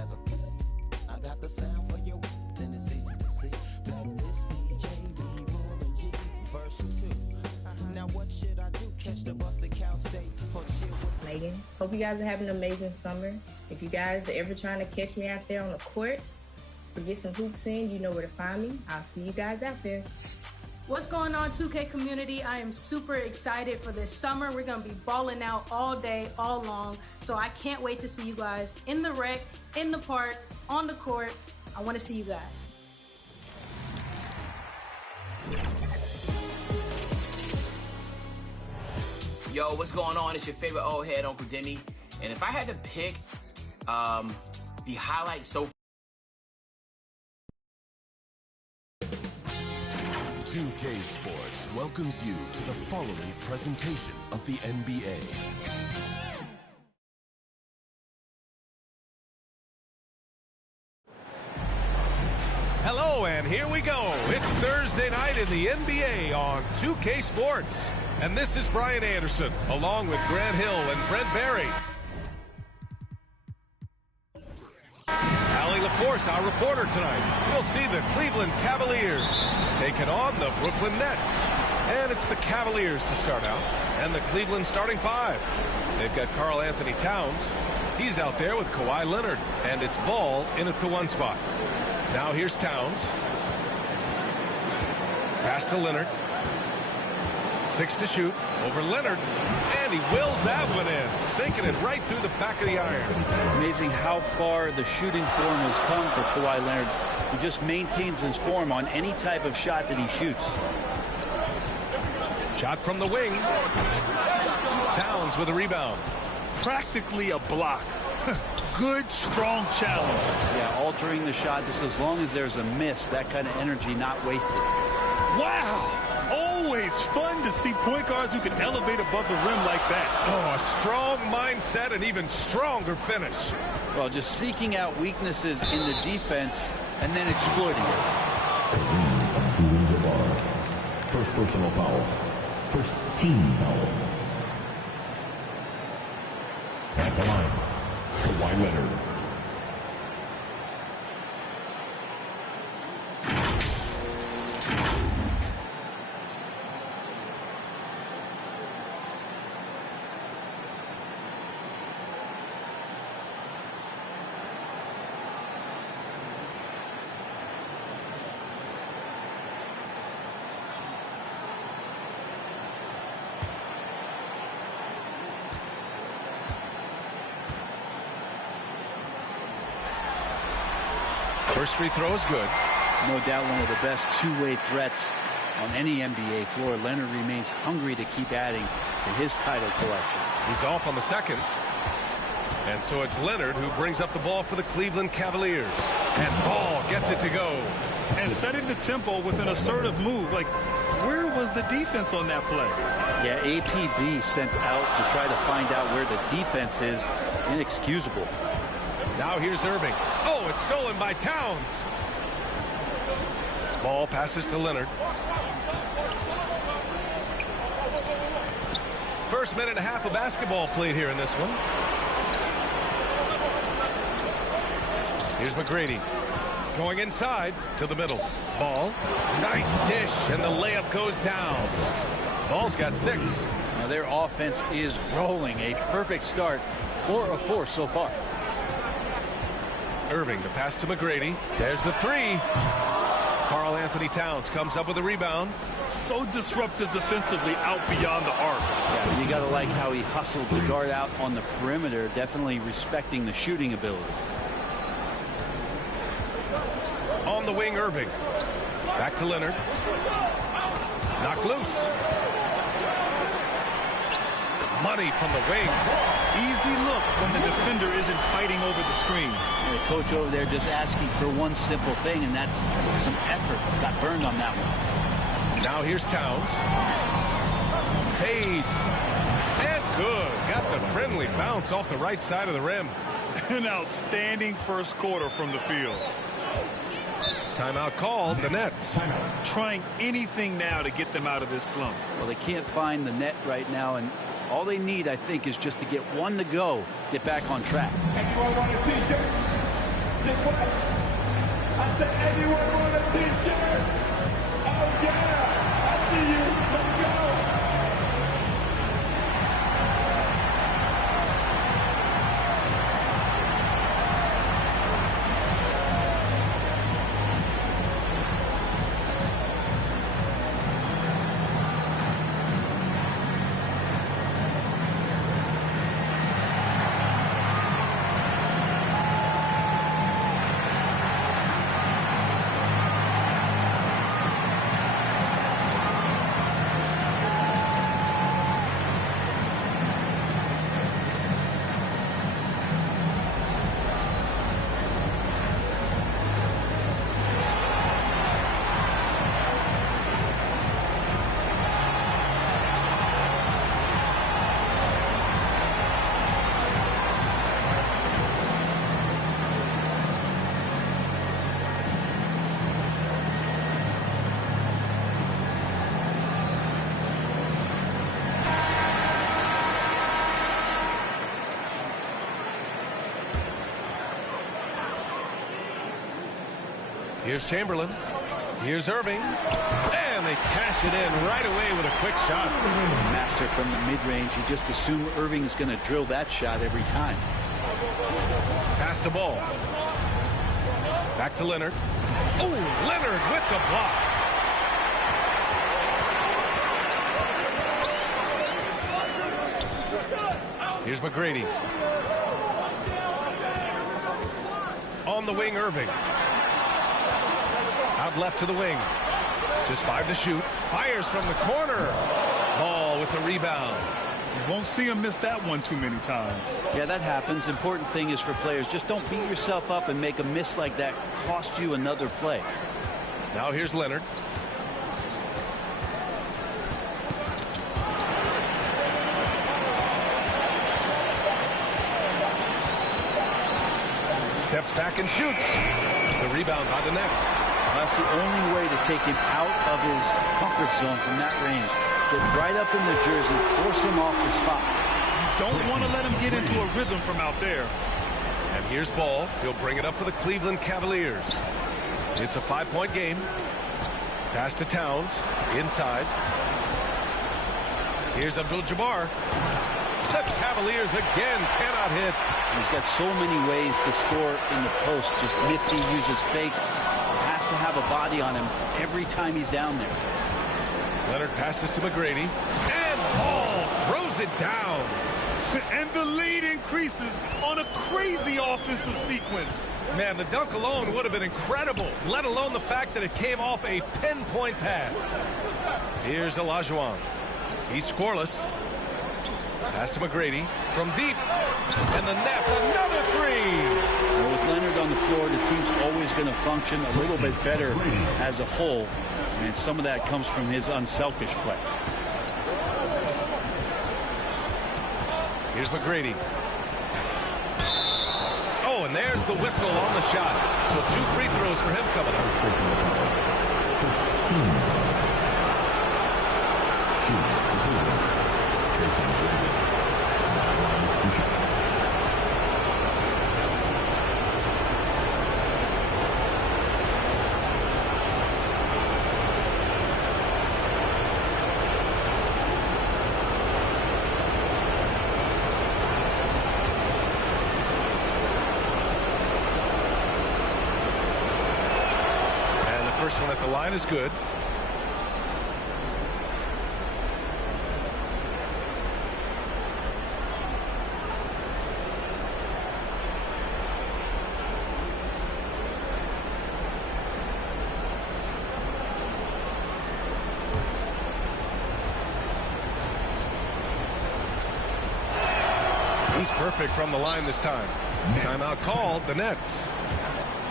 Megan. Hope you guys are having an amazing summer. If you guys are ever trying to catch me out there on the courts or get some hoops in, you know where to find me. I'll see you guys out there. What's going on, 2K community? I am super excited for this summer. We're going to be balling out all day, all long. So I can't wait to see you guys in the rec, in the park, on the court. I want to see you guys. Yo, what's going on? It's your favorite old head, Uncle Demi. And if I had to pick the highlight so far, 2K Sports welcomes you to the following presentation of the NBA. Hello, and here we go. It's Thursday night in the NBA on 2K Sports. And this is Brian Anderson, along with Grant Hill and Brent Barry. Allie LaForce, our reporter tonight. We'll see the Cleveland Cavaliers taking on the Brooklyn Nets. And it's the Cavaliers to start out, and the Cleveland starting five. They've got Karl Anthony Towns. He's out there with Kawhi Leonard, and it's Ball in at the one spot. Now here's Towns. Pass to Leonard. 6 to shoot over Leonard, and he wills that one in, sinking it right through the back of the iron. Amazing how far the shooting form has come for Kawhi Leonard. He just maintains his form on any type of shot that he shoots. Shot from the wing. Towns with a rebound. Practically a block. Good, strong challenge. Yeah, altering the shot just as long as there's a miss, that kind of energy not wasted. Wow! Always fun to see point guards who can elevate above the rim like that. Oh, a strong mindset and even stronger finish. Well, just seeking out weaknesses in the defense and then exploiting it. Who wins a bar? First personal foul. First team foul. At the line, Kawhi Leonard. First free throw is good. No doubt one of the best two-way threats on any NBA floor. Leonard remains hungry to keep adding to his title collection. He's off on the second. And so it's Leonard who brings up the ball for the Cleveland Cavaliers. And Ball gets it to go. And setting the tempo with an assertive move. Like, where was the defense on that play? Yeah, APB sent out to try to find out where the defense is. Inexcusable. Now here's Irving. Oh, it's stolen by Towns. Ball passes to Leonard. First minute and a half of basketball played here in this one. Here's McGrady. Going inside to the middle. Ball. Nice dish, and the layup goes down. Ball's got 6. Now their offense is rolling. A perfect start. 4 of 4 so far. Irving, the pass to McGrady. There's the 3. Karl Anthony Towns comes up with a rebound. So disruptive defensively out beyond the arc. Yeah, you got to like how he hustled to guard out on the perimeter, definitely respecting the shooting ability. On the wing, Irving. Back to Leonard. Knocked loose. Money from the wing. Easy look when the defender isn't fighting over the screen. And the coach over there just asking for one simple thing, and that's some effort. Got burned on that one. Now here's Towns. Fades. And good. Got the friendly bounce off the right side of the rim. An outstanding first quarter from the field. Timeout called. The Nets. Trying anything now to get them out of this slump. Well, they can't find the net right now, and all they need, I think, is just to get one to go, get back on track. Anyone want a t-shirt? Say what? I said, anyone want a t-shirt? Oh, yeah. I see you. Let's go. Here's Chamberlain. Here's Irving. And they cash it in right away with a quick shot. Master from the mid-range. You just assume Irving is going to drill that shot every time. Pass the ball. Back to Leonard. Oh, Leonard with the block. Here's McGrady. On the wing, Irving. Out left to the wing. Just 5 to shoot. Fires from the corner. Ball with the rebound. You won't see him miss that one too many times. Yeah, that happens. Important thing is for players, just don't beat yourself up and make a miss like that cost you another play. Now here's Leonard. Steps back and shoots. The rebound by the Nets. That's the only way to take him out of his comfort zone from that range. Get right up in the jersey, force him off the spot. You don't want to let him get into a rhythm from out there. And here's Ball. He'll bring it up for the Cleveland Cavaliers. It's a 5-point game. Pass to Towns. Inside. Here's Abdul-Jabbar. The Cavaliers again cannot hit. He's got so many ways to score in the post. Just nifty, uses fakes. You have to have a body on him every time he's down there. Leonard passes to McGrady. And Ball throws it down. And the lead increases on a crazy offensive sequence. Man, the dunk alone would have been incredible, let alone the fact that it came off a pinpoint pass. Here's Olajuwon. He's scoreless. Pass to McGrady from deep. And the Nets, another three. Well, with Leonard on the floor, the team's always going to function a little bit better as a whole. And some of that comes from his unselfish play. Here's McGrady. Oh, and there's the whistle on the shot. So 2 free throws for him coming up. First one at the line is good. He's perfect from the line this time. Timeout called, the Nets.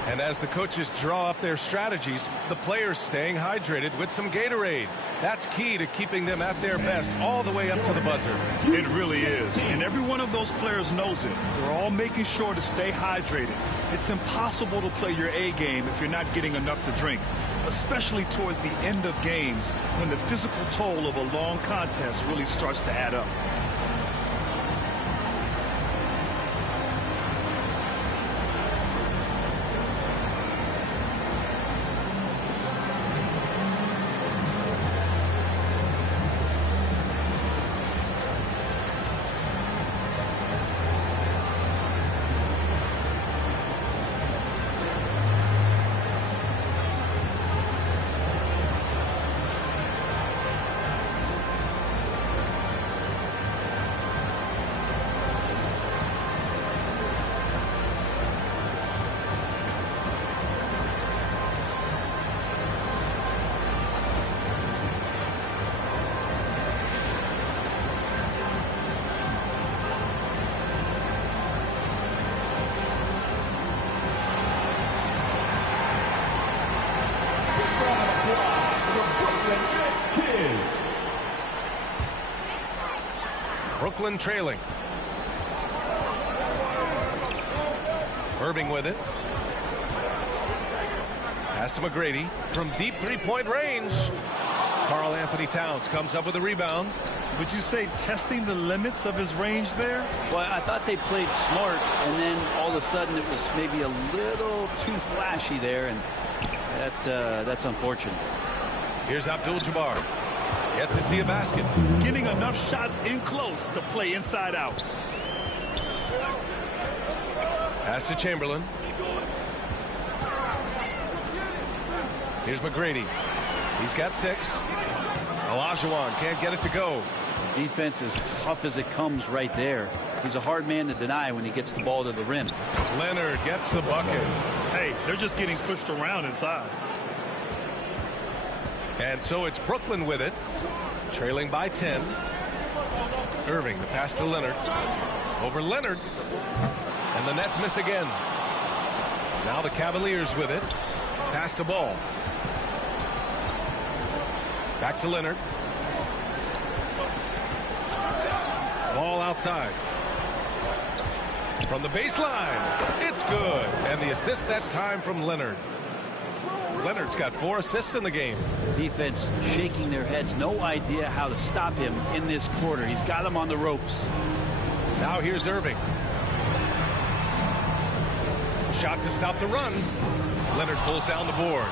And as the coaches draw up their strategies, the players staying hydrated with some Gatorade. That's key to keeping them at their best all the way up to the buzzer. It really is. And every one of those players knows it. They're all making sure to stay hydrated. It's impossible to play your A game if you're not getting enough to drink, especially towards the end of games when the physical toll of a long contest really starts to add up. Brooklyn trailing. Irving with it. Pass to McGrady from deep three-point range. Karl Anthony Towns comes up with a rebound. Would you say testing the limits of his range there? Well, I thought they played smart, and then all of a sudden it was maybe a little too flashy there, and That's unfortunate. Here's Abdul-Jabbar. Yet to see a basket. Getting enough shots in close to play inside out. Pass to Chamberlain. Here's McGrady. He's got 6. Olajuwon can't get it to go. Defense is tough as it comes right there. He's a hard man to deny when he gets the ball to the rim. Leonard gets the bucket. Hey, they're just getting pushed around inside. And so it's Brooklyn with it, trailing by 10. Irving, the pass to Leonard. Over Leonard. And the Nets miss again. Now the Cavaliers with it. Pass to Ball. Back to Leonard. Ball outside. From the baseline. It's good. And the assist that time from Leonard. Leonard's got 4 assists in the game. Defense shaking their heads. No idea how to stop him in this quarter. He's got him on the ropes. Now here's Irving. Shot to stop the run. Leonard pulls down the board.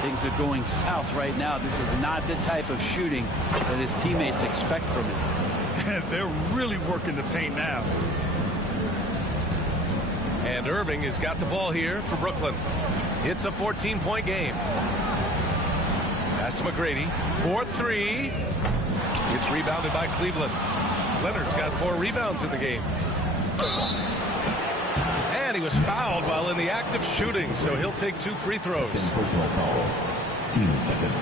Things are going south right now. This is not the type of shooting that his teammates expect from him. They're really working the paint now. And Irving has got the ball here for Brooklyn. It's a 14-point game. Pass to McGrady. 4-3. It's rebounded by Cleveland. Leonard's got 4 rebounds in the game. And he was fouled while in the act of shooting, so he'll take 2 free throws. Personal foul. Team second.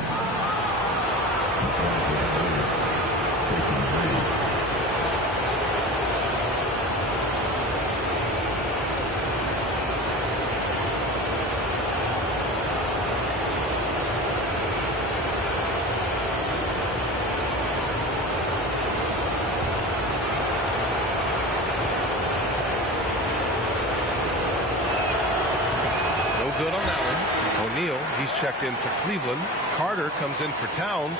Good on that one. O'Neal, he's checked in for Cleveland. Carter comes in for Towns.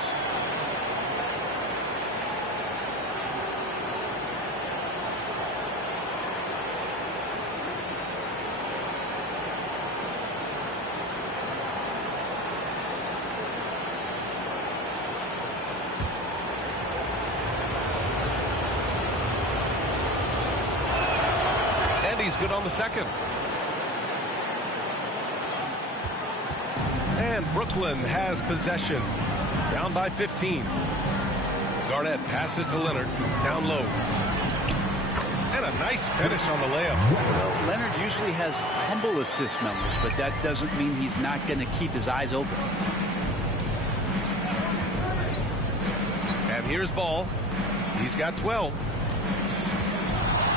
And he's good on the second. And Brooklyn has possession. Down by 15. Garnett passes to Leonard. Down low. And a nice finish on the layup. Well, Leonard usually has humble assist numbers, but that doesn't mean he's not going to keep his eyes open. And here's Ball. He's got 12.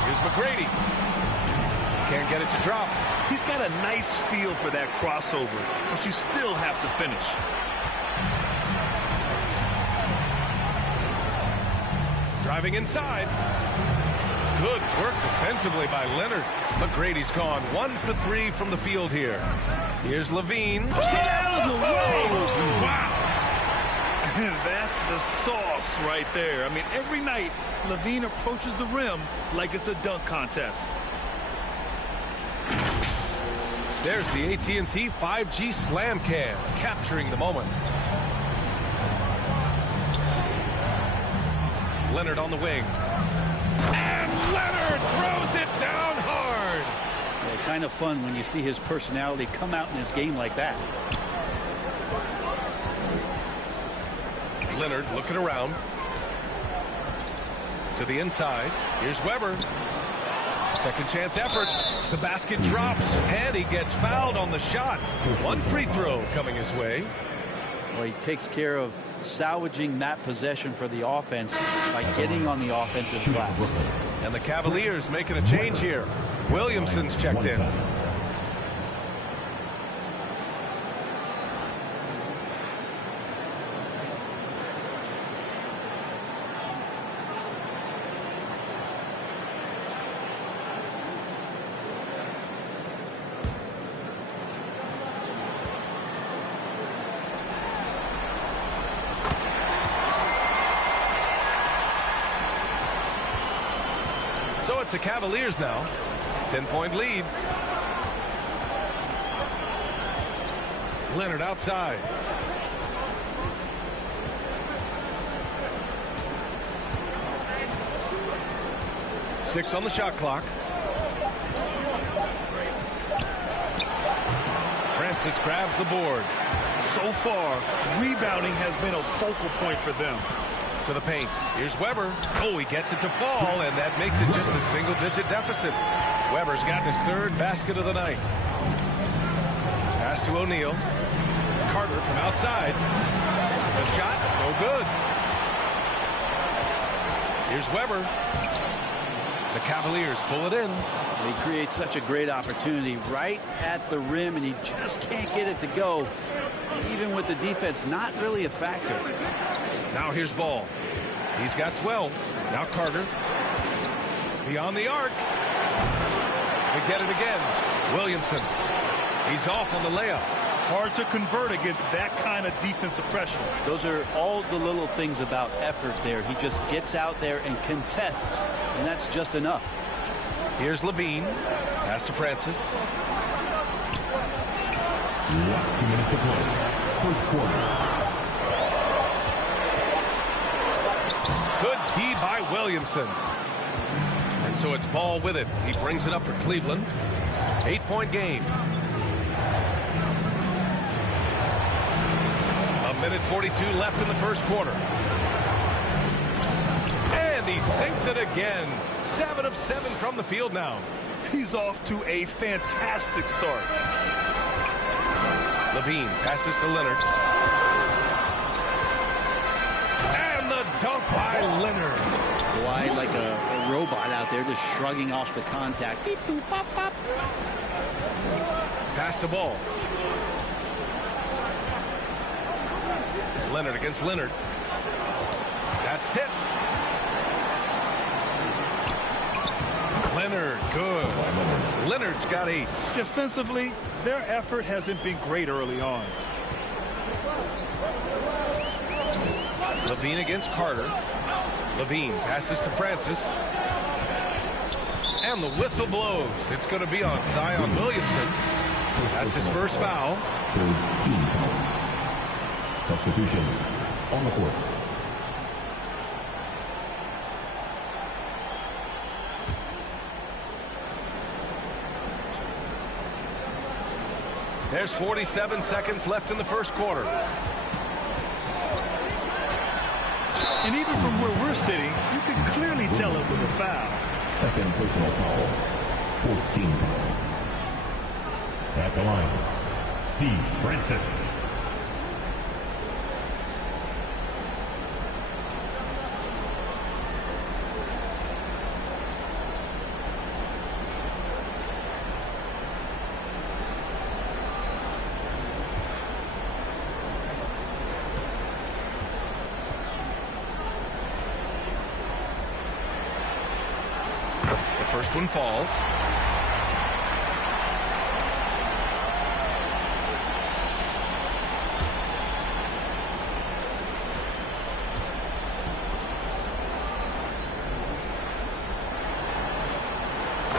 Here's McGrady. Can't get it to drop. He's got a nice feel for that crossover, but you still have to finish. Driving inside. Good work defensively by Leonard. McGrady's gone 1 for 3 from the field here. Here's Levine. Get out of the way! Wow! That's the sauce right there. I mean, every night, Levine approaches the rim like it's a dunk contest. There's the AT&T 5G Slam Cam, capturing the moment. Leonard on the wing. And Leonard throws it down hard. Yeah, kind of fun when you see his personality come out in his game like that. Leonard looking around. To the inside. Here's Weber. Second chance effort. The basket drops, and he gets fouled on the shot. 1 free throw coming his way. Well, he takes care of salvaging that possession for the offense by getting on the offensive glass. And the Cavaliers making a change here. Williamson's checked in. So it's the Cavaliers now. 10-point lead. Leonard outside. Six on the shot clock. Francis grabs the board. So far, rebounding has been a focal point for them. To the paint. Here's Weber. Oh, he gets it to fall, and that makes it just a single-digit deficit. Weber's gotten his third basket of the night. Pass to O'Neal. Carter from outside. The shot, no good. Here's Weber. The Cavaliers pull it in. He creates such a great opportunity right at the rim, and he just can't get it to go. Even with the defense not really a factor. Now here's Ball. He's got 12. Now Carter. Beyond the arc. They get it again. Williamson. He's off on the layup. Hard to convert against that kind of defensive pressure. Those are all the little things about effort there. He just gets out there and contests, and that's just enough. Here's Levine. Pass to Francis. Last 2 minutes to play. First quarter. Good D by Williamson. And so it's Ball with it. He brings it up for Cleveland. 8-point game. A minute 42 left in the first quarter. And he sinks it again. 7 of 7 from the field now. He's off to a fantastic start. Levine passes to Leonard. And the dunk by Leonard. Why, like a robot out there just shrugging off the contact. Beep, boop, pop, pop. Pass the ball. Leonard against Leonard. That's tipped. Leonard, good. Leonard's got 8. Defensively, their effort hasn't been great early on. Levine against Carter. Levine passes to Francis. And the whistle blows. It's going to be on Zion Williamson. That's his first foul. Third team foul. Substitutions on the court. There's 47 seconds left in the first quarter. And even from where we're sitting, you can clearly tell it was a foul. Second personal foul. Fourth team foul. At the line, Steve Francis. First one falls.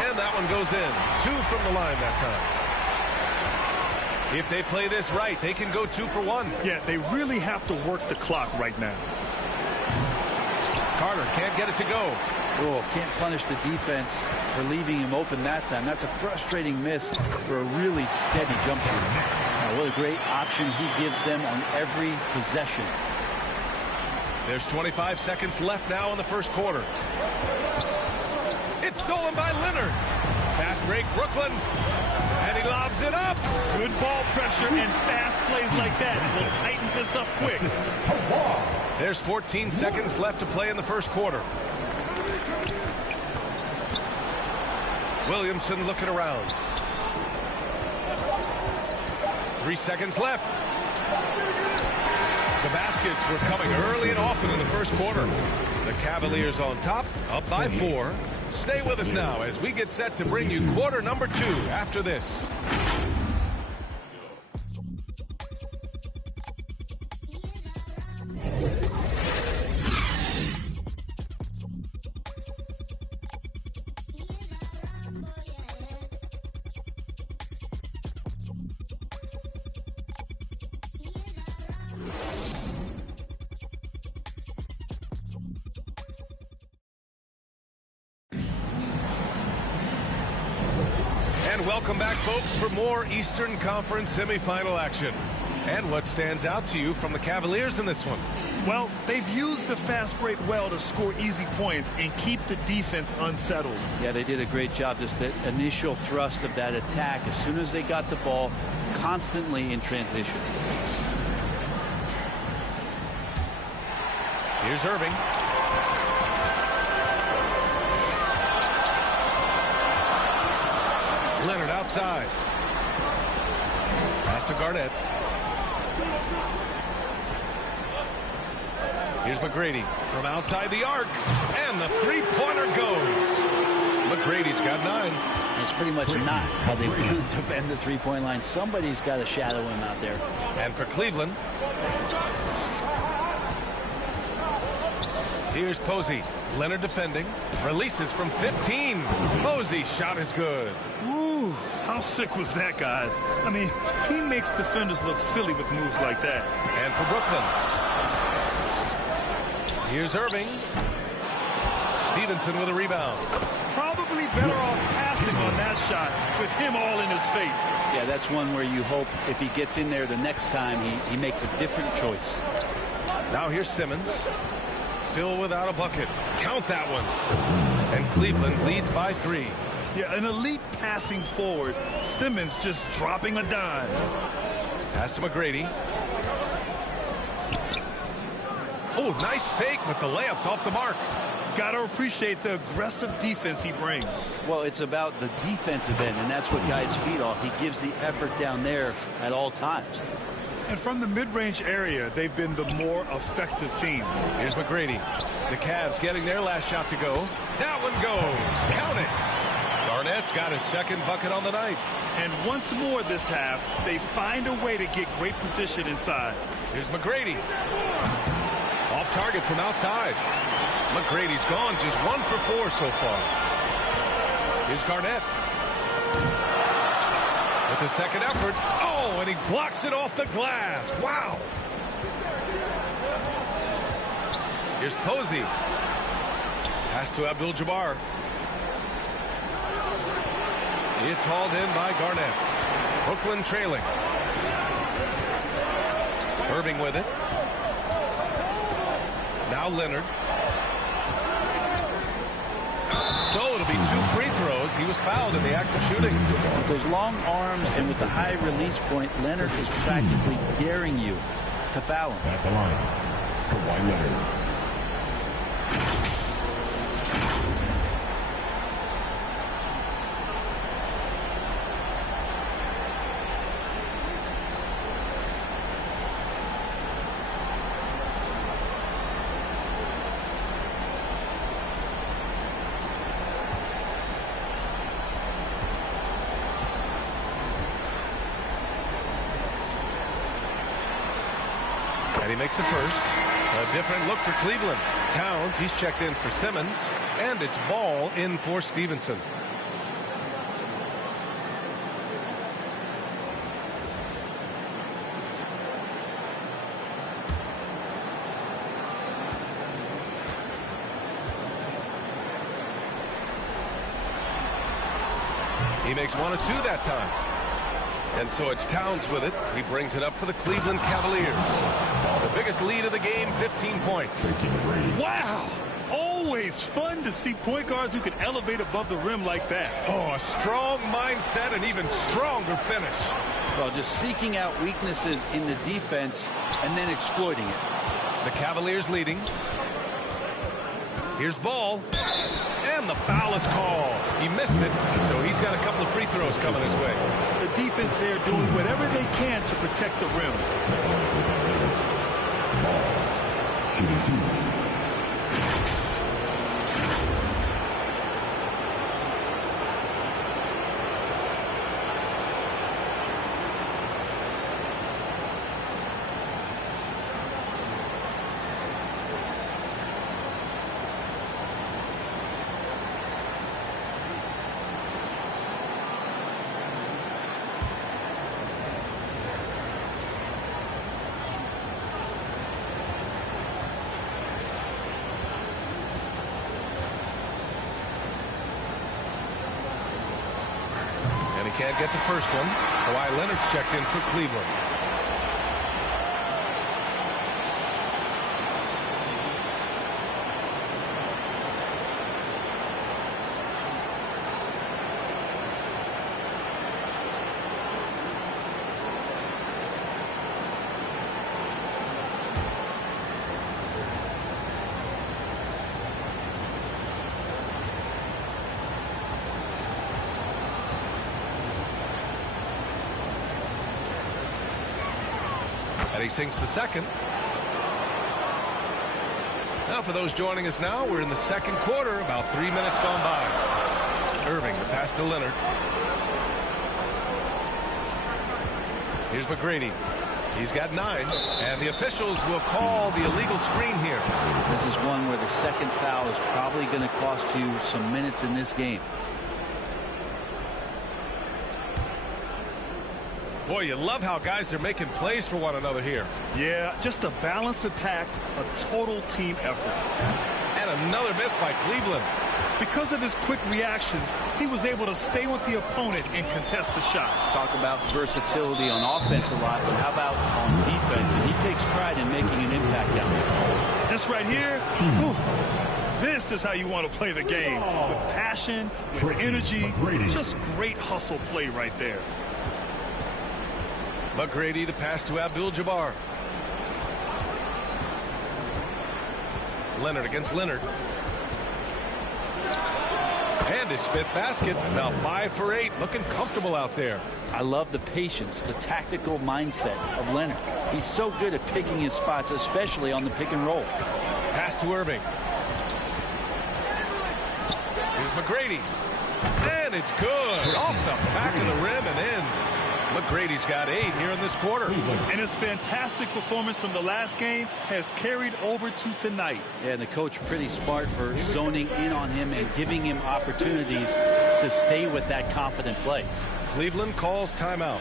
And that one goes in. 2 from the line that time. If they play this right, they can go 2 for 1. Yeah, they really have to work the clock right now. Carter can't get it to go. Oh, can't punish the defense for leaving him open that time. That's a frustrating miss for a really steady jump shooter. Now, what a great option he gives them on every possession. There's 25 seconds left now in the first quarter. It's stolen by Leonard. Fast break, Brooklyn. And he lobs it up. Good ball pressure and fast plays like that will tighten this up quick. There's 14 seconds left to play in the first quarter. Williamson looking around. 3 seconds left. The baskets were coming early and often in the first quarter. The Cavaliers on top, up by 4. Stay with us now as we get set to bring you quarter number 2 after this. And welcome back, folks, for more Eastern Conference semifinal action. And what stands out to you from the Cavaliers in this one? Well, they've used the fast break well to score easy points and keep the defense unsettled. Yeah, they did a great job. Just the initial thrust of that attack, as soon as they got the ball, constantly in transition. Here's Irving. Leonard outside. Pass to Garnett. Here's McGrady from outside the arc, and the three-pointer goes. McGrady's got 9. It's pretty much not how they want to defend the three-point line. Somebody's got to shadow him out there. And for Cleveland, here's Posey. Leonard defending. Releases from 15. Posey's shot is good. Ooh, how sick was that, guys? I mean, he makes defenders look silly with moves like that. And for Brooklyn, here's Irving. Stevenson with a rebound. Probably better off passing on that shot with him all in his face. Yeah, that's one where you hope if he gets in there the next time, he makes a different choice. Now here's Simmons. Still without a bucket. Count that one. And Cleveland leads by 3. Yeah, an elite passing forward. Simmons just dropping a dime. Pass to McGrady. Oh, nice fake, but the layup's off the mark. Gotta appreciate the aggressive defense he brings. Well, it's about the defensive end, and that's what guys feed off. He gives the effort down there at all times. And from the mid-range area, they've been the more effective team. Here's McGrady. The Cavs getting their last shot to go. That one goes. Count it. Garnett's got his second bucket on the night. And once more this half, they find a way to get great position inside. Here's McGrady. Off target from outside. McGrady's gone just 1 for 4 so far. Here's Garnett. With the second effort. Oh, and he blocks it off the glass. Wow. Here's Posey. Pass to Abdul-Jabbar. It's hauled in by Garnett. Brooklyn trailing. Irving with it. Now Leonard. So it'll be 2 free throws. He was fouled in the act of shooting. With those long arms and with the high release point, Leonard is practically daring you to foul him. At the line, Kawhi Leonard. And he makes it first. A different look for Cleveland. Towns, he's checked in for Simmons. And it's Ball in for Stevenson. He makes 1 of 2 that time. And so it's Towns with it. He brings it up for the Cleveland Cavaliers. The biggest lead of the game, 15 points. Wow! Always fun to see point guards who can elevate above the rim like that. Oh, a strong mindset and even stronger finish. Well, just seeking out weaknesses in the defense and then exploiting it. The Cavaliers leading. Here's Ball. And the foul is called. He missed it, so he's got a couple of free throws coming his way. The defense there doing whatever they can to protect the rim. Ball. Shooting 2. can't get the first one. Kawhi Leonard's checked in for Cleveland. And he sinks the second. Now for those joining us now, we're in the second quarter, about 3 minutes gone by. Irving, the pass to Leonard. Here's McGrady. He's got 9, and the officials will call the illegal screen here. This is one where the second foul is probably going to cost you some minutes in this game. Boy, you love how guys are making plays for one another here. Yeah, just a balanced attack, a total team effort. And another miss by Cleveland. Because of his quick reactions, he was able to stay with the opponent and contest the shot. Talk about versatility on offense a lot, but how about on defense? And he takes pride in making an impact down there. This right here, this is how you want to play the game. With passion, with energy, just great hustle play right there. McGrady, the pass to Abdul-Jabbar. Leonard against Leonard. And his 5th basket. Now 5 for 8. Looking comfortable out there. I love the patience, the tactical mindset of Leonard. He's so good at picking his spots, especially on the pick and roll. Pass to Irving. Here's McGrady. And it's good. Off the back of the rim and in. McGrady's got 8 here in this quarter. And his fantastic performance from the last game has carried over to tonight. Yeah, and the coach pretty smart for zoning in on him and giving him opportunities to stay with that confident play. Cleveland calls timeout.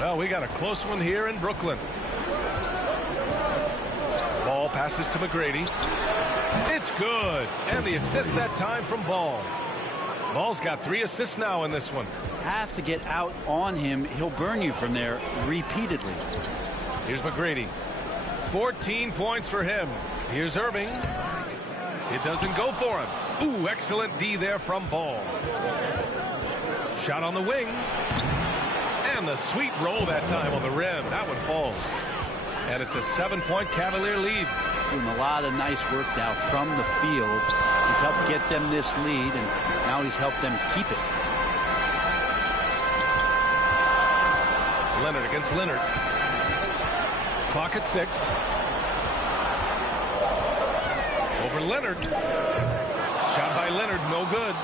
Well, we got a close one here in Brooklyn. Ball passes to McGrady. It's good. And the assist that time from Ball. Ball's got 3 assists now in this one. Have to get out on him. He'll burn you from there repeatedly. Here's McGrady. 14 points for him. Here's Irving. It doesn't go for him. Ooh, excellent D there from Ball. Shot on the wing. And the sweet roll that time on the rim. That one falls. And it's a 7-point Cavalier lead. Doing a lot of nice work now from the field. He's helped get them this lead, and now he's helped them keep it. Leonard against Leonard. Clock at 6. Over Leonard. Shot by Leonard, no good.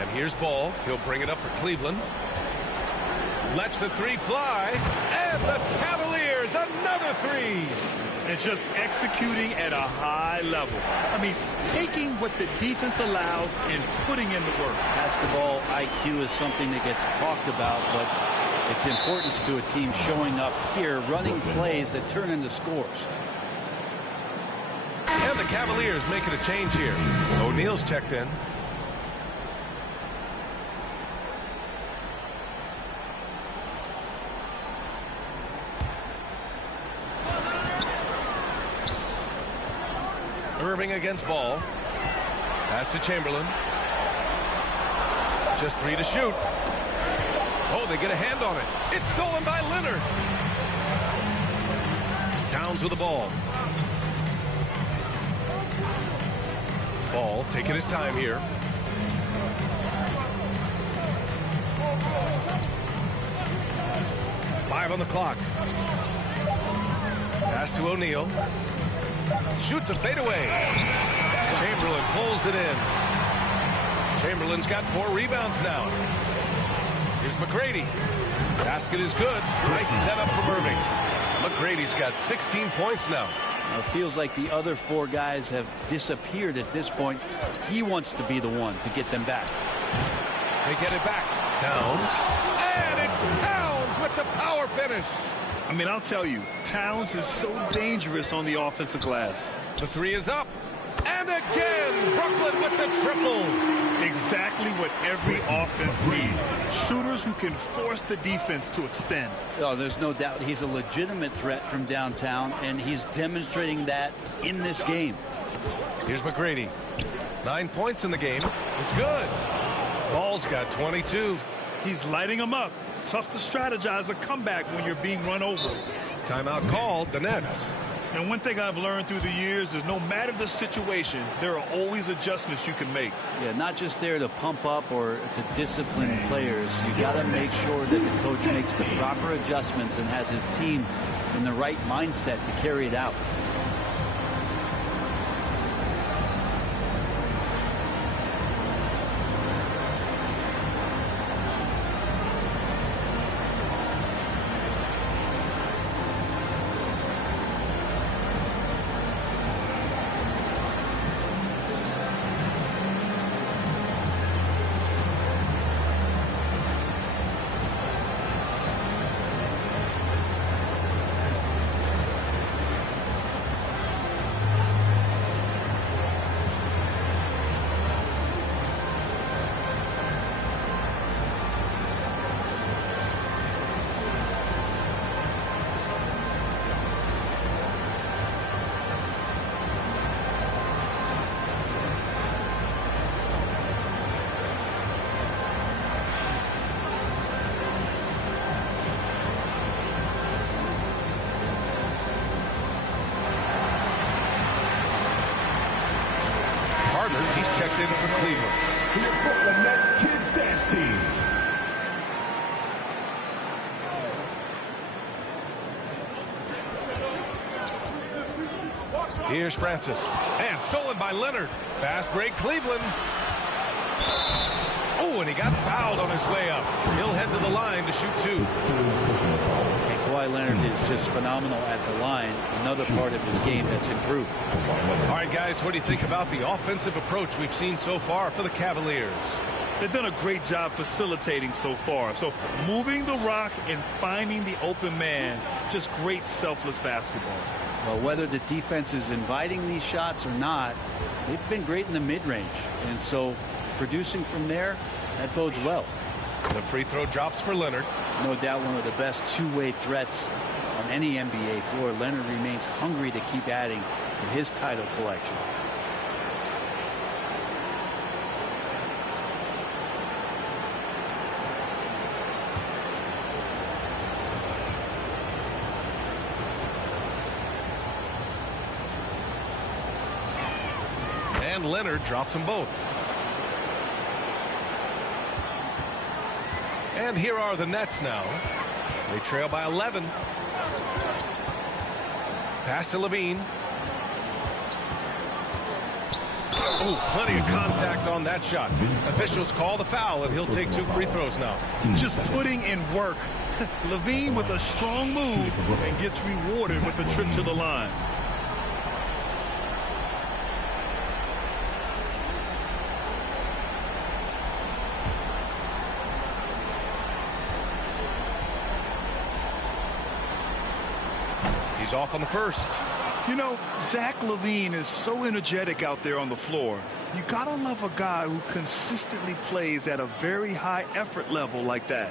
And here's Ball. He'll bring it up for Cleveland. Lets the 3 fly. And the Cavaliers, another 3. And just executing at a high level. I mean, taking what the defense allows and putting in the work. Basketball IQ is something that gets talked about, but its importance to a team showing up here, running plays that turn into scores. And the Cavaliers making a change here. O'Neal's checked in. Irving against Ball. Pass to Chamberlain. Just 3 to shoot. Oh, they get a hand on it. It's stolen by Leonard. Towns with the ball. Ball taking his time here. Five on the clock. Pass to O'Neal. Shoots a fadeaway. Chamberlain pulls it in. Chamberlain's got 4 rebounds now. Here's McGrady. Basket is good. Nice setup from Irving. McGrady's got 16 points now. It feels like the other 4 guys have disappeared at this point. He wants to be the one to get them back. They get it back. Towns. And it's Towns with the power finish. I mean, I'll tell you, Towns is so dangerous on the offensive glass. The 3 is up. And again, Brooklyn with the triple. Exactly what every offense needs. Shooters who can force the defense to extend. Oh, there's no doubt he's a legitimate threat from downtown, and he's demonstrating that in this game. Here's McGrady. 9 points in the game. It's good. Ball's got 22. He's lighting them up. Tough to strategize a comeback when you're being run over. Timeout called, the Nets. And one thing I've learned through the years is no matter the situation, there are always adjustments you can make. Yeah, not just there to pump up or to discipline players. You got to make sure that the coach makes the proper adjustments and has his team in the right mindset to carry it out. He's checked in for Cleveland. The Brooklyn Nets Kids Dance Team. Here's Francis. And stolen by Leonard. Fast break, Cleveland. Oh, and he got fouled on his way up. He'll head to the line to shoot 2. And Kawhi Leonard is just phenomenal at the line. Another part of his game that's improved. All right, guys, what do you think about the offensive approach we've seen so far for the Cavaliers? They've done a great job facilitating so far. So moving the rock and finding the open man, just great selfless basketball. Well, whether the defense is inviting these shots or not, they've been great in the mid-range. And so producing from there, that bodes well. The free throw drops for Leonard. No doubt one of the best two-way threats on any NBA floor. Leonard remains hungry to keep adding to his title collection. And Leonard drops them both. And here are the Nets now. They trail by 11. Pass to Levine. Oh, plenty of contact on that shot. Officials call the foul, and he'll take 2 free throws now. Just putting in work. Levine with a strong move and gets rewarded with a trip to the line. He's off on the first. You know, Zach LaVine is so energetic out there on the floor. You gotta love a guy who consistently plays at a very high effort level like that.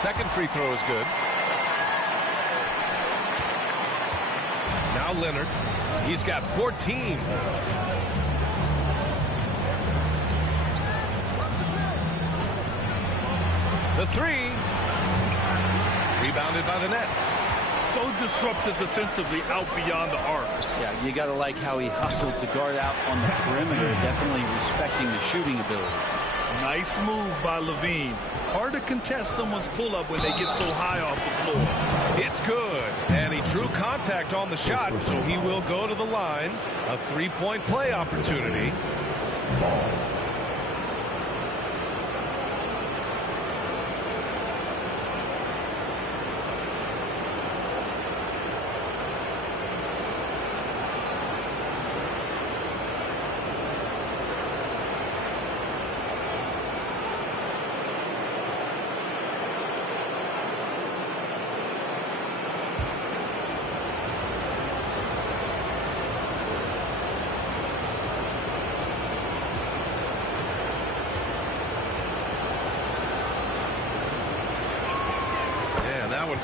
second free throw is good. Now Leonard. He's got 14. The three. Rebounded by the Nets. So disruptive defensively out beyond the arc. Yeah, you got to like how he hustled to guard out on the perimeter, definitely respecting the shooting ability. Nice move by Levine. Hard to contest someone's pull-up when they get so high off the floor. It's good, and he drew contact on the shot, so he will go to the line. A three-point play opportunity.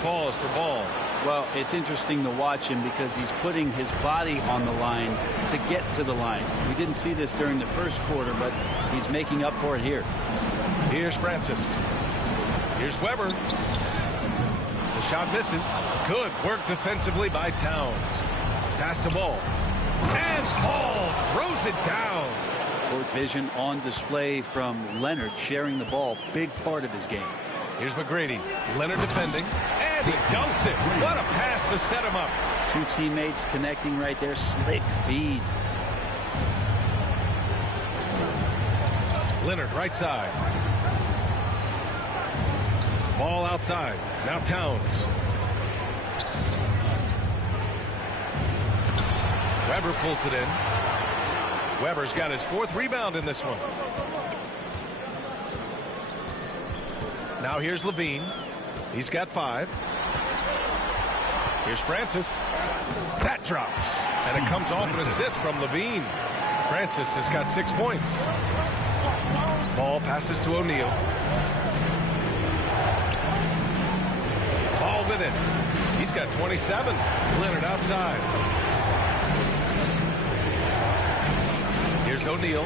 Falls for ball. Well, it's interesting to watch him because he's putting his body on the line to get to the line. We didn't see this during the first quarter, but he's making up for it here. Here's Francis. Here's Weber. The shot misses. Good work defensively by Towns. Pass the ball. And Ball throws it down. Court vision on display from Leonard, sharing the ball. Big part of his game. Here's McGrady. Leonard defending. And he dunks it. What a pass to set him up. Two teammates connecting right there. Slick feed. Leonard right side. Ball outside. Now Towns. Weber pulls it in. Weber's got his fourth rebound in this one. Now here's Levine. He's got 5. Here's Francis. That drops. And it comes off an assist from Levine. Francis has got 6 points. Ball passes to O'Neal. Ball with it. He's got 27. Leonard outside. Here's O'Neal.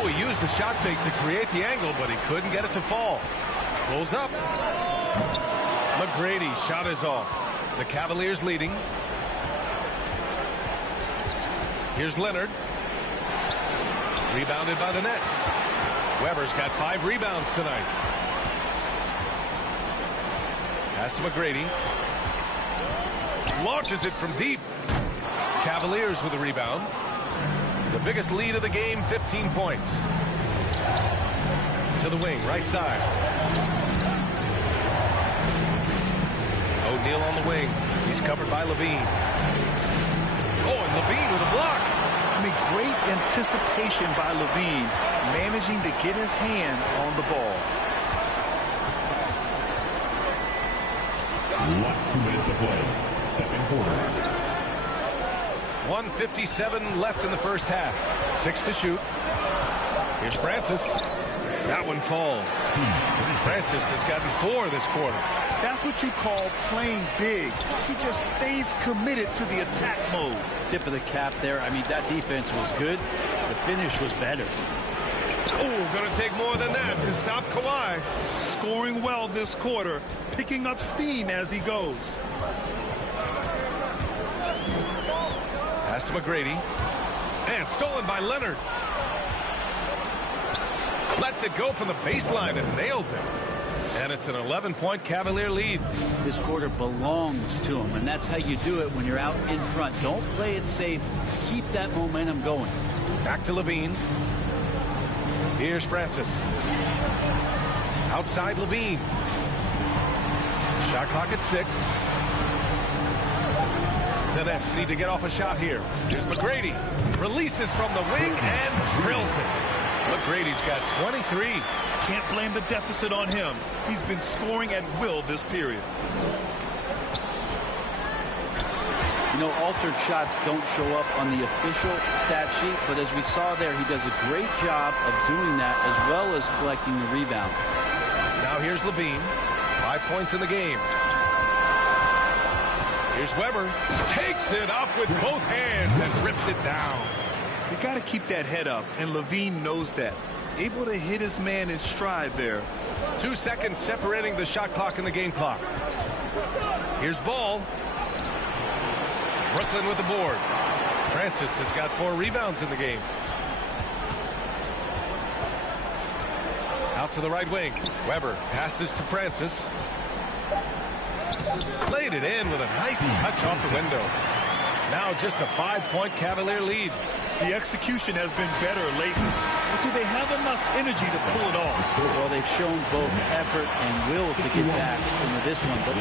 Oh, he used the shot fake to create the angle, but he couldn't get it to fall. Pulls up. McGrady shot is off. The Cavaliers leading. Here's Leonard. Rebounded by the Nets. Weber's got 5 rebounds tonight. Pass to McGrady. Launches it from deep. Cavaliers with a rebound. The biggest lead of the game, 15 points. To the wing, right side. O'Neal on the wing. He's covered by Levine. Oh, and Levine with a block. I mean, great anticipation by Levine, managing to get his hand on the ball. Last 2 minutes to play. Second quarter. 1:57 left in the first half. 6 to shoot. Here's Francis. That one falls. Francis has gotten 4 this quarter. That's what you call playing big. He just stays committed to the attack mode. Tip of the cap there. I mean, that defense was good. The finish was better. Oh, going to take more than that to stop Kawhi. Scoring well this quarter, picking up steam as he goes. Pass to McGrady. And stolen by Leonard. Lets it go from the baseline and nails it. And it's an 11-point Cavalier lead. This quarter belongs to him, and that's how you do it when you're out in front. Don't play it safe. Keep that momentum going. Back to Levine. Here's Francis. Outside Levine. Shot clock at 6. The Nets need to get off a shot here. Here's McGrady. Releases from the wing and drills it. McGrady's got 23. Can't blame the deficit on him. He's been scoring at will this period. You know, altered shots don't show up on the official stat sheet, but as we saw there, he does a great job of doing that as well as collecting the rebound. Now Now here's Levine. 5 points in the game. Here's Weber. Takes it up with both hands and rips it down. You got to keep that head up, and Levine knows that. Able to hit his man in stride there. 2 seconds separating the shot clock and the game clock. Here's Ball. Brooklyn with the board. Francis has got 4 rebounds in the game. Out to the right wing. Weber passes to Francis. Laid it in with a nice touch off the window. Now just a 5-point Cavalier lead. The execution has been better lately. But do they have enough energy to pull it off? Well, they've shown both effort and will to get back into this one. But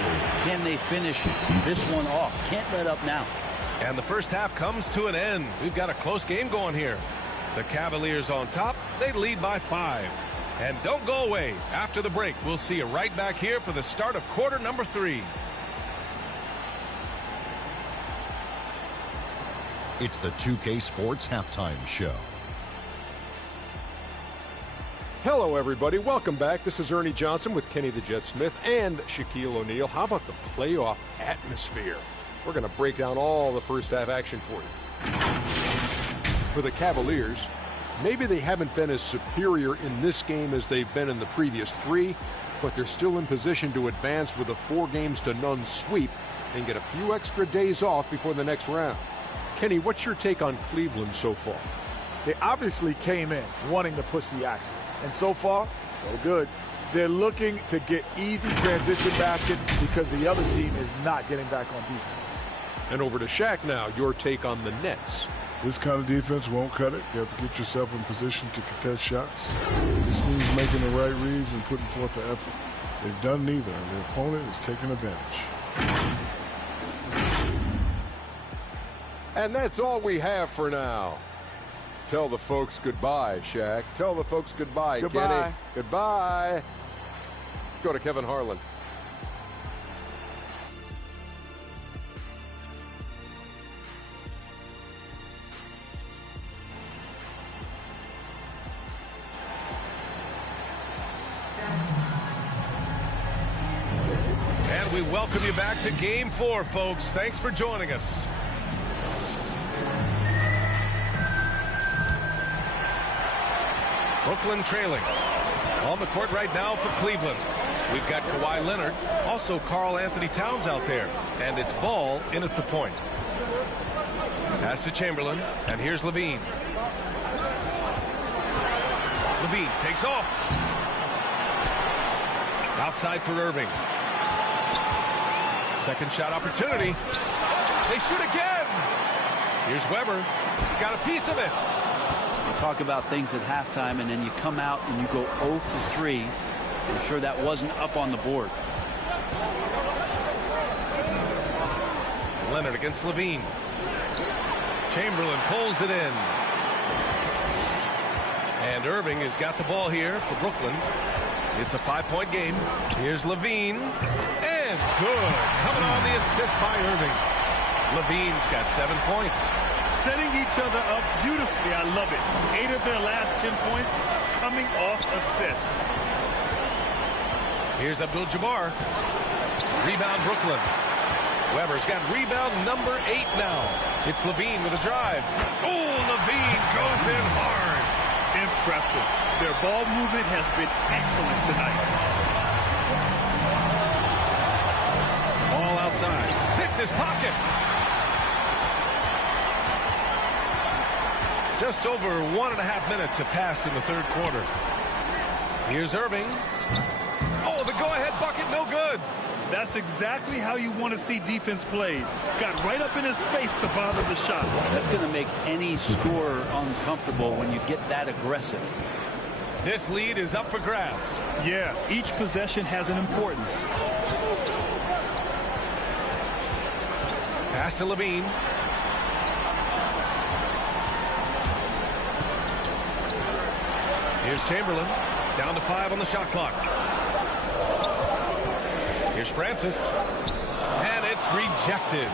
can they finish this one off? Can't let up now. And the first half comes to an end. We've got a close game going here. The Cavaliers on top. They lead by 5. And don't go away. After the break, we'll see you right back here for the start of quarter number 3. It's the 2K Sports Halftime Show. Hello, everybody. Welcome back. This is Ernie Johnson with Kenny the Jet Smith and Shaquille O'Neal. How about the playoff atmosphere? We're going to break down all the first half action for you. For the Cavaliers, maybe they haven't been as superior in this game as they've been in the previous 3, but they're still in position to advance with a 4-0 sweep and get a few extra days off before the next round. Kenny, what's your take on Cleveland so far? They obviously came in wanting to push the action, and so far, so good. They're looking to get easy transition baskets because the other team is not getting back on defense. And over to Shaq now, your take on the Nets. This kind of defense won't cut it. You have to get yourself in position to contest shots. This means making the right reads and putting forth the effort. They've done neither, and their opponent is taking advantage. And that's all we have for now. Tell the folks goodbye, Shaq. Tell the folks goodbye, Goodbye. Kenny. Goodbye. Go to Kevin Harlan. And we welcome you back to Game 4, folks. Thanks for joining us. Brooklyn trailing. On the court right now for Cleveland. We've got Kawhi Leonard, also Karl Anthony Towns out there. And it's Ball in at the point. Pass to Chamberlain, and here's Levine. Levine takes off. Outside for Irving. Second shot opportunity. They shoot again. Here's Weber. Got a piece of it. You talk about things at halftime, and then you come out and you go 0 for 3. I'm sure that wasn't up on the board. Leonard against Levine. Chamberlain pulls it in. And Irving has got the ball here for Brooklyn. It's a 5-point game. Here's Levine. And good. Coming on the assist by Irving. Levine's got 7 points. Setting each other up beautifully. I love it. 8 of their last 10 points coming off assists. Here's Abdul-Jabbar. Rebound Brooklyn. Weber's got rebound number 8 now. It's Levine with a drive. Oh, Levine goes in hard. Impressive. Their ball movement has been excellent tonight. All outside. Picked his pocket. Just over 1.5 minutes have passed in the third quarter. Here's Irving. Oh, the go-ahead bucket, no good. That's exactly how you want to see defense played. Got right up in his space to bother the shot. That's going to make any scorer uncomfortable when you get that aggressive. This lead is up for grabs. Yeah, each possession has an importance. Pass to Levine. Here's Chamberlain. Down to 5 on the shot clock. Here's Francis. And it's rejected.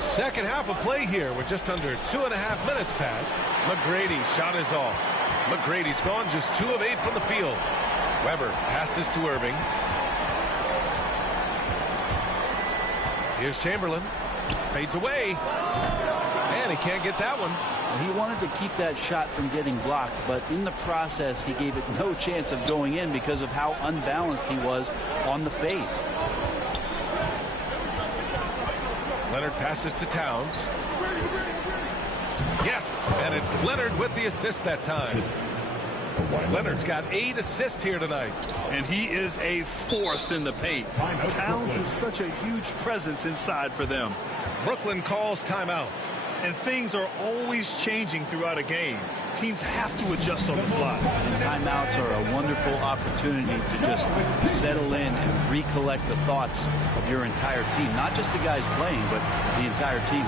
Second half of play here with just under 2.5 minutes passed. McGrady's shot is off. McGrady's gone just 2 of 8 from the field. Weber passes to Irving. Here's Chamberlain. Fades away. And he can't get that one. He wanted to keep that shot from getting blocked, but in the process, he gave it no chance of going in because of how unbalanced he was on the fade. Leonard passes to Towns. Yes, and it's Leonard with the assist that time. Leonard's got 8 assists here tonight. And he is a force in the paint. Towns is such a huge presence inside for them. Brooklyn calls timeout. And things are always changing throughout a game. Teams have to adjust on the fly. Timeouts are a wonderful opportunity to just settle in and recollect the thoughts of your entire team. Not just the guys playing, but the entire team.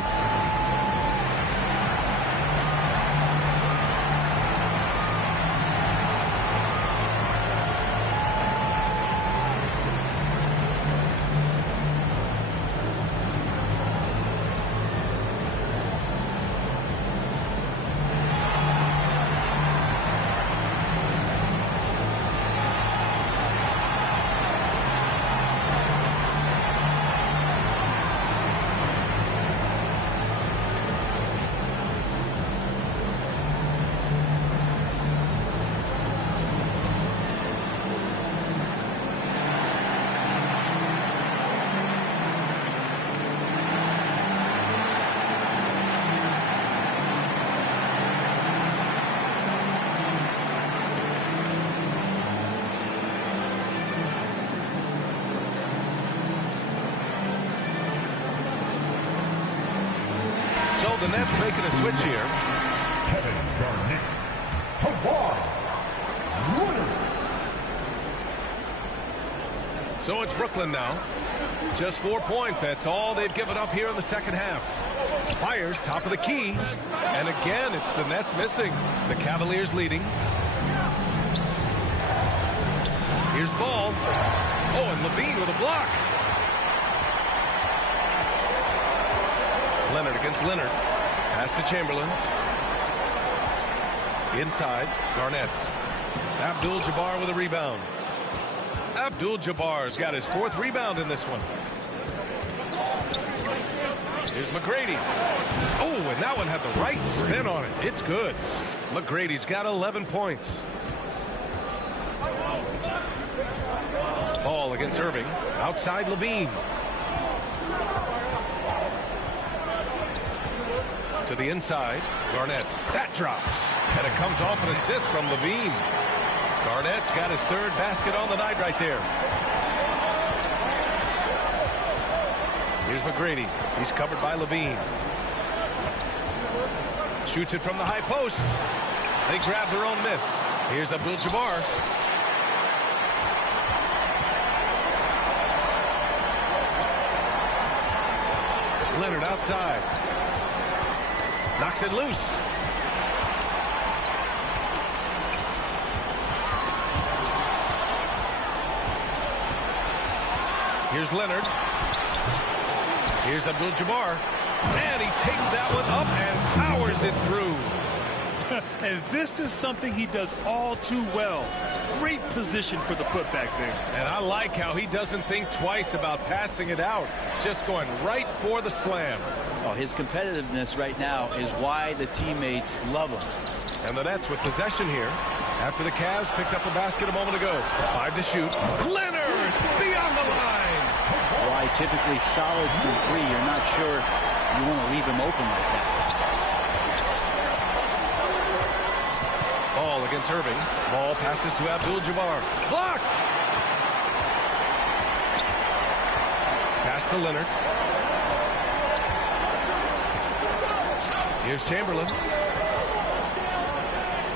The Nets making a switch here. Kevin Garnett. Kawhi Leonard. So it's Brooklyn now. Just 4 points. That's all they've given up here in the second half. Fires top of the key. And again, it's the Nets missing. The Cavaliers leading. Here's Ball. Oh, and Levine with a block. Leonard against Leonard. Pass to Chamberlain. Inside, Garnett. Abdul-Jabbar with a rebound. Abdul-Jabbar's got his 4th rebound in this one. Here's McGrady. Oh, and that one had the right spin on it. It's good. McGrady's got 11 points. Ball against Irving. Outside Levine. To the inside, Garnett. That drops. And it comes off an assist from Levine. Garnett's got his 3rd basket on the night right there. Here's McGrady. He's covered by Levine. Shoots it from the high post. They grab their own miss. Here's Abdul-Jabbar. Leonard outside. Knocks it loose. Here's Leonard. Here's Abdul-Jabbar. And he takes that one up and powers it through. And this is something he does all too well. Great position for the putback there. And I like how he doesn't think twice about passing it out. Just going right for the slam. Oh, his competitiveness right now is why the teammates love him. And the Nets with possession here. After the Cavs picked up a basket a moment ago. 5 to shoot. Leonard beyond the line. Why typically solid from 3. You're not sure you want to leave him open like that. Ball against Irving. Ball passes to Abdul-Jabbar. Blocked. Pass to Leonard. Here's Chamberlain.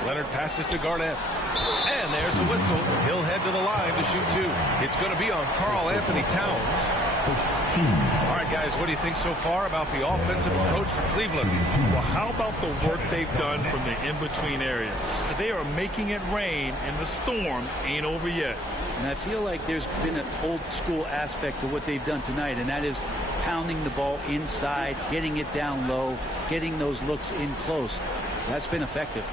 Leonard passes to Garnett. And there's a whistle. He'll head to the line to shoot 2. It's going to be on Karl Anthony Towns. All right, guys, what do you think so far about the offensive approach for Cleveland? Well, how about the work they've done from the in-between area? They are making it rain, and the storm ain't over yet. And I feel like there's been an old-school aspect to what they've done tonight, and that is pounding the ball inside, getting it down low, getting those looks in close. That's been effective.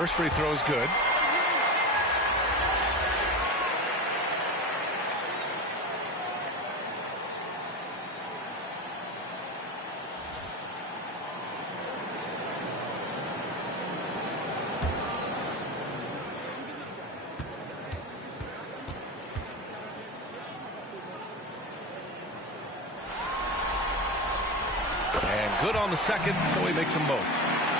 First free throw is good. Good on the second, so he makes them both.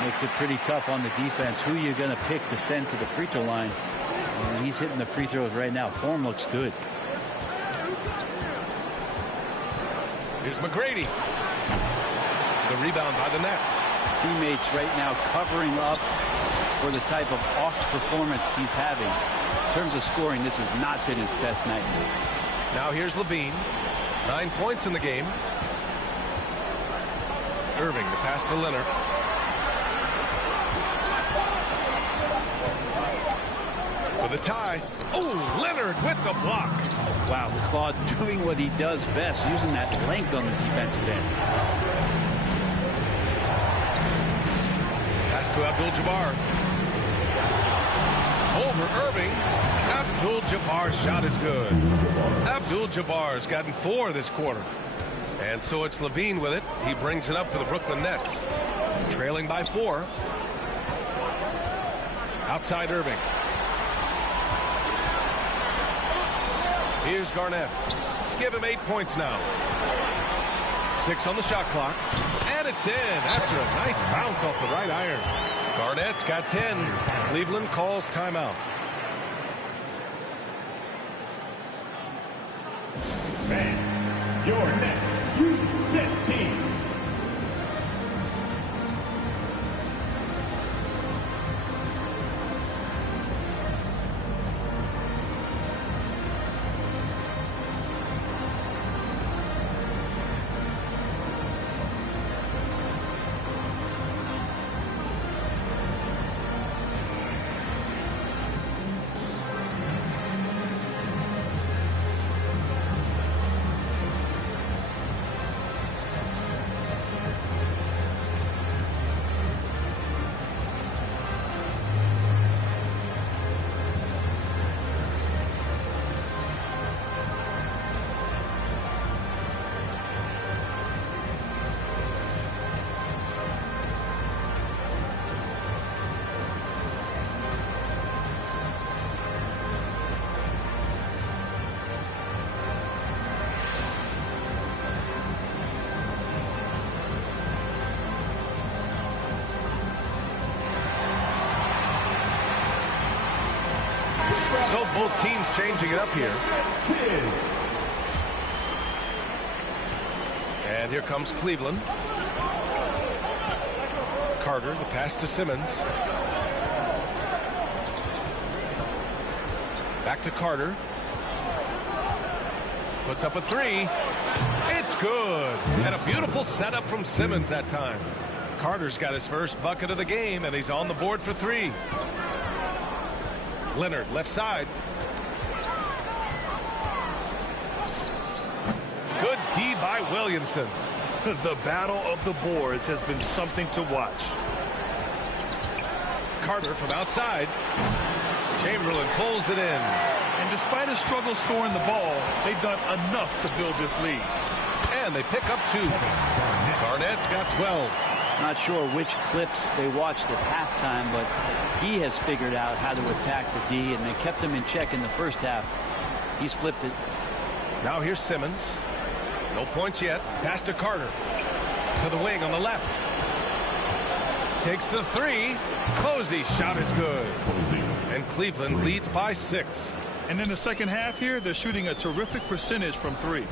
Makes it pretty tough on the defense. Who you're going to pick to send to the free throw line. And he's hitting the free throws right now. Form looks good. Here's McGrady. The rebound by the Nets. Teammates right now covering up for the type of off performance he's having. In terms of scoring, this has not been his best night. Now here's Levine. 9 points in the game. Irving, the pass to Leonard. For the tie. Oh, Leonard with the block. Wow, the Claude doing what he does best, using that length on the defensive end. Pass to Abdul-Jabbar. Over Irving. Abdul-Jabbar's shot is good. Abdul-Jabbar's gotten 4 this quarter. And so it's Levine with it. He brings it up for the Brooklyn Nets. Trailing by 4. Outside Irving. Here's Garnett. Give him 8 points now. 6 on the shot clock. And it's in after a nice bounce off the right iron. Garnett's got 10. Cleveland calls timeout. Man, your next. This team. So both teams changing it up here. And here comes Cleveland. Carter, the pass to Simmons. Back to Carter. Puts up a 3. It's good. And a beautiful setup from Simmons that time. Carter's got his first bucket of the game, and he's on the board for 3. Leonard, left side. Good D by Williamson. The battle of the boards has been something to watch. Carter from outside. Chamberlain pulls it in. And despite a struggle scoring the ball, they've done enough to build this lead. And they pick up 2. Garnett's got 12. Not sure which clips they watched at halftime, but he has figured out how to attack the D, and they kept him in check in the first half. He's flipped it. Now here's Simmons. No points yet. Pass to Carter. To the wing on the left. Takes the 3. Cozy's shot is good. And Cleveland leads by 6. And in the second half here, they're shooting a terrific percentage from 3.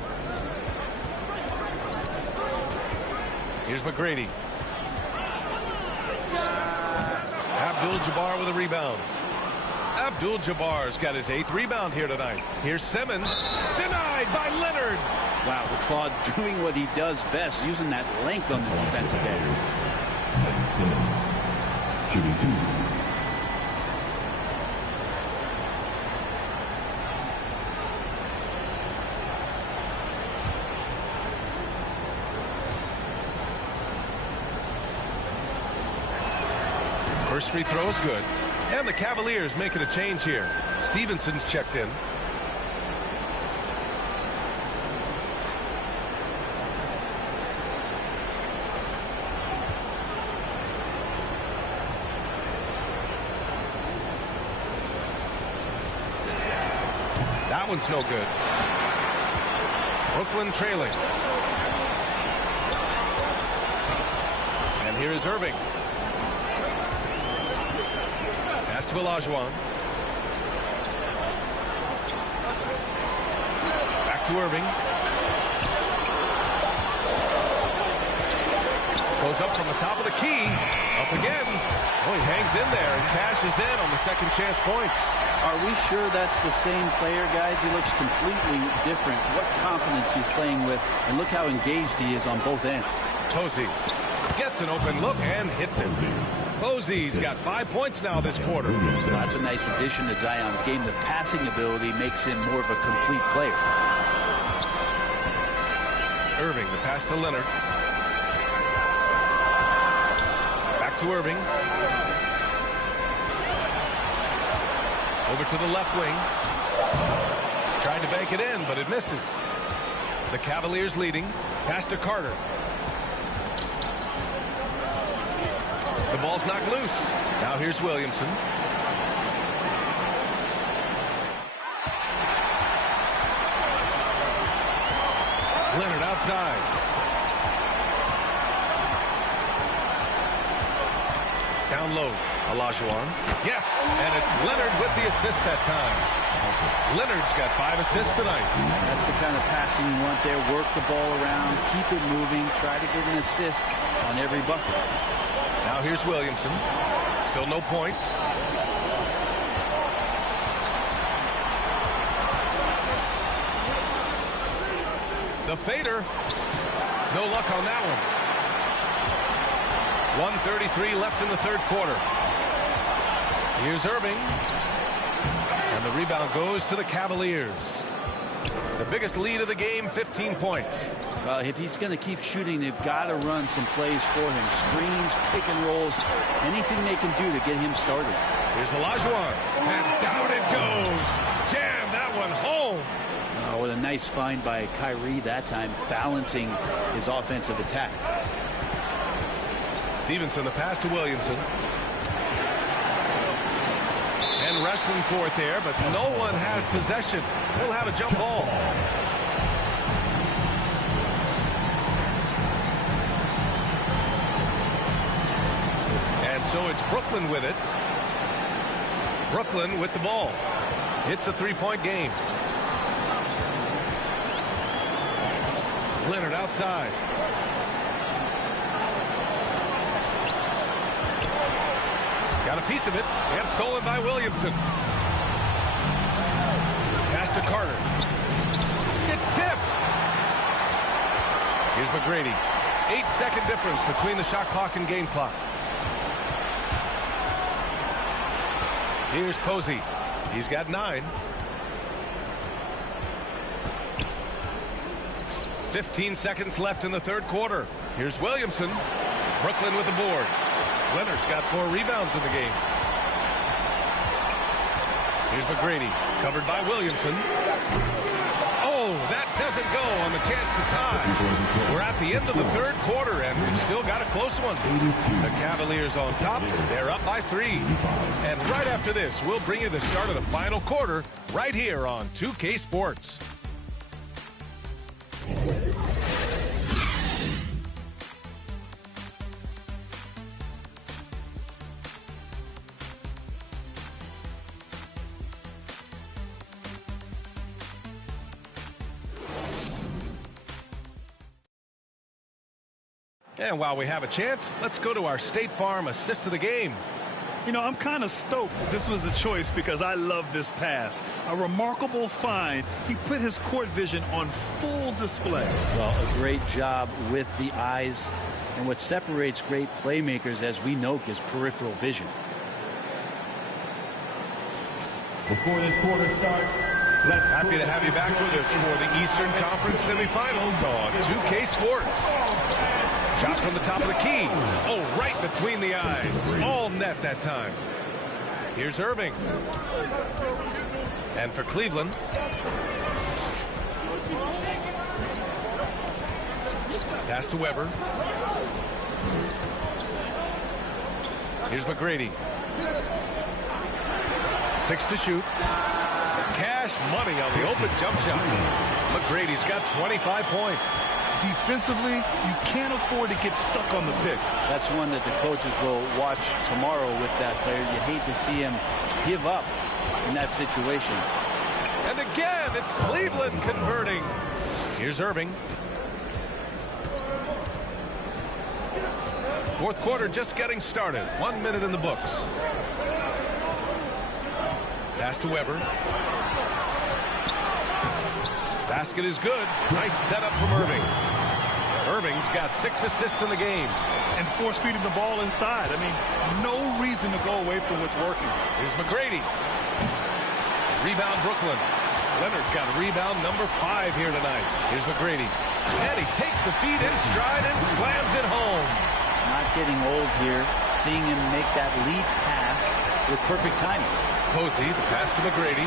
Here's McGrady. Abdul-Jabbar with a rebound. Abdul-Jabbar's got his 8th rebound here tonight. Here's Simmons. Denied by Leonard. Wow, the Claude doing what he does best, using that length on the defensive end. Simmons, shooting 2. First free throw is good. And the Cavaliers making a change here. Stevenson's checked in. That one's no good. Brooklyn trailing. And here is Irving. Pass to Olajuwon. Back to Irving. Goes up from the top of the key. Up again. Oh, he hangs in there and cashes in on the second chance points. Are we sure that's the same player, guys? He looks completely different. What confidence he's playing with, and look how engaged he is on both ends. Posey gets an open look and hits it. Posey's got 5 points now this quarter. That's a nice addition to Zion's game. The passing ability makes him more of a complete player. Irving, the pass to Leonard. Back to Irving. Over to the left wing. Trying to bank it in, but it misses. The Cavaliers leading. Pass to Carter. The ball's knocked loose. Now here's Williamson. Leonard outside. Down low. Olajuwon. Yes, and it's Leonard with the assist that time. Leonard's got 5 assists tonight. That's the kind of passing you want there. Work the ball around, keep it moving, try to get an assist on every bucket. Now here's Williamson. Still no points. The fader. No luck on that one. 1:33 left in the third quarter. Here's Irving. And the rebound goes to the Cavaliers. The biggest lead of the game, 15 points. If he's going to keep shooting, they've got to run some plays for him. Screens, pick and rolls, anything they can do to get him started. Here's Olajuwon. And down it goes. Jam that one home. Oh, what a nice find by Kyrie that time, balancing his offensive attack. Stevenson, the pass to Williamson. And wrestling for it there, but no one has possession. He'll have a jump ball. And so it's Brooklyn with it. Brooklyn with the ball. It's a three-point game. Leonard outside. Got a piece of it, and stolen by Williamson. Pass to Carter. It's tipped. Here's McGrady. 8-second difference between the shot clock and game clock. Here's Posey. He's got 9. 15 seconds left in the third quarter. Here's Williamson. Brooklyn with the board. Leonard's got 4 rebounds in the game. Here's McGrady, covered by Williamson. Oh, that doesn't go on the chance to tie. We're at the end of the third quarter, and we've still got a close one. The Cavaliers on top. They're up by 3. And right after this, we'll bring you the start of the final quarter right here on 2K Sports. And while we have a chance, let's go to our State Farm assist of the game. You know, I'm kind of stoked this was a choice because I love this pass. A remarkable find. He put his court vision on full display. Well, a great job with the eyes. And what separates great playmakers, as we know, is peripheral vision. Before this quarter starts, happy to have you back with us for the Eastern Conference semifinals on 2K Sports. Shot from the top of the key. Oh, right between the eyes. All net that time. Here's Irving. And for Cleveland, pass to Weber. Here's McGrady. 6 to shoot. Cash money on the open jump shot. McGrady's got 25 points. Defensively, you can't afford to get stuck on the pick. That's one that the coaches will watch tomorrow with that player. You hate to see him give up in that situation. And again, it's Cleveland converting. Here's Irving. Fourth quarter just getting started. 1 minute in the books. Pass to Weber. Basket is good. Nice setup from Irving. Irving's got 6 assists in the game. And force-feeding the ball inside. I mean, no reason to go away from what's working. Here's McGrady. Rebound Brooklyn. Leonard's got rebound number 5 here tonight. Here's McGrady. And he takes the feed in stride and slams it home. Not getting old here. Seeing him make that lead pass with perfect timing. Posey, the pass to McGrady.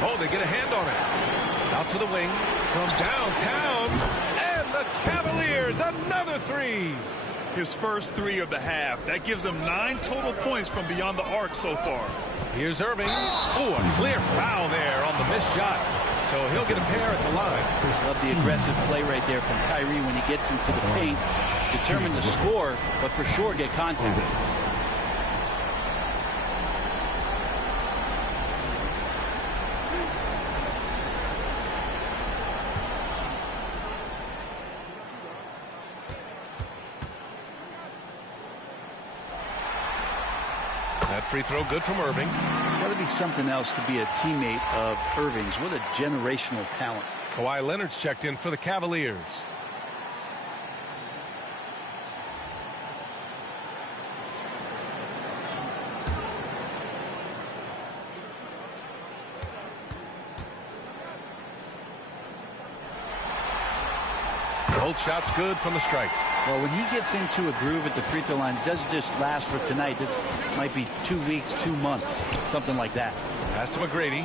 Oh, they get a hand on it. Out to the wing from downtown. And the Cavaliers, another 3. His first 3 of the half. That gives him 9 total points from beyond the arc so far. Here's Irving. Oh, a clear foul there on the missed shot. So he'll get a pair at the line. Love the aggressive play right there from Kyrie when he gets into the paint. Determined to score, but for sure get contact. That free throw good from Irving. It's got to be something else to be a teammate of Irving's. What a generational talent. Kawhi Leonard's checked in for the Cavaliers. Both shots good from the strike. Well, when he gets into a groove at the free throw line, it doesn't just last for tonight. This might be 2 weeks, 2 months, something like that. Pass to McGrady.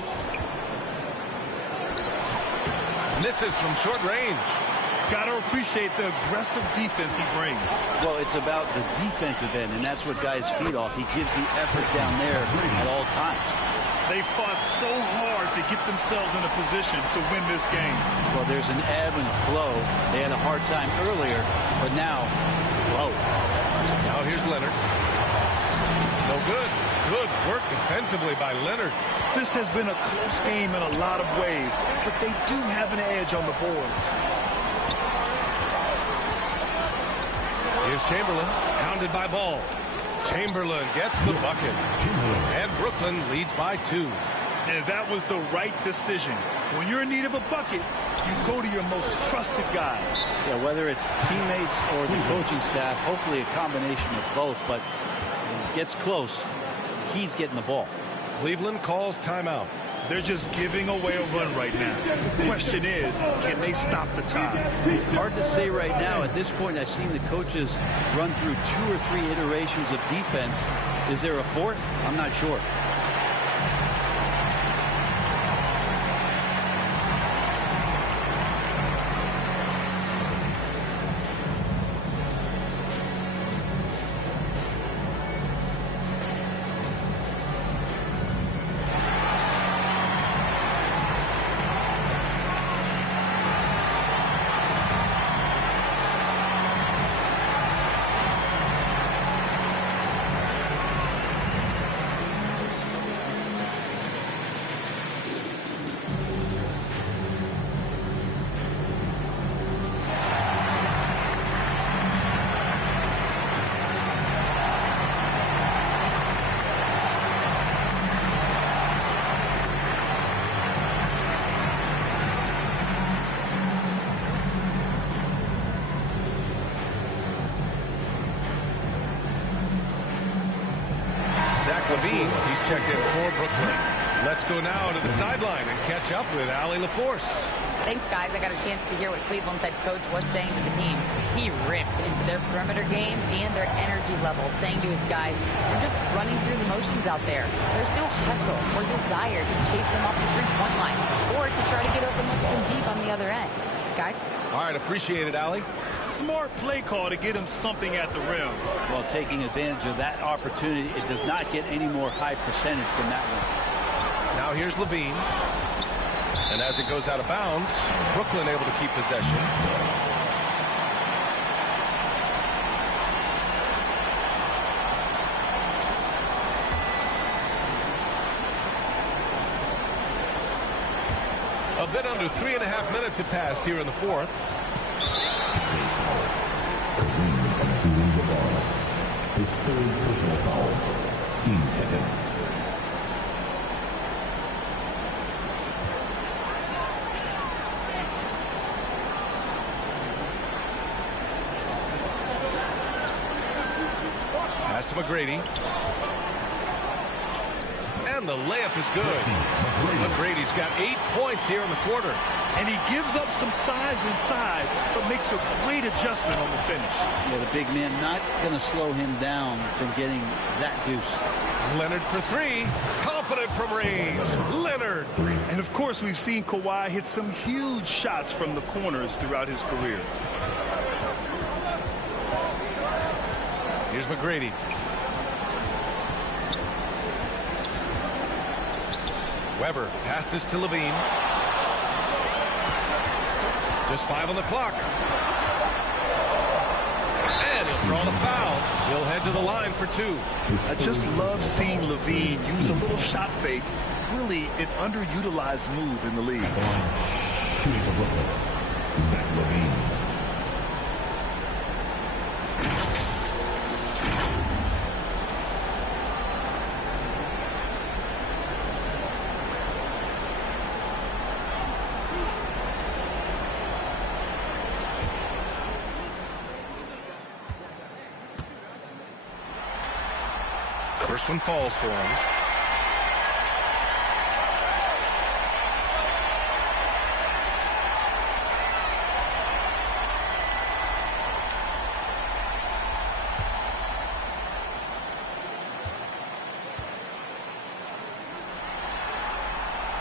Misses from short range. Got to appreciate the aggressive defense he brings. Well, it's about the defensive end, and that's what guys feed off. He gives the effort down there at all times. They fought so hard to get themselves in a position to win this game. Well, there's an ebb and a flow. They had a hard time earlier, but now, flow. Now here's Leonard. No good. Good work defensively by Leonard. This has been a close game in a lot of ways, but they do have an edge on the boards. Here's Chamberlain, pounded by Ball. Chamberlain gets the bucket. And Brooklyn leads by 2. And that was the right decision. When you're in need of a bucket, you go to your most trusted guys. Yeah, whether it's teammates or the coaching staff, hopefully a combination of both, but when it gets close, he's getting the ball. Cleveland calls timeout. They're just giving away a run right now. The question is, can they stop the tide? Hard to say right now. At this point, I've seen the coaches run through 2 or 3 iterations of defense. Is there a 4th? I'm not sure. Levine, he's checked in for Brooklyn. Let's go now to the sideline and catch up with Allie LaForce. Thanks, guys. I got a chance to hear what Cleveland's head coach was saying to the team. He ripped into their perimeter game and their energy level, saying to his guys, we're just running through the motions out there. There's no hustle or desire to chase them off the three-point line or to try to get open looks from deep on the other end. Guys? All right, appreciate it, Allie. Smart play call to get him something at the rim. Well, taking advantage of that opportunity, it does not get any more high percentage than that one. Now here's Levine. And as it goes out of bounds, Brooklyn able to keep possession. A bit under 3.5 minutes have passed here in the fourth. His third personal foul. Team second. Pass to McGrady. And the layup is good. McGrady's got 8 points here in the quarter. And he gives up some size inside, but makes a great adjustment on the finish. Yeah, the big man not going to slow him down from getting that deuce. Leonard for three. Confident from range. Leonard. And of course, we've seen Kawhi hit some huge shots from the corners throughout his career. Here's McGrady. Weber passes to Levine. Just 5 on the clock. And he'll draw the foul. He'll head to the line for 2. I just love seeing Levine use a little shot fake. Really an underutilized move in the league. Shooting for Brooklyn, Zach Levine. First one falls for him.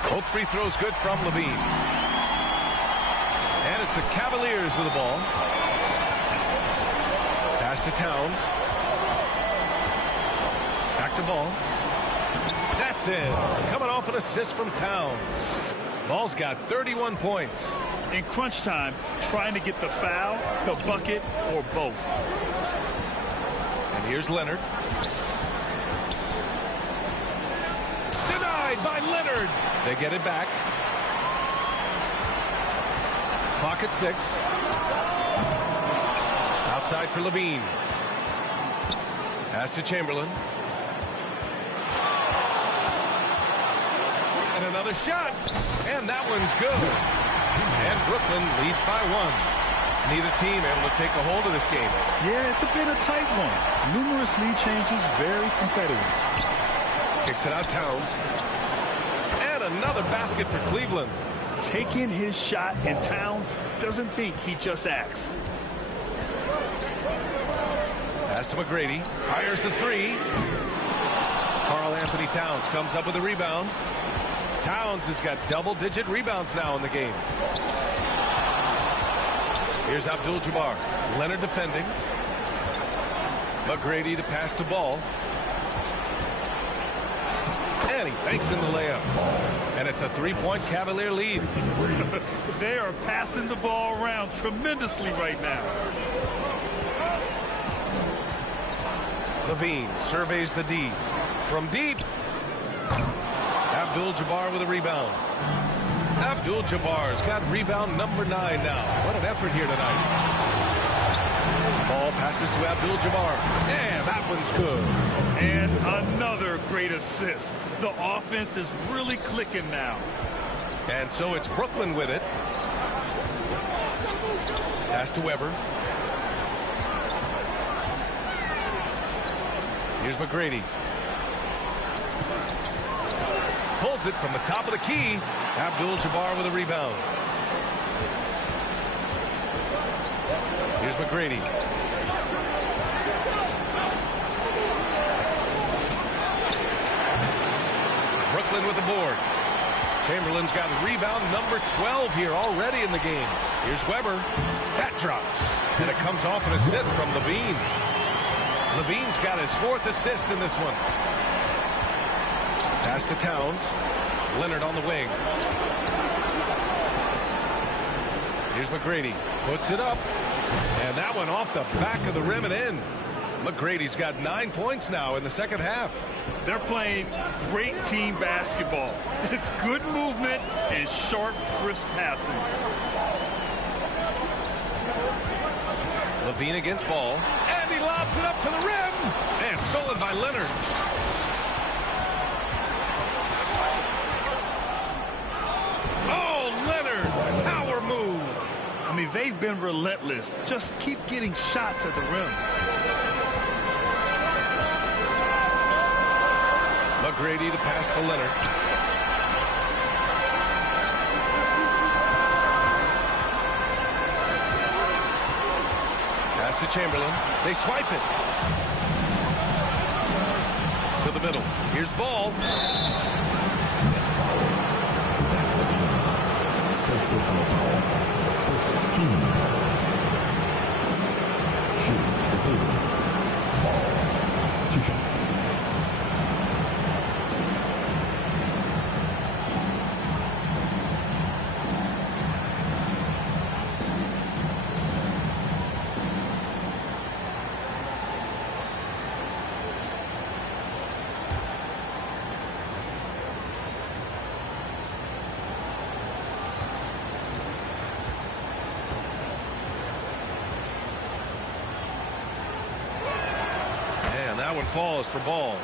Both free throws good from Levine. And it's the Cavaliers with the ball. Pass to Towns. Back to Ball. That's it. Coming off an assist from Towns. Ball's got 31 points. In crunch time, trying to get the foul, the bucket, or both. And here's Leonard. Denied by Leonard. They get it back. Clock at 6. Outside for Levine. Pass to Chamberlain. And another shot. And that one's good. And Brooklyn leads by 1. Neither team able to take a hold of this game. Yeah, it's a bit of a tight one. Numerous lead changes, very competitive. Kicks it out Towns. And another basket for Cleveland. Taking his shot, and Towns doesn't think, he just acts. Pass to McGrady. Fires the 3. Karl Anthony Towns comes up with a rebound. Towns has got double-digit rebounds now in the game. Here's Abdul-Jabbar. Leonard defending. McGrady the pass to Ball. And he banks in the layup. And it's a 3-point Cavalier lead. They are passing the ball around tremendously right now. Levine surveys the D. From deep. Abdul-Jabbar with a rebound. Abdul-Jabbar's got rebound number 9 now. What an effort here tonight. Ball passes to Abdul-Jabbar. And that one's good. And another great assist. The offense is really clicking now. And so it's Brooklyn with it. Pass to Weber. Here's McGrady. pulls it from the top of the key. Abdul-Jabbar with a rebound. Here's McGrady. Brooklyn with the board. Chamberlain's got rebound number 12 here already in the game. Here's Weber. That drops. And it comes off an assist from Levine. Levine's got his 4th assist in this one. Pass to Towns. Leonard on the wing. Here's McGrady. Puts it up. And that one off the back of the rim and in. McGrady's got 9 points now in the second half. They're playing great team basketball. It's good movement and sharp, crisp passing. Levine against Ball. And he lobs it up to the rim. And stolen by Leonard. Oh, Leonard. Power move. I mean, they've been relentless. Just keep getting shots at the rim. McGrady, the pass to Leonard. Pass to Chamberlain. They swipe it. To the middle. Here's Ball. That one falls for Ball.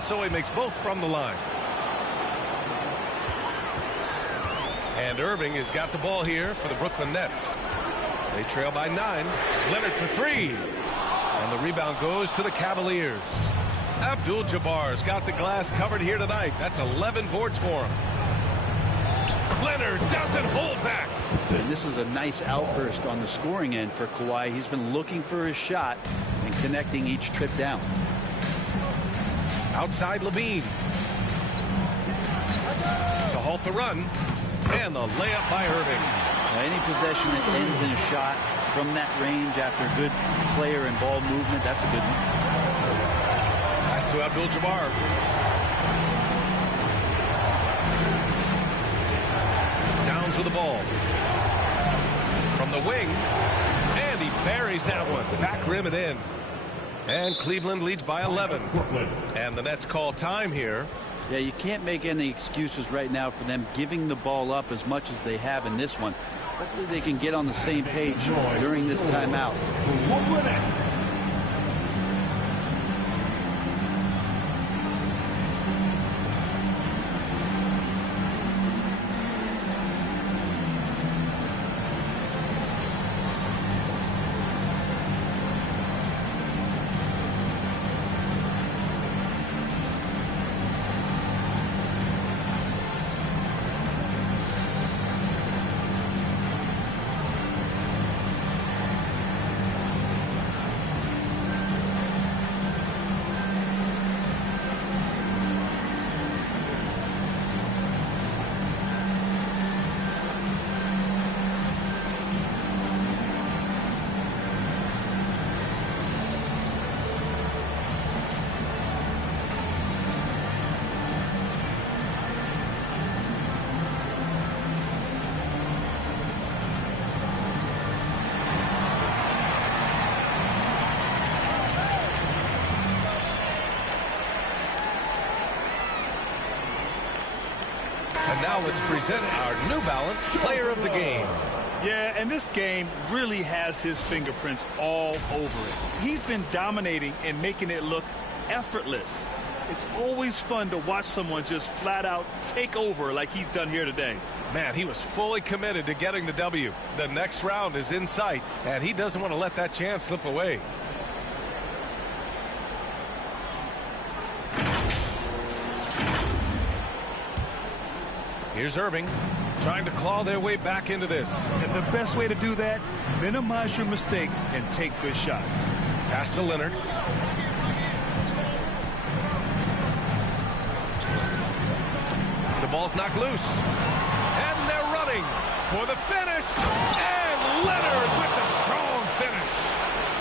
So he makes both from the line. And Irving has got the ball here for the Brooklyn Nets. They trail by 9. Leonard for 3. And the rebound goes to the Cavaliers. Abdul-Jabbar's got the glass covered here tonight. That's 11 boards for him. Leonard doesn't hold back. And this is a nice outburst on the scoring end for Kawhi. He's been looking for his shot and connecting each trip down. Outside Levine. To halt the run. And the layup by Irving. Any possession that ends in a shot from that range after good player and ball movement, that's a good one. Pass to Abdul-Jabbar. Towns with the ball. From the wing. And he buries that one. Back rim and in. And Cleveland leads by 11. And the Nets call time here. Yeah, you can't make any excuses right now for them giving the ball up as much as they have in this one. Hopefully they can get on the same page during this timeout. now let's present our New Balance Player of the Game. Yeah, and this game really has his fingerprints all over it. He's been dominating and making it look effortless. It's always fun to watch someone just flat out take over like he's done here today. Man, he was fully committed to getting the W. The next round is in sight, and he doesn't want to let that chance slip away. Here's Irving, trying to claw their way back into this. And the best way to do that, minimize your mistakes and take good shots. Pass to Leonard. The ball's knocked loose. And they're running for the finish. And Leonard with the strong finish.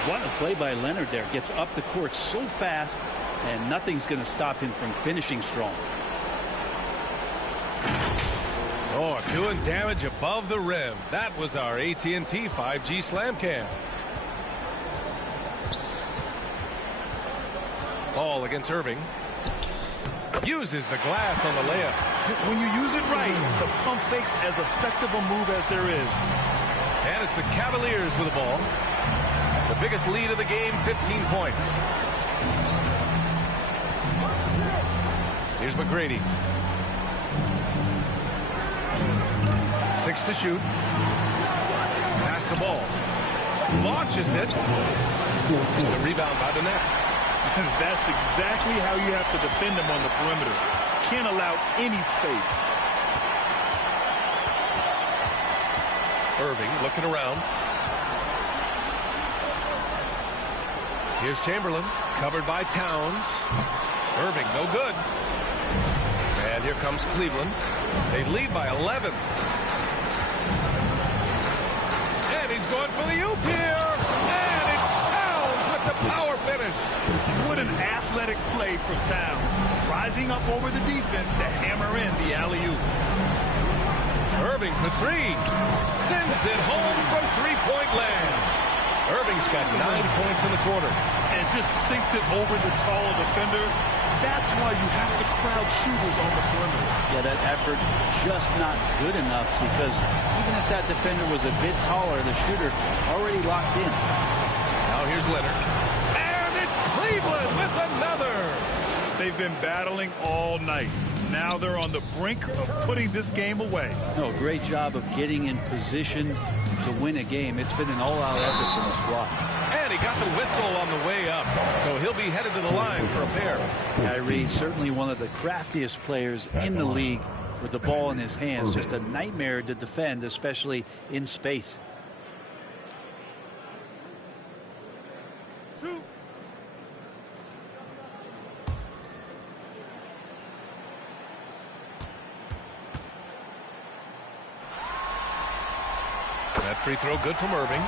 What a play by Leonard there. Gets up the court so fast, and nothing's going to stop him from finishing strong. Oh, doing damage above the rim. That was our AT&T 5G Slam Cam. Ball against Irving. Uses the glass on the layup. When you use it right, the pump fake's as effective a move as there is. And it's the Cavaliers with the ball. The biggest lead of the game, 15 points. Here's McGrady. 6 to shoot. Pass the ball. Launches it. The rebound by the Nets. That's exactly how you have to defend them on the perimeter. Can't allow any space. Irving looking around. Here's Chamberlain, covered by Towns. Irving, no good. And here comes Cleveland. They lead by 11. And he's going for the oop here. And it's Towns with the power finish. What an athletic play from Towns. Rising up over the defense to hammer in the alley-oop. Irving for three. Sends it home from three-point land. Irving's got 9 points in the quarter. And just sinks it over the taller defender. That's why you have to crowd shooters on the perimeter. Yeah, that effort just not good enough, because even if that defender was a bit taller, the shooter already locked in. Now here's Leonard. And it's Cleveland with another. They've been battling all night. Now they're on the brink of putting this game away. No, great job of getting in position to win a game. It's been an all-out effort from the squad. And he got the whistle on the way up, so he'll be headed to the line for a pair. Kyrie, certainly one of the craftiest players in the league with the ball in his hands. Just a nightmare to defend, especially in space. That free throw good from Irving.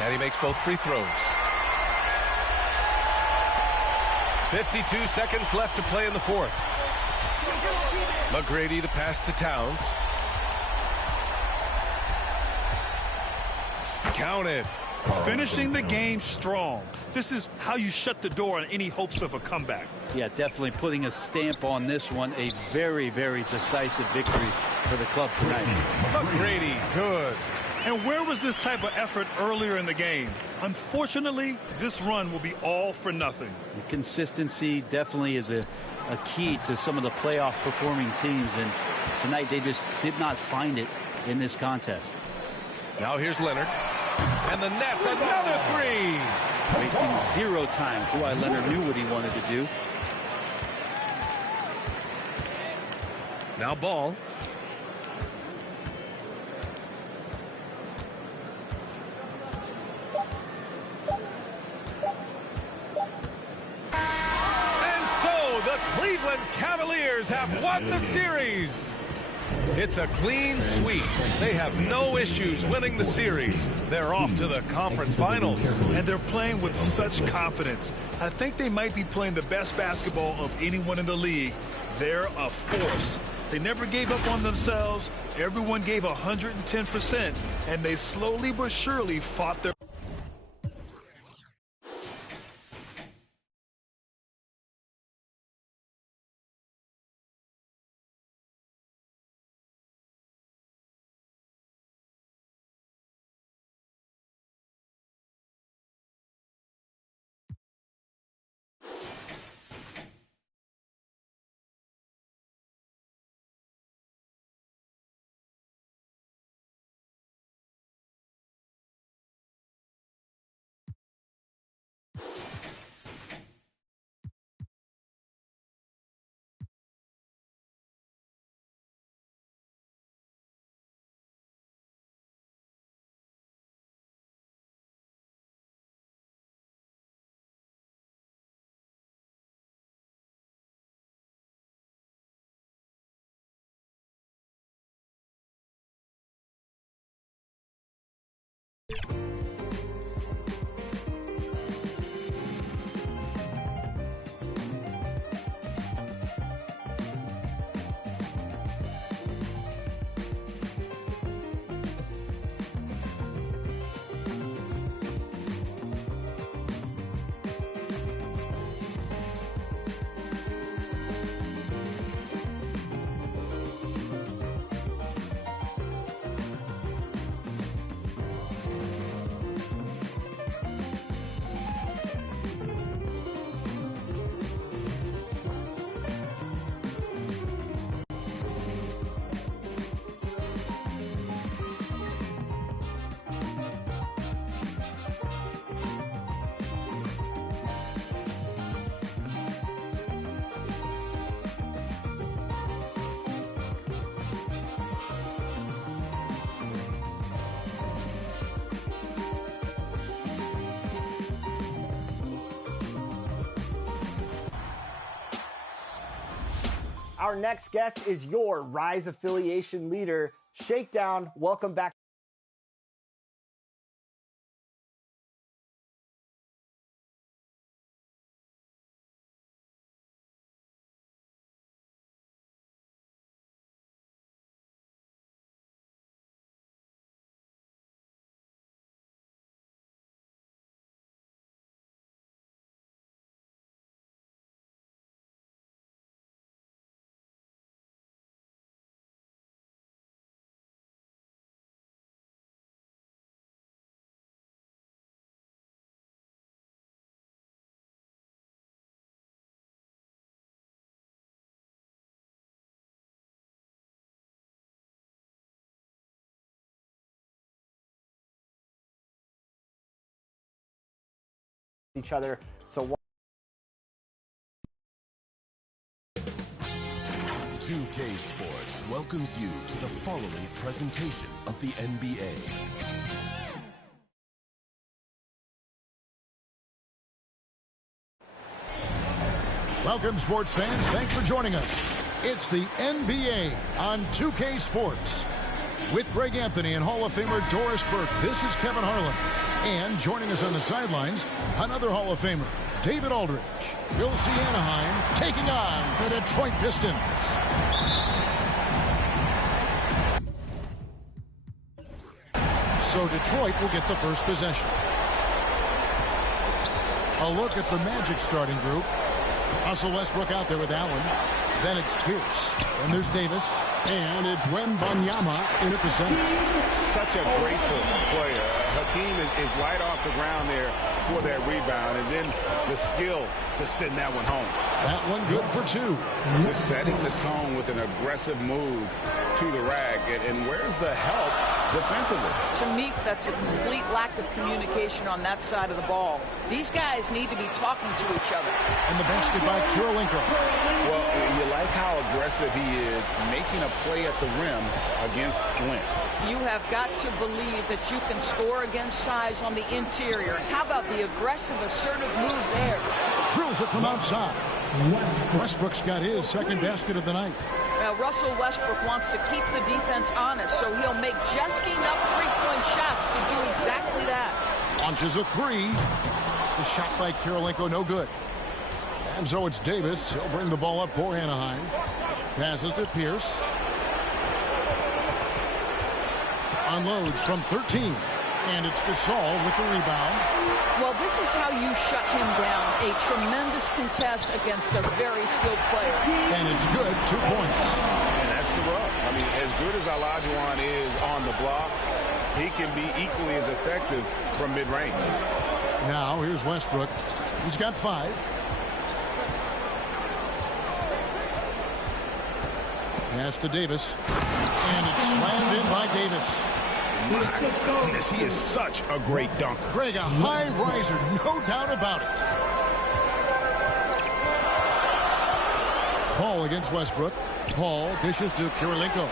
And he makes both free throws. 52 seconds left to play in the fourth. McGrady, the pass to Towns. Counted. Finishing the game strong. This is how you shut the door on any hopes of a comeback. Yeah, definitely putting a stamp on this one. A very, very decisive victory for the club tonight. McGrady, good. And where was this type of effort earlier in the game? Unfortunately, this run will be all for nothing. The consistency definitely is a key to some of the playoff performing teams, and tonight they just did not find it in this contest. Now here's Leonard. And the Nets, another three. Wasting zero time. Kawhi Leonard knew what he wanted to do. Now Ball. And so the Cleveland Cavaliers have won the series. It's a clean sweep. They have no issues winning the series. They're off to the conference finals. And they're playing with such confidence. I think they might be playing the best basketball of anyone in the league. They're a force. They never gave up on themselves. Everyone gave 110%, and they slowly but surely fought their... Our next guest is your Rise affiliation leader, Shakedown. Welcome back. Each other. So 2K Sports welcomes you to the following presentation of the NBA. Welcome, sports fans. Thanks for joining us. It's the NBA on 2K Sports. With Greg Anthony and Hall of Famer Doris Burke, this is Kevin Harlan. And joining us on the sidelines, another Hall of Famer, David Aldridge. We'll see Anaheim taking on the Detroit Pistons. So Detroit will get the first possession. A look at the Magic starting group. Russell Westbrook out there with Allen. Then it's Pierce. And there's Davis. And it's Wembanyama in at the center. Such a graceful player. Hakeem is light off the ground there for that rebound. And then the skill to send that one home. That one good for two. Just setting the tone with an aggressive move to the rack. And where's the help defensively? To me, that's a complete lack of communication on that side of the ball. These guys need to be talking to each other. And the basket by Kirilenko. Well, you like how aggressive he is making a play at the rim against length. You have got to believe that you can score against size on the interior. How about the aggressive, assertive move there? Drills it from outside. Westbrook's got his second basket of the night. Now, Russell Westbrook wants to keep the defense honest, so he'll make just enough three-point shots to do exactly that. Launches a three. The shot by Kirilenko, no good. And so it's Davis. He'll bring the ball up for Anaheim. Passes to Pierce. Unloads from 13. And it's Gasol with the rebound. Well, this is how you shut him down. A tremendous contest against a very skilled player. And it's good, 2 points. And that's the rub. I mean, as good as Olajuwon is on the blocks, he can be equally as effective from mid-range. Now, here's Westbrook. He's got 5. Pass to Davis. And it's slammed in by Davis. My goodness, he is such a great dunker. Greg, a high riser, no doubt about it. Paul against Westbrook. Paul dishes to Kirilenko.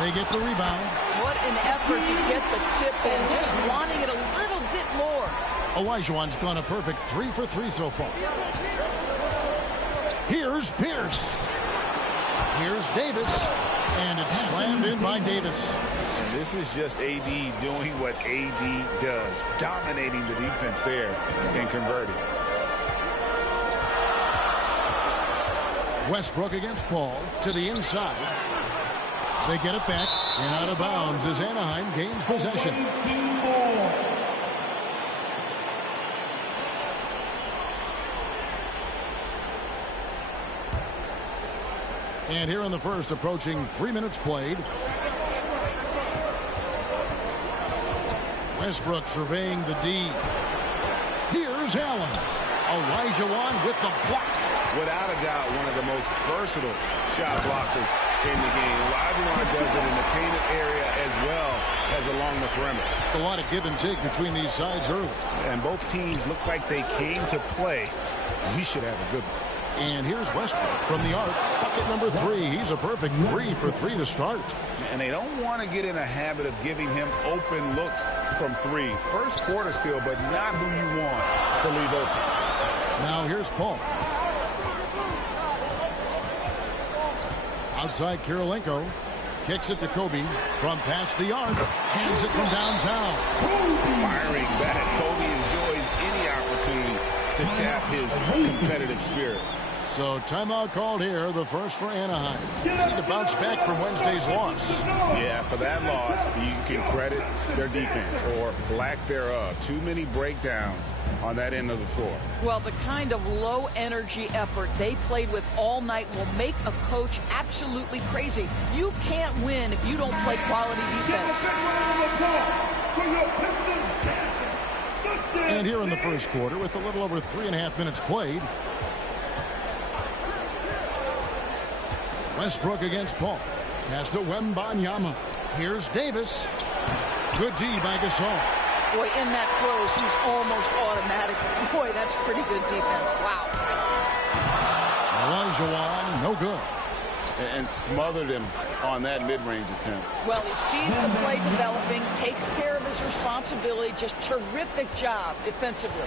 They get the rebound. What an effort to get the tip in, just wanting it a little bit more. Olajuwon's gone a perfect 3 for 3 so far. Here's Pierce. Here's Davis. And it's slammed in by Davis. And this is just AD doing what AD does, dominating the defense there and converting. Westbrook against Paul to the inside. They get it back and out of bounds as Anaheim gains possession. And here in the first, approaching 3 minutes played. Westbrook surveying the D. Here's Allen. Olajuwon with the block. Without a doubt, one of the most versatile shot blockers in the game. Olajuwon does it in the painted area as well as along the perimeter. A lot of give and take between these sides early. And both teams look like they came to play. We should have a good one. And here's Westbrook from the arc. Bucket number 3. He's a perfect 3 for 3 to start. And they don't want to get in a habit of giving him open looks from 3. First quarter still, but not who you want to leave open. Now here's Paul. Outside Kirilenko. Kicks it to Kobe from past the arc. Hands it from downtown. Firing back. Kobe enjoys any opportunity to tap his competitive spirit. So timeout called here, the first for Anaheim. Need to bounce back from Wednesday's loss. Yeah, for that loss, you can credit their defense or lack thereof. Too many breakdowns on that end of the floor. Well, the kind of low-energy effort they played with all night will make a coach absolutely crazy. You can't win if you don't play quality defense. And here in the first quarter, with a little over 3.5 minutes played, Westbrook against Paul. Pass to Wembanyama. Here's Davis. Good D by Gasol. Boy, in that throws, he's almost automatic. Boy, that's pretty good defense. Wow. Olajuwon, no good. And smothered him on that mid-range attempt. Well, he sees the play developing, takes care of his responsibility. Just terrific job defensively.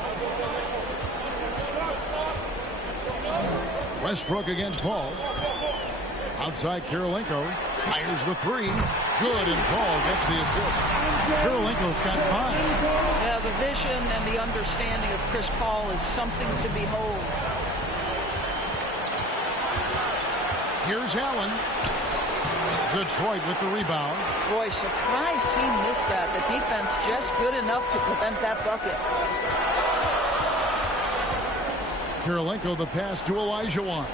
Westbrook against Paul. Outside Kirilenko. Fires the 3. Good, and Paul gets the assist. Kirilenko's got 5. Yeah, the vision and the understanding of Chris Paul is something to behold. Here's Allen. Detroit with the rebound. Boy, surprised he missed that. The defense just good enough to prevent that bucket. Kirilenko, the pass to Olajuwon.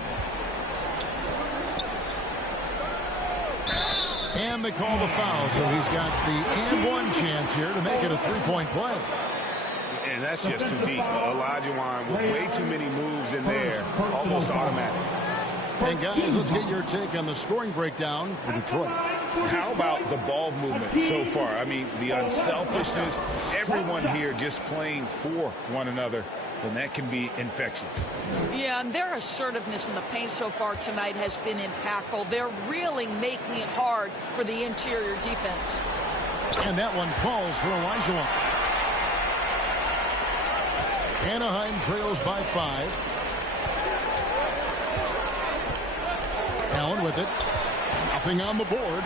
And they call the foul, so he's got the and one chance here to make it a 3-point play. And that's just too deep. Olajuwon with way too many moves in there, almost automatic. And guys, let's get your take on the scoring breakdown for Detroit. How about the ball movement so far? I mean, the unselfishness, everyone here just playing for one another, and that can be infectious. Yeah, and their assertiveness in the paint so far tonight has been impactful. They're really making it hard for the interior defense. And that one falls for Olajuwon. Anaheim trails by 5. Allen with it. Nothing on the board.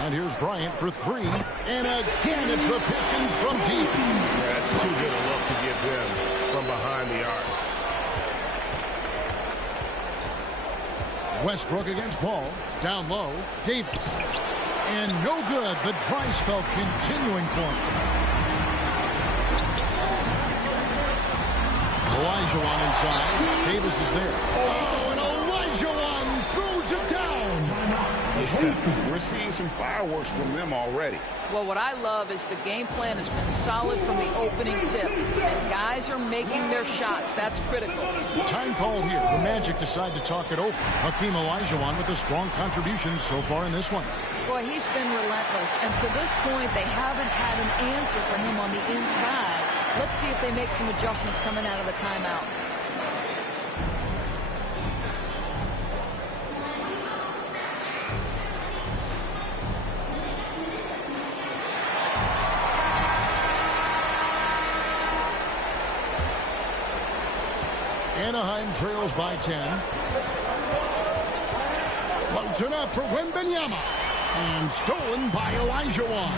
And here's Bryant for three. And again, it's the Pistons from deep. Yeah, that's too good a look to get them from behind the arc. Westbrook against Paul. Down low. Davis. And no good. The dry spell continuing for him. Olajuwon inside. Davis is there. Oh, and Olajuwon throws it down. Yeah, we're seeing some fireworks from them already. Well, what I love is the game plan has been solid from the opening tip. And guys are making their shots. That's critical. Time call here. The Magic decide to talk it over. Hakeem Olajuwon with a strong contribution so far in this one. Boy, he's been relentless. And to this point, they haven't had an answer for him on the inside. Let's see if they make some adjustments coming out of the timeout. Anaheim trails by 10. Floats it up for Wembanyama. And stolen by Olajuwon.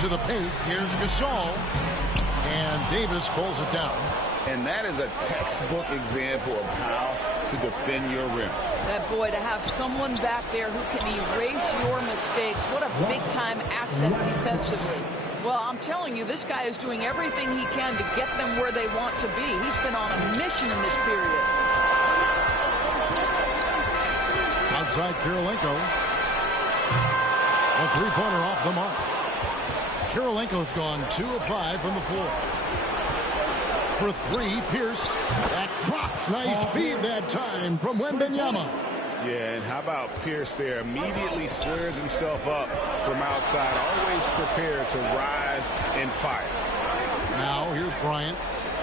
To the paint, here's Gasol. And Davis pulls it down. And that is a textbook example of how to defend your rim. That boy, to have someone back there who can erase your mistakes. What a big-time asset defensively. Well, I'm telling you, this guy is doing everything he can to get them where they want to be. He's been on a mission in this period. Outside Kirilenko. A three-pointer off the mark. Kirilenko's gone 2 of 5 from the floor. For three, Pierce. That drops. Nice feed that time from Wembanyama. Yeah, and how about Pierce there? Immediately squares himself up from outside. Always prepared to rise and fire. Now, here's Bryant.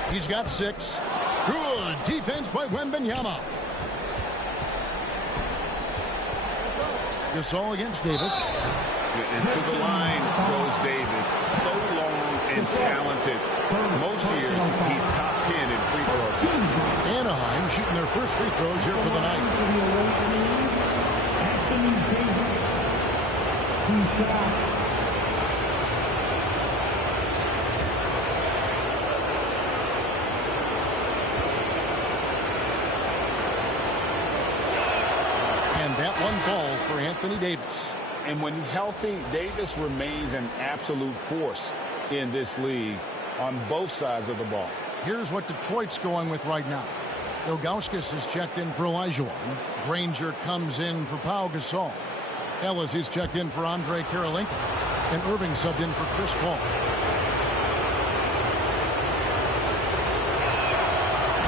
He's got 6. Good defense by Wembanyama. Gasol against Davis. And to the line goes Davis. So long and talented. Most years, he's top 10 in free throws. Anaheim shooting their first free throws here for the night. And that one falls for Anthony Davis. And when healthy, Davis remains an absolute force in this league on both sides of the ball. Here's what Detroit's going with right now. Ilgauskas is checked in for Olajuwon. Granger comes in for Pau Gasol. Ellis is checked in for Andre Kirilenko. And Irving subbed in for Chris Paul.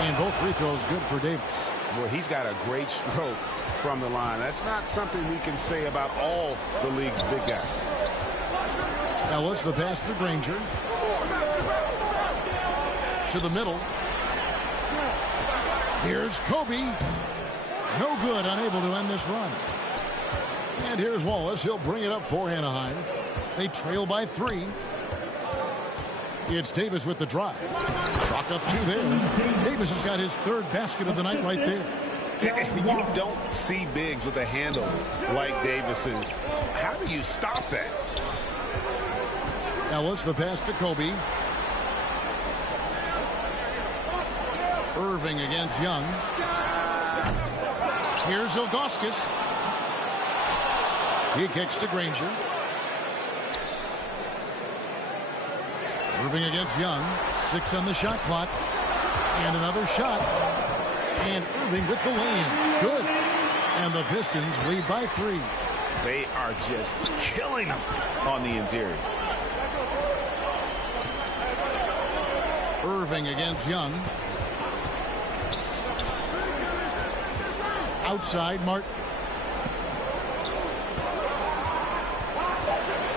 And both free throws good for Davis. Well, he's got a great stroke from the line. That's not something we can say about all the league's big guys. Ellis, the pass to Granger. To the middle. Here's Kobe. No good, unable to end this run. And here's Wallace. He'll bring it up for Anaheim. They trail by 3. It's Davis with the drive. Chalk up 2 there. Davis has got his 3rd basket of the night right there. You don't see bigs with a handle like Davis's. How do you stop that? Ellis, the pass to Kobe. Irving against Young. Here's Ilgauskas. He kicks to Granger. Irving against Young. 6 on the shot clock. And another shot. And Irving with the lay-in. Good. And the Pistons lead by 3. They are just killing them on the interior. Irving against Young. Outside, Martin.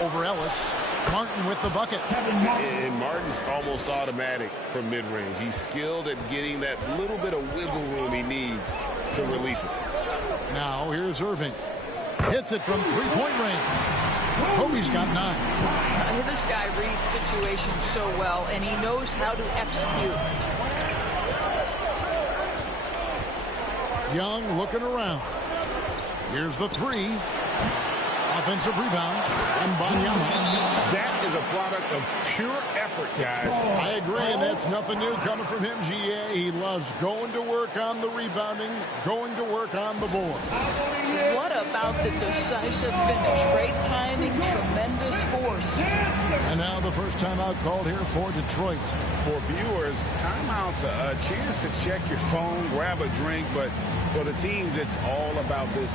Over Ellis. Martin with the bucket. And Martin's almost automatic from mid-range. He's skilled at getting that little bit of wiggle room he needs to release it. Now here's Irving. Hits it from 3-point range. Kobe's got 9. This guy reads situations so well, and he knows how to execute. Young looking around. Here's the three. Offensive rebound. And Banyama. That is a product of pure effort, guys. I agree, and that's nothing new coming from him, GA. He loves going to work on the rebounding, going to work on the board. What about the decisive finish? Great timing, tremendous force. And now the first timeout called here for Detroit. For viewers, timeout's a chance to check your phone, grab a drink, but for the teams, it's all about business.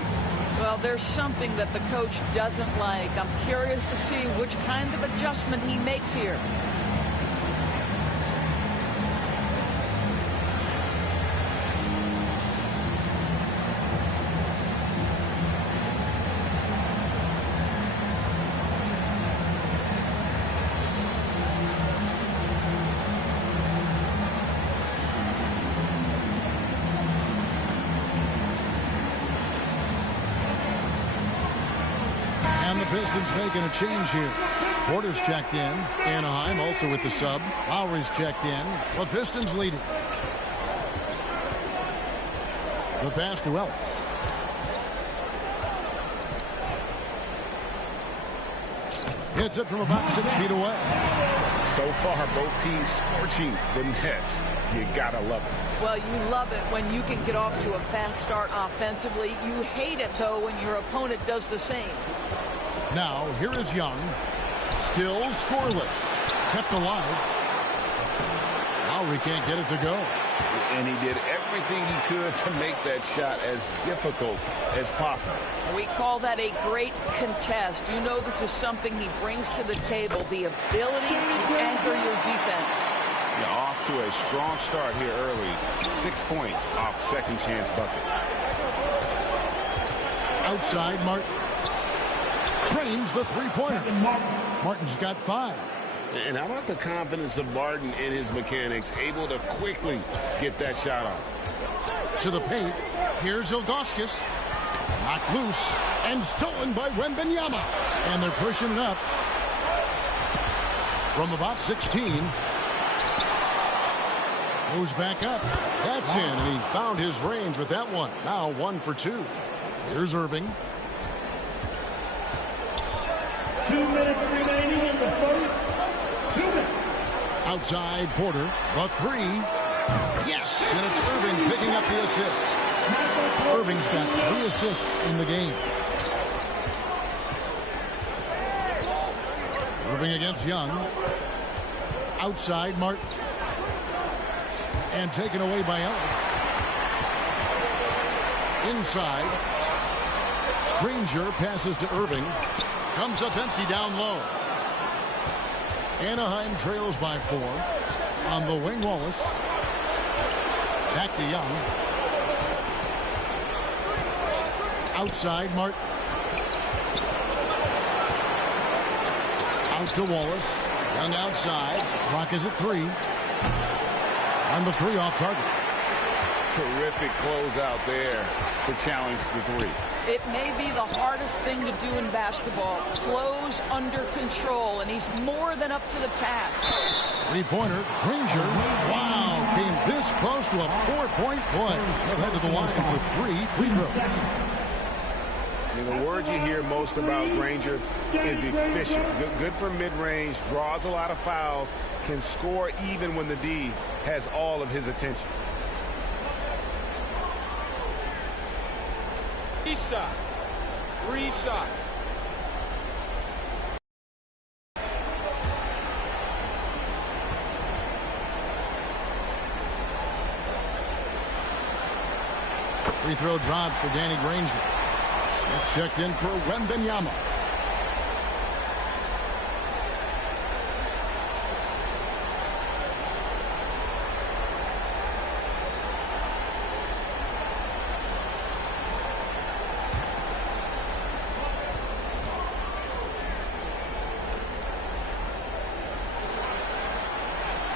Well, there's something that the coach doesn't like. I'm curious to see which kind of adjustment he makes here. And the Pistons making a change here. Porter's checked in. Anaheim also with the sub. Lowry's checked in. The Pistons leading. The pass to Ellis. Hits it from about 6 feet away. So far, both teams scorching the Nets. You gotta love it. Well, you love it when you can get off to a fast start offensively. You hate it, though, when your opponent does the same. Now, here is Young. Still scoreless. Kept alive. Lowry can't get it to go. And he did everything he could to make that shot as difficult as possible. We call that a great contest. You know this is something he brings to the table, the ability to anchor your defense. You're off to a strong start here early. 6 points off second chance buckets. Outside, Martin. Trains the three-pointer. Martin's got 5. And how about the confidence of Martin in his mechanics, able to quickly get that shot off. To the paint. Here's Ilgauskas. Knocked loose and stolen by Wembanyama. And they're pushing it up from about 16. Goes back up. That's in, and he found his range with that one. Now 1 for 2. Here's Irving. 2 minutes remaining in the first. 2 minutes. Outside Porter. The three. Yes, and it's Irving picking up the assist. Irving's got 3 assists in the game. Irving against Young. Outside Martin. And taken away by Ellis. Inside. Granger passes to Irving. Comes up empty down low. Anaheim trails by 4. On the wing, Wallace. Back to Young. Outside, Martin. Out to Wallace. Young outside. Clock is at 3. On the 3 off target. Terrific closeout there to challenge the 3. It may be the hardest thing to do in basketball. Close under control, and he's more than up to the task. Three-pointer, Granger. Wow, came this close to a 4-point play. Head to the line for 3 free throws. The word you hear most about Granger is efficient. Good for mid-range, draws a lot of fouls, can score even when the D has all of his attention. 3 shots. 3 shots. Free throw drops for Danny Granger. Smith checked in for Wembanyama.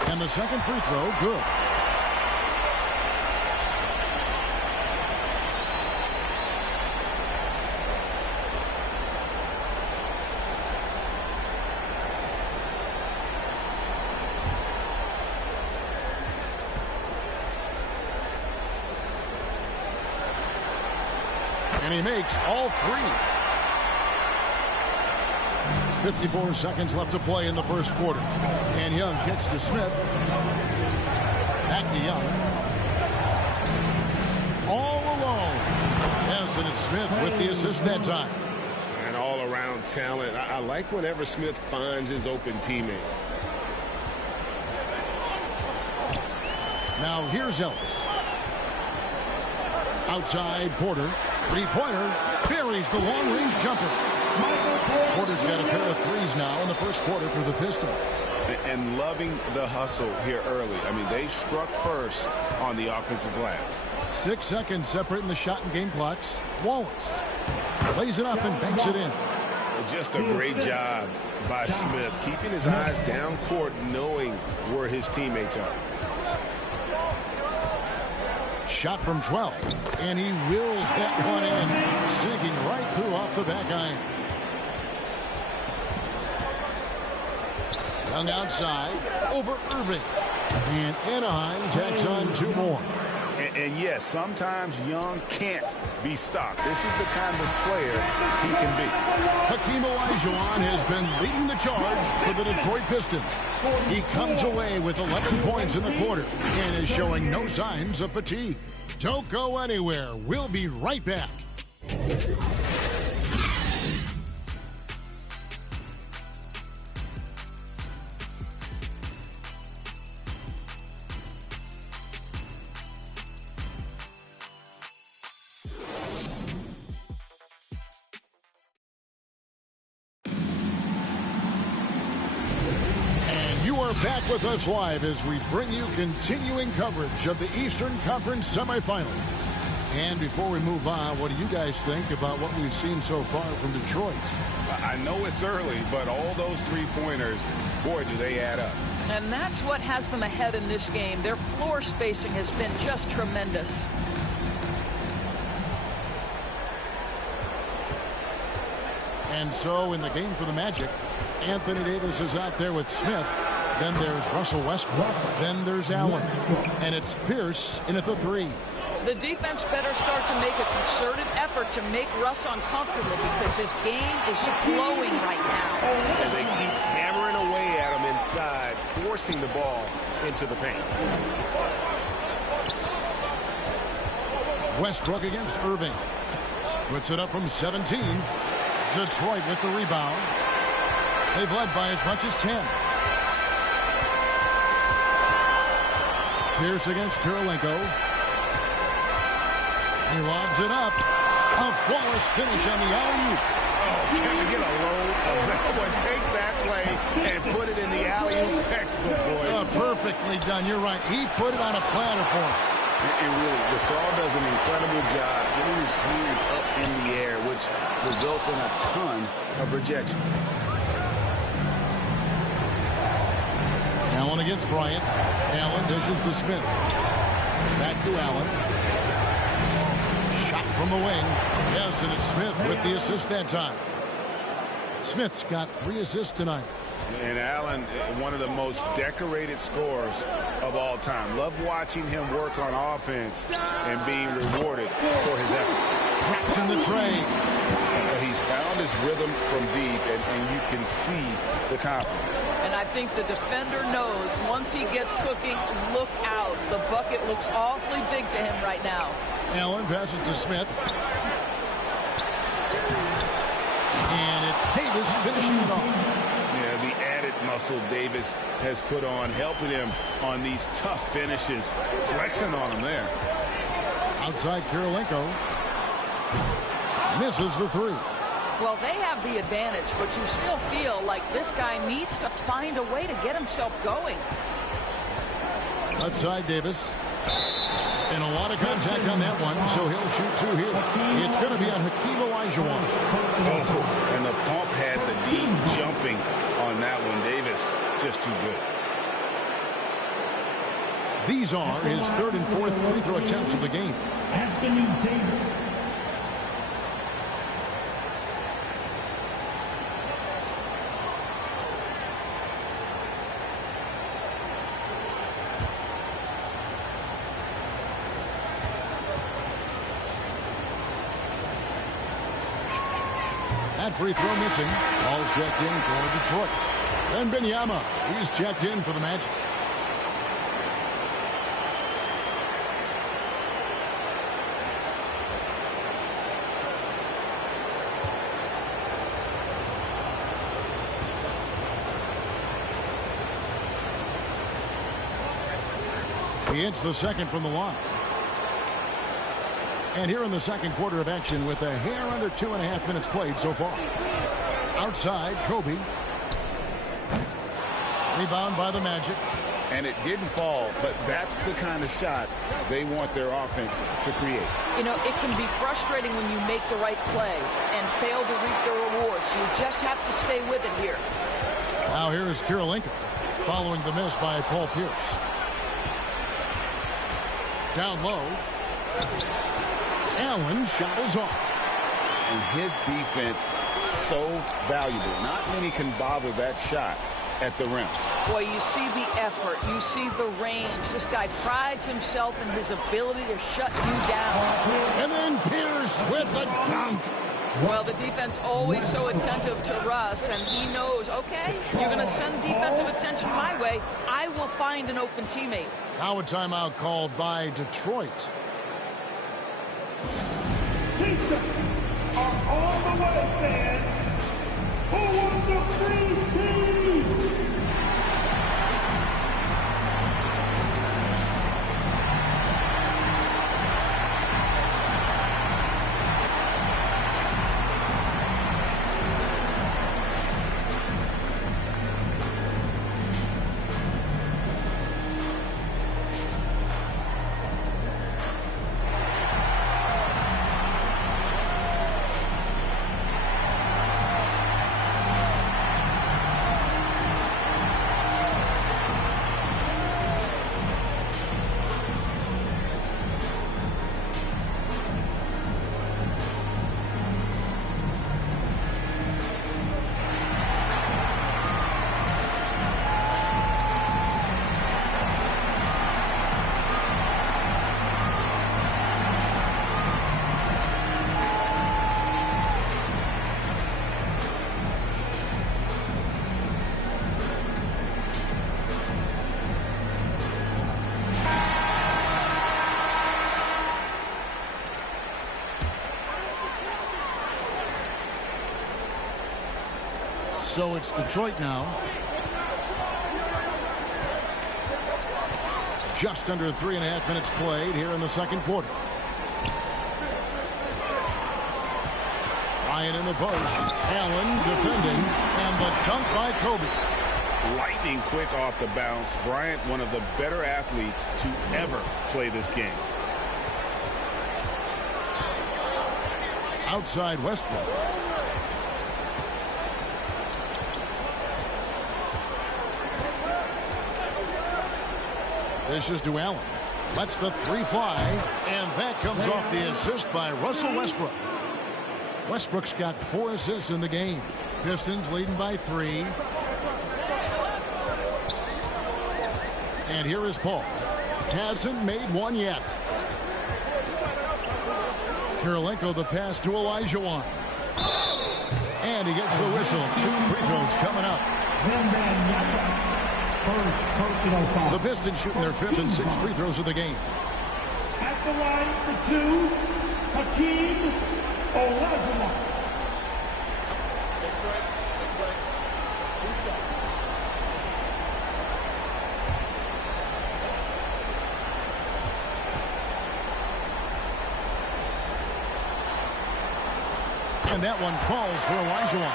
And the second free throw, good. And he makes all three. 54 seconds left to play in the first quarter. And Young kicks to Smith. Back to Young. All alone. Yes, and it's Smith with the assist that time. And all-around talent. I like whenever Smith finds his open teammates. Now here's Ellis. Outside Porter. Three-pointer. Buries the long-range jumper. Porter's got a pair of threes now in the first quarter for the Pistons. And loving the hustle here early. I mean, they struck first on the offensive glass. 6 seconds separating the shot and game clocks. Wallace lays it up and banks it in. Just a great job by Smith, keeping his eyes down court, knowing where his teammates are. Shot from 12, and he wills that one in, sinking right through off the back iron. Young outside, over Irving. And Anaheim tacks on 2 more. And yes, sometimes Young can't be stopped. This is the kind of player he can be. Hakeem Olajuwon has been leading the charge for the Detroit Pistons. He comes away with 11 points in the quarter and is showing no signs of fatigue. Don't go anywhere. We'll be right back. Back with us live as we bring you continuing coverage of the Eastern Conference semifinal. And before we move on, what do you guys think about what we've seen so far from Detroit? I know it's early, but all those three-pointers, boy, do they add up. And that's what has them ahead in this game. Their floor spacing has been just tremendous. And so in the game for the Magic, Anthony Davis is out there with Smith. Then there's Russell Westbrook. Then there's Allen. And it's Pierce in at the 3. The defense better start to make a concerted effort to make Russ uncomfortable because his game is flowing right now. And they keep hammering away at him inside, forcing the ball into the paint. Westbrook against Irving. Puts it up from 17. Detroit with the rebound. They've led by as much as 10. Pierce against Kirilenko. He lobs it up. A flawless finish on the alley-oop. Oh, can we get a load of that one? Take that play and put it in the alley-oop textbook, boys. Perfectly done. You're right. He put it on a platter for him. And really, Gasol does an incredible job getting his hands up in the air, which results in a ton of rejection. Allen against Bryant. Allen dishes to Smith. Back to Allen. Shot from the wing. Yes, and it's Smith with the assist that time. Smith's got 3 assists tonight. And Allen, one of the most decorated scorers of all time. Love watching him work on offense and being rewarded for his efforts. Drops in the tray. He's found his rhythm from deep, and you can see the confidence. And I think the defender knows once he gets cooking, look out. The bucket looks awfully big to him right now. Allen passes to Smith. And it's Davis finishing it off. Yeah, the added muscle Davis has put on, helping him on these tough finishes, flexing on him there. Outside Kirilenko. Misses the 3. Well, they have the advantage, but you still feel like this guy needs to find a way to get himself going. Left side Davis. And a lot of contact on that one, so he'll shoot 2 here. It's going to be on Hakeem Olajuwon. Oh, and the pump had the D jumping on that one. Davis just too good. These are his 3rd and 4th free throw attempts of the game. Anthony Davis. That free throw missing. Ball's checked in for Detroit. And Benyama, he's checked in for the Magic. He hits the second from the line. And here in the second quarter of action with a hair under 2.5 minutes played so far. Outside, Kobe. Rebound by the Magic. And it didn't fall, but that's the kind of shot they want their offense to create. You know, it can be frustrating when you make the right play and fail to reap the rewards. You just have to stay with it here. Now here's Kirilenko following the miss by Paul Pierce. Down low. Allen shot is off. And his defense so valuable. Not many can bother that shot at the rim. Boy, you see the effort. You see the range. This guy prides himself in his ability to shut you down. And then Pierce with the dunk. Well, the defense always so attentive to Russ, and he knows, okay, you're going to send defensive attention my way. I will find an open teammate. Now a timeout called by Detroit. Pistons are on the way, fans. Who wants a free team? So it's Detroit now. Just under 3.5 minutes played here in the second quarter. Ryan in the post. Allen defending. And the dunk by Kobe. Lightning quick off the bounce. Bryant, one of the better athletes to ever play this game. Outside Westbrook. This is to Allen. Lets the three fly. And that comes off the assist by Russell Westbrook. Westbrook's got 4 assists in the game. Pistons leading by 3. And here is Paul. Hasn't made one yet. Kirilenko the pass to Olajuwon. And he gets the whistle. 2 free throws coming up. First personal foul. The Pistons shooting their 5th and 6th free throws of the game. At the line for 2, Hakeem Olajuwon. And that one falls for Olajuwon.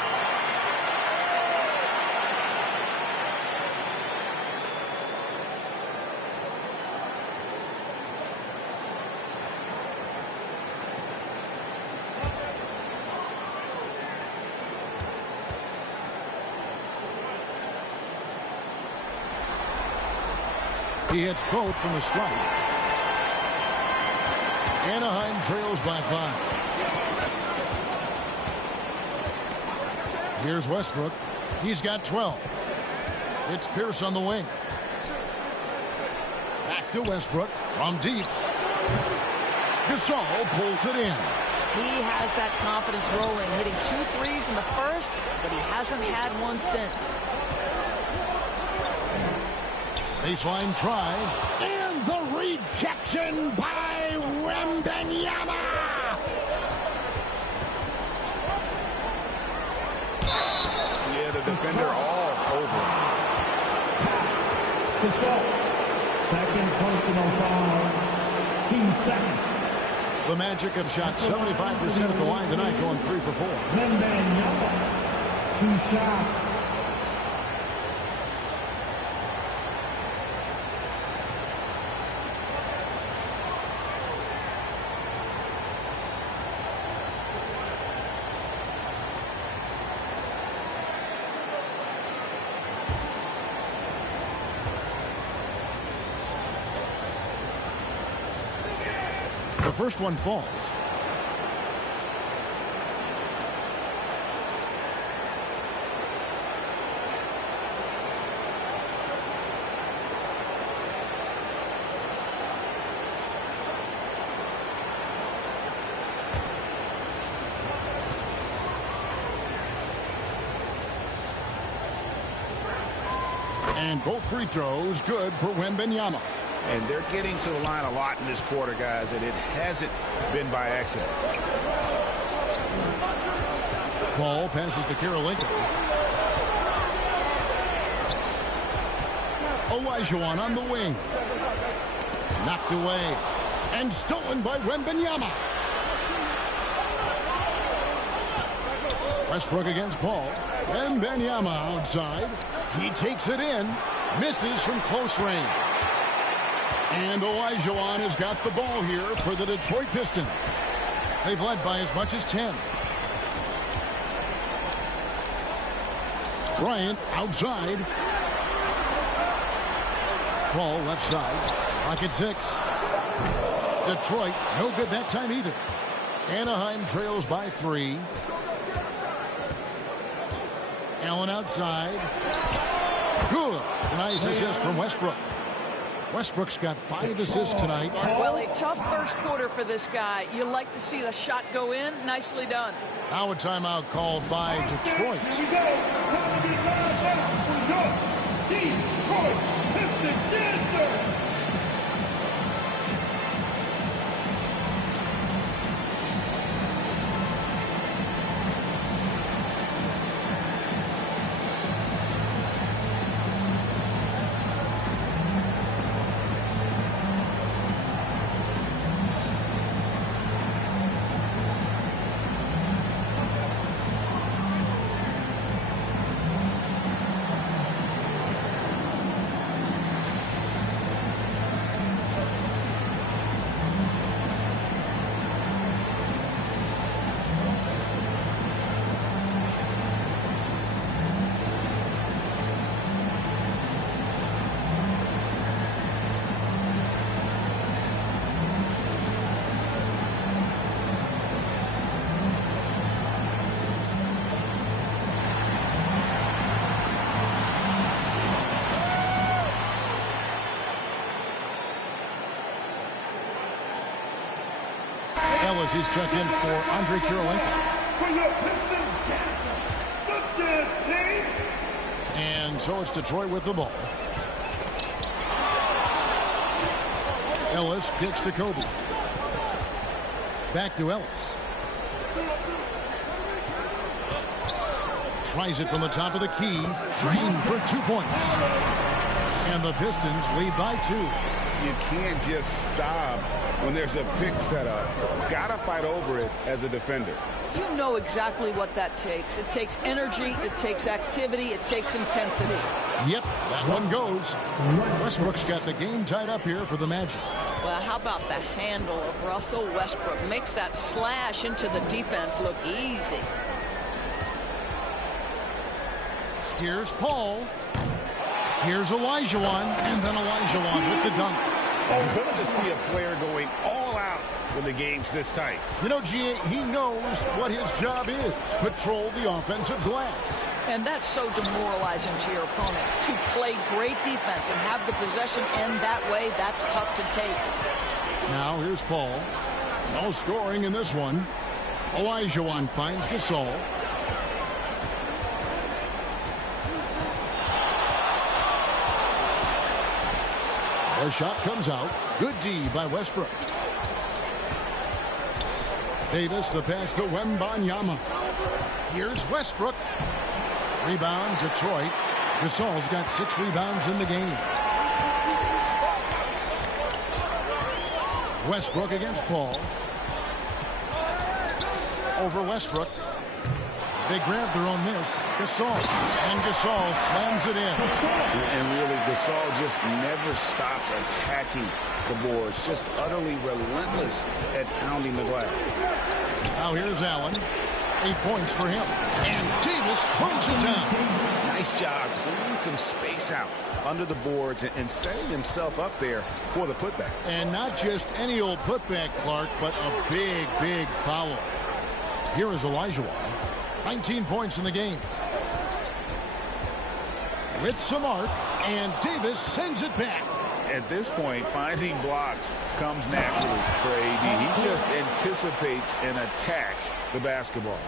He hits both from the strike. Anaheim trails by 5. Here's Westbrook. He's got 12. It's Pierce on the wing. Back to Westbrook from deep. Gasol pulls it in. He has that confidence rolling, hitting 2 threes in the first, but he hasn't had one since. Baseline try, and the rejection by Wembanyama. Yeah, the defender all over him. Second personal foul. Team second. The Magic have shot 75% at the line tonight, going 3 for 4. Wembanyama. 2 shots. The first one falls. And both free throws good for Wembanyama. And they're getting to the line a lot in this quarter, guys, and it hasn't been by accident. Paul passes to Karolinko. Olajuwon on the wing. Knocked away. And stolen by Wembanyama. Westbrook against Paul. Wembanyama outside. He takes it in. Misses from close range. And Olajuwon has got the ball here for the Detroit Pistons. They've led by as much as 10. Bryant outside. Paul left side. Rocket 6. Detroit, no good that time either. Anaheim trails by 3. Allen outside. Good. Nice assist from Westbrook. Westbrook's got 5 assists tonight. Well, a tough first quarter for this guy. You like to see the shot go in. Nicely done. Now a timeout called by Detroit. Detroit Pistons dancer. Ellis is checked in for Andre Karolinko. And so it's Detroit with the ball. Ellis kicks to Kobe. Back to Ellis. Tries it from the top of the key. Drained for 2 points. And the Pistons lead by 2. You can't just stop when there's a pick set up. Gotta fight over it as a defender. You know exactly what that takes. It takes energy, it takes activity, it takes intensity. Yep, that one goes. Westbrook's got the game tied up here for the Magic. Well, how about the handle of Russell Westbrook? Makes that slash into the defense look easy. Here's Paul. Here's Olajuwon, and then Olajuwon with the dunk. Good to see a player going all out when the game's this tight. You know, G.A., he knows what his job is. Patrol the offensive glass. And that's so demoralizing to your opponent. To play great defense and have the possession end that way, that's tough to take. Now here's Paul. No scoring in this one. Olajuwon finds Gasol. The shot comes out. Good D by Westbrook. Davis, the pass to Wembanyama. Here's Westbrook. Rebound, Detroit. Gasol's got 6 rebounds in the game. Westbrook against Paul. Over Westbrook. They grab their own miss. Gasol. And Gasol slams it in. And really, Gasol just never stops attacking the boards. Just utterly relentless at pounding the glass. Now here's Allen. 8 points for him. And Davis throws it down. Nice job clearing some space out under the boards and setting himself up there for the putback. And not just any old putback, Clark, but a big, big foul. Here is Olajuwon. 19 points in the game. With some arc, and Davis sends it back. At this point, finding blocks comes naturally for AD. He just anticipates and attacks the basketball.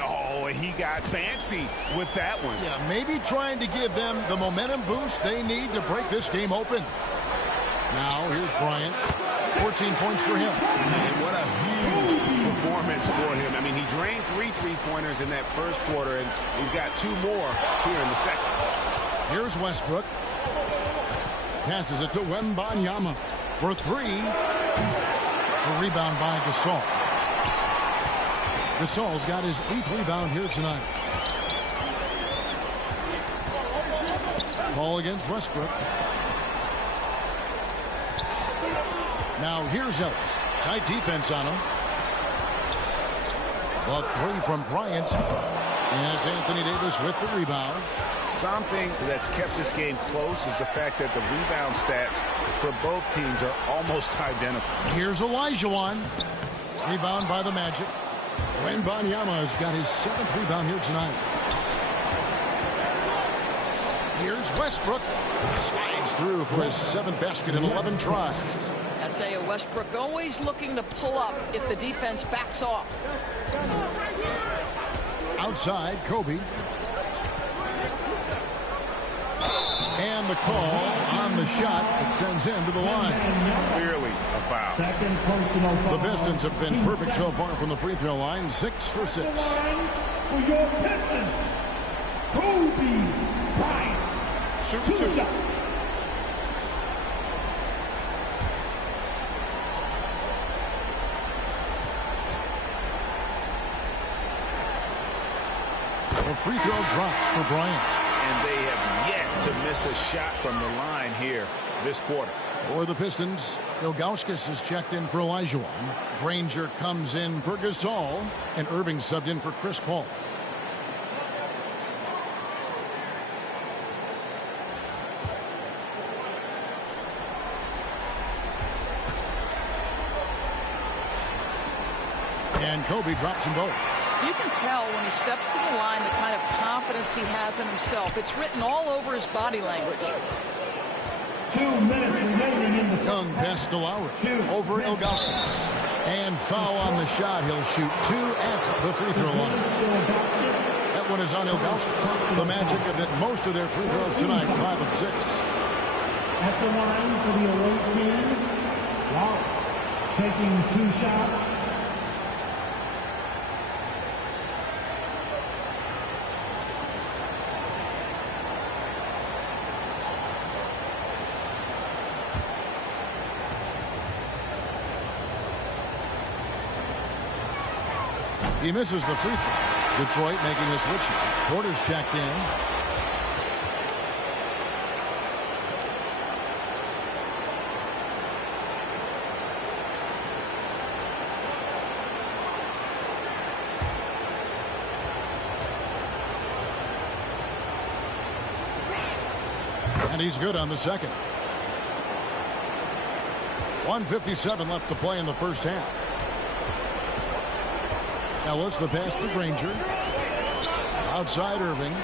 Oh, he got fancy with that one. Yeah, maybe trying to give them the momentum boost they need to break this game open. Now, here's Bryant. 14 points for him. And what a huge performance for him. I mean, he drained 3 3-pointers in that first quarter, and he's got 2 more here in the second. Here's Westbrook. Passes it to Wembanyama for 3. A rebound by Gasol. Gasol's got his 8th rebound here tonight. Ball against Westbrook. Now here's Ellis. Tight defense on him. The 3 from Bryant. And it's Anthony Davis with the rebound. Something that's kept this game close is the fact that the rebound stats for both teams are almost identical. Here's Olajuwon. Rebound by the Magic. Wembanyama has got his 7th rebound here tonight. Here's Westbrook. Slides through for his 7th basket in 11 tries. I tell you, Westbrook always looking to pull up if the defense backs off. Outside, Kobe. And the call on the shot that sends him to the line. Clearly a foul. Second personal foul. The Pistons have been perfect so far from the free throw line. 6 for 6. For your Pistons, Kobe Bryant. Shoot 2 shots. The free throw drops for Bryant. And they have yet to miss a shot from the line here this quarter. For the Pistons, Ilgauskas is checked in for Olajuwon. Granger comes in for Gasol. And Irving subbed in for Chris Paul. And Kobe drops them both. You can tell when he steps to the line the kind of confidence he has in himself. It's written all over his body language. 2 minutes remaining in the Young pass to Lowry. Over Ilgauskas. And foul on the shot. He'll shoot 2 at the free throw line. That one is on Ilgauskas. The Magic have hit most of their free throws tonight. 5 of 6. At the line for the away team, Lowry taking 2 shots. He misses the free throw. Detroit making a switch. Porter's checked in. And he's good on the second. 1:57 left to play in the first half. Ellis, the pass to Granger. Outside Irving.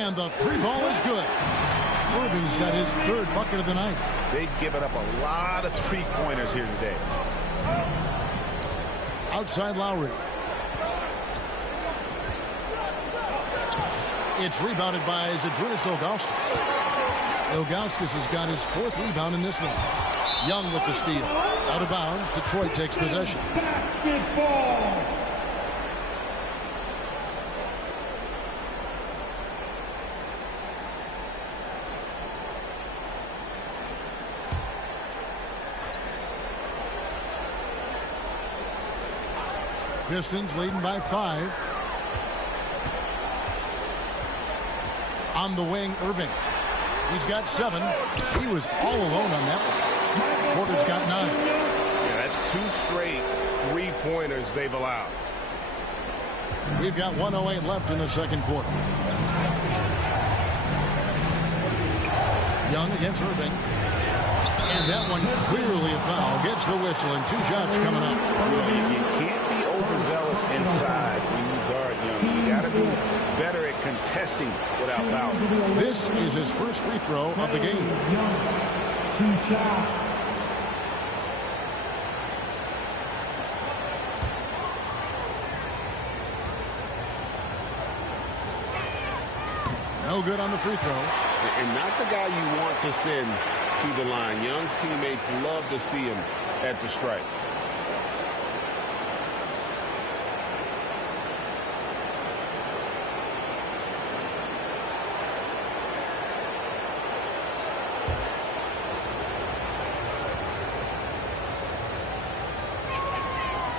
And the 3 ball is good. Irving's got his 3rd bucket of the night. They've given up a lot of 3-pointers here today. outside Lowry. It's rebounded by Zydrunas Ilgauskas. Ilgauskas has got his 4th rebound in this one. Young with the steal. Out of bounds, Detroit takes possession. Basketball. Pistons leading by 5. On the wing, Irving. He's got 7. He was all alone on that one. Porter's got 9. Yeah, that's 2 straight 3-pointers they've allowed. We've got 1:08 left in the second quarter. Young against Irving. And that one clearly a foul. Gets the whistle and 2 shots coming up. You can't be overzealous inside when you guard Young. You got to be better at contesting without fouling. This is his first free throw of the game. 2 shots. No good on the free throw. And not the guy you want to send to the line. Young's teammates love to see him at the stripe.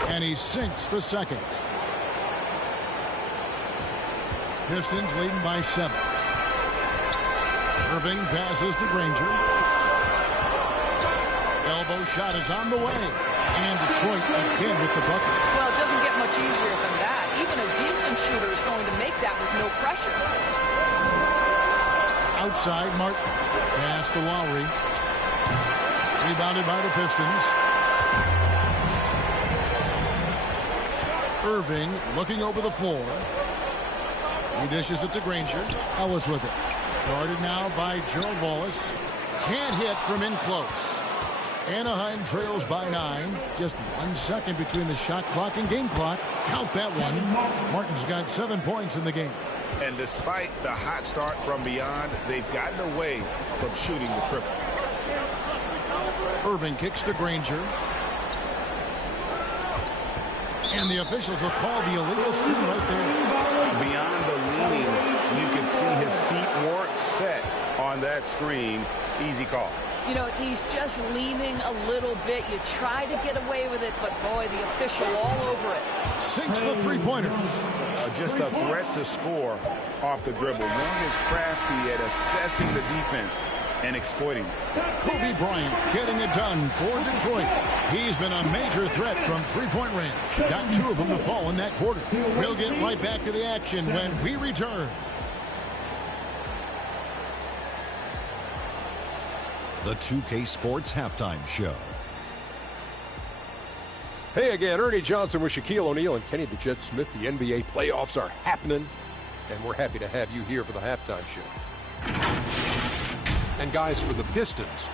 And he sinks the second. Pistons leading by 7. Irving passes to Granger. Elbow shot is on the way. And Detroit again with the bucket. Well, it doesn't get much easier than that. Even a decent shooter is going to make that with no pressure. Outside, Martin. Pass to Lowry. Rebounded by the Pistons. Irving looking over the floor. He dishes it to Granger. Ellis with it. Guarded now by Gerald Wallace. Can't hit from in close. Anaheim trails by 9. Just 1 second between the shot clock and game clock. Count that one. Martin's got 7 points in the game. And despite the hot start from beyond, they've gotten away from shooting the triple. Irving kicks to Granger. And the officials will call the illegal screen right there. Beyond the leaning, you can see his feet weren't set on that screen. Easy call. You know, he's just leaning a little bit. You try to get away with it, but boy, the official all over it. Sinks the 3-pointer. Just a threat to score off the dribble. Young is crafty at assessing the defense and exploiting. Kobe Bryant getting it done for Detroit. He's been a major threat from 3-point range. Got 2 of them to fall in that quarter. We'll get right back to the action when we return. The 2K Sports Halftime Show. Hey again, Ernie Johnson with Shaquille O'Neal and Kenny the Jet Smith. The NBA playoffs are happening, and we're happy to have you here for the halftime show. And guys, for the Pistons,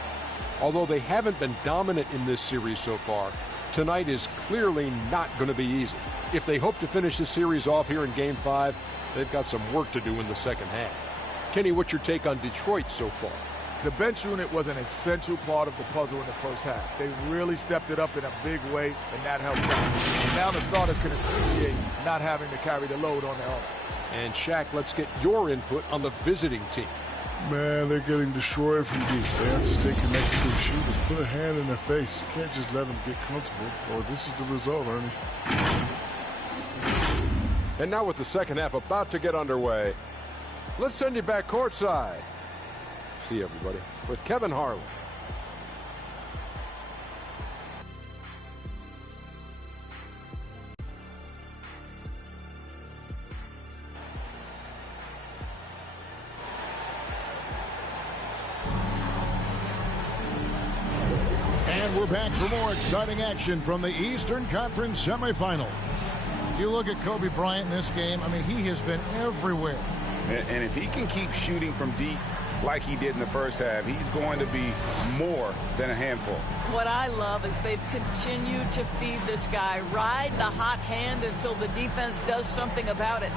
although they haven't been dominant in this series so far, tonight is clearly not going to be easy. If they hope to finish the series off here in Game 5, they've got some work to do in the second half. Kenny, what's your take on Detroit so far? The bench unit was an essential part of the puzzle in the first half. They really stepped it up in a big way, and that helped them. And now the starters can appreciate not having to carry the load on their own. And Shaq, let's get your input on the visiting team. Man, they're getting destroyed from deep. They have to stay connected to the shooters. Put a hand in their face. You can't just let them get comfortable, or this is the result, Ernie. And now with the second half about to get underway, let's send you back courtside. See you, everybody, with Kevin Harlan. And we're back for more exciting action from the Eastern Conference semifinal. You look at Kobe Bryant in this game, I mean, he has been everywhere. And if he can keep shooting from deep like he did in the first half, he's going to be more than a handful. What I love is they've continued to feed this guy, ride the hot hand until the defense does something about it.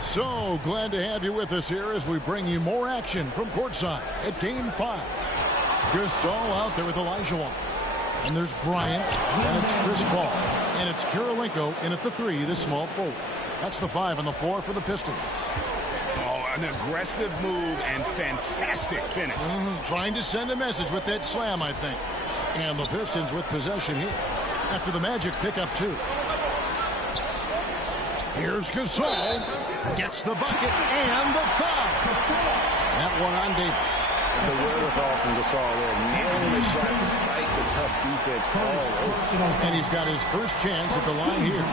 So glad to have you with us here as we bring you more action from courtside at Game 5. Gasol out there with Olajuwon. And there's Bryant, and it's Chris Paul. And it's Kirilenko in at the 3, the small forward. That's the 5 on the floor for the Pistons. Oh, an aggressive move and fantastic finish. Trying to send a message with that slam, I think. And the Pistons with possession here after the Magic pick up 2. Here's Gasol. Gets the bucket and the foul. That one on Davis. The wherewithal from Gasol there, nailing the shot despite the tough defense all over. And he's got his first chance at the line here.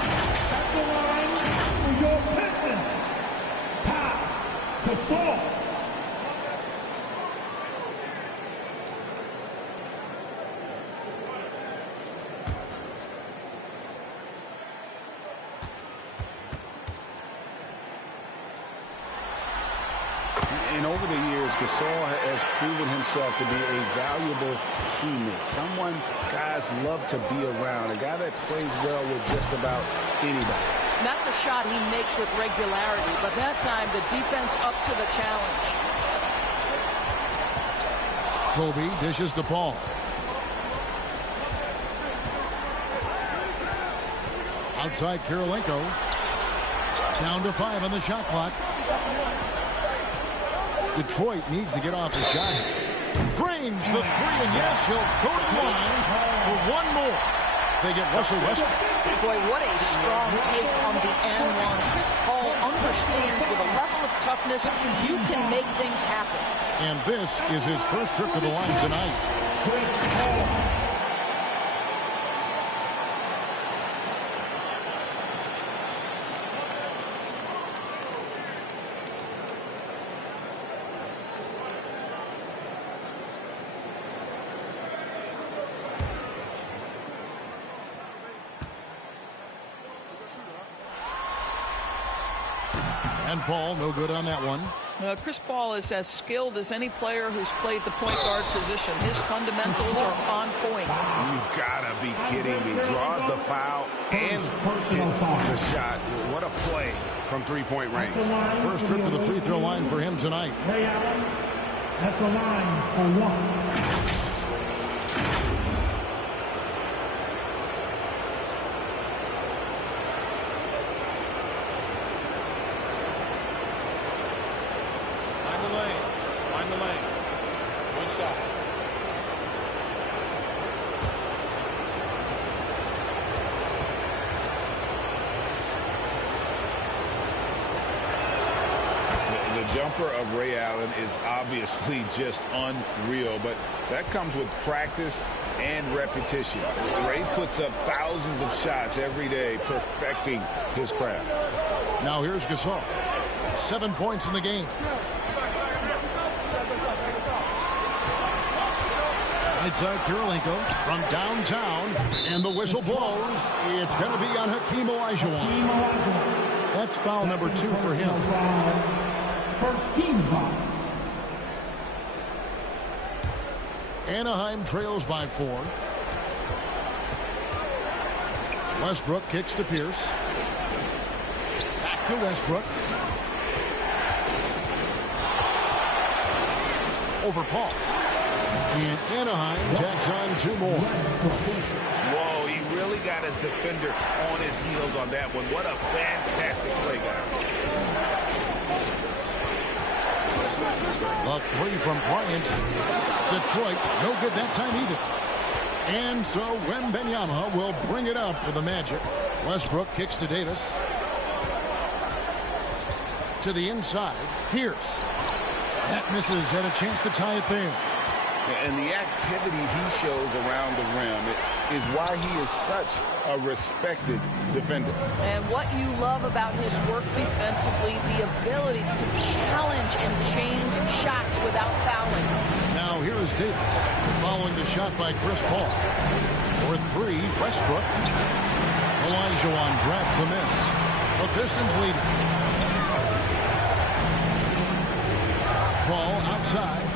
At the line for your Pistons, Gasol. And over the years, Gasol has proven himself to be a valuable teammate. Someone guys love to be around. A guy that plays well with just about anybody. That's a shot he makes with regularity, but that time the defense up to the challenge. Kobe dishes the ball. Outside Kirilenko. Down to 5 on the shot clock. Detroit needs to get off the shot. Drains the 3, and yes, he'll go to the line for one more. They get Russell Westbrook. Boy, what a strong take on the and one. Chris Paul understands with a level of toughness, you can make things happen. And this is his first trip to the line tonight. And Paul, no good on that one. Chris Paul is as skilled as any player who's played the point guard position. His fundamentals are on point. You've got to be kidding me. Draws the foul and hits the shot. What a play from three-point range. First trip to the free throw line for him tonight. Ray Allen at the line for 1. Jumper of Ray Allen is obviously just unreal, but that comes with practice and repetition. Ray puts up thousands of shots every day, perfecting his craft. Now here's Gasol. 7 points in the game. Right side Kirilenko from downtown, and the whistle blows. It's going to be on Hakeem Olajuwon. That's foul number 2 for him. First team foul. Anaheim trails by 4. Westbrook kicks to Pierce. Back to Westbrook. Over Paul. And Anaheim tacks on 2 more. Whoa, he really got his defender on his heels on that one. What a fantastic play, guys. The 3 from Bryant. Detroit, no good that time either. And so Wembanyama will bring it up for the Magic. Westbrook kicks to Davis. To the inside, Pierce. That misses, had a chance to tie it there. And the activity he shows around the rim is why he is such a respected defender. And what you love about his work defensively, the ability to challenge and change shots without fouling. Now here is Davis following the shot by Chris Paul. For 3, Westbrook. Olajuwon grabs the miss. The Pistons lead it. Paul outside.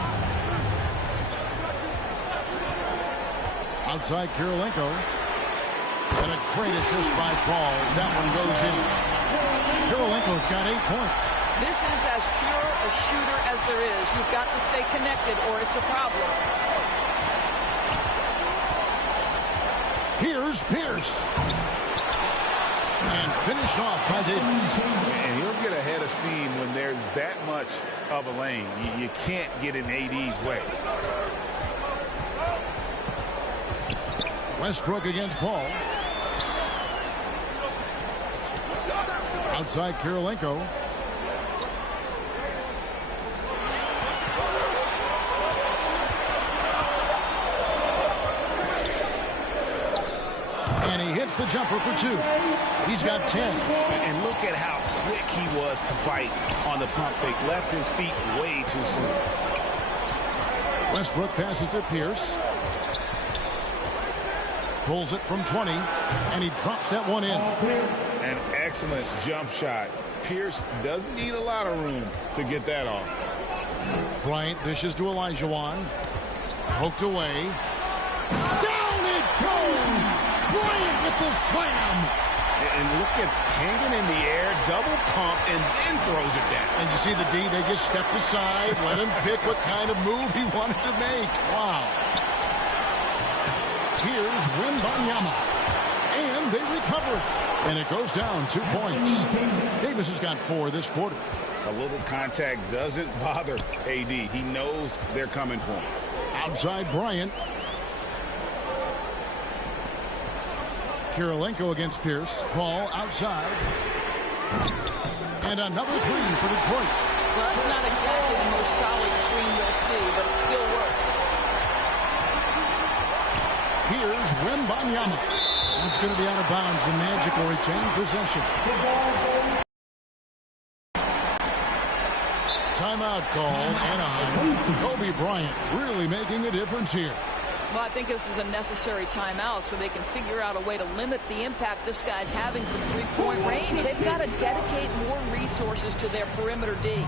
Outside Kirilenko. And a great assist by Paul as that one goes in. Kirilenko's got 8 points. This is as pure a shooter as there is. You've got to stay connected or it's a problem. Here's Pierce. And finished off by Davis. And he'll get ahead of steam when there's that much of a lane. You can't get in AD's way. Westbrook against Paul. Outside Kirilenko. And he hits the jumper for 2. He's got 10. And look at how quick he was to bite on the pump fake. Left his feet way too soon. Westbrook passes to Pierce. Pulls it from 20. And he drops that one in. An excellent jump shot. Pierce doesn't need a lot of room to get that off. Bryant dishes to Olajuwon. Poked away. Down it goes! Bryant with the slam! And look at hanging in the air, double pump, and then throws it down. And you see the D, they just stepped aside, let him pick what kind of move he wanted to make. Wow. Here's Wembanyama. And they recover it. And it goes down 2 points. Davis has got 4 this quarter. A little contact doesn't bother AD. He knows they're coming for him. Outside Bryant. Kirilenko against Pierce. Paul outside. And another 3 for Detroit. Well, that's not exactly the most solid screen you'll see, but it still works. Here's Wembanyama. That's going to be out of bounds. The Magic will retain possession. Timeout call, Anaheim. Kobe Bryant really making a difference here. Well, I think this is a necessary timeout so they can figure out a way to limit the impact this guy's having from three-point range. They've got to dedicate more resources to their perimeter D.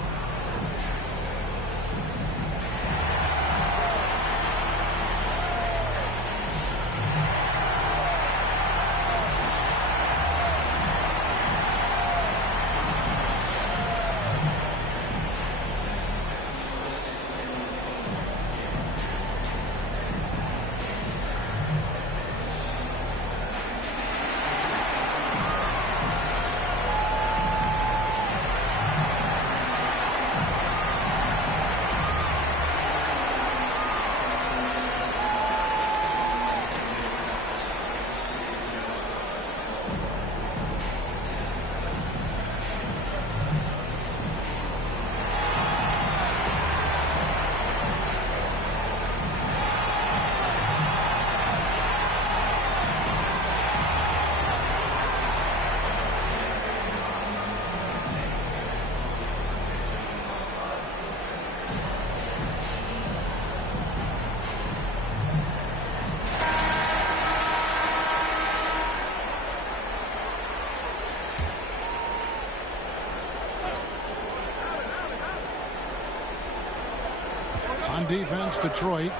On defense, Detroit.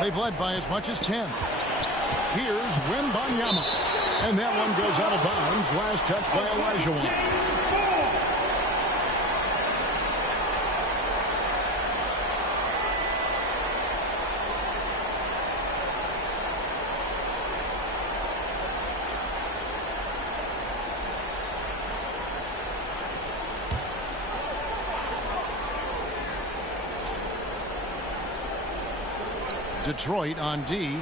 They've led by as much as 10. Here's Wembanyama. And that one goes out of bounds. Last touch by Olajuwon. Detroit on D.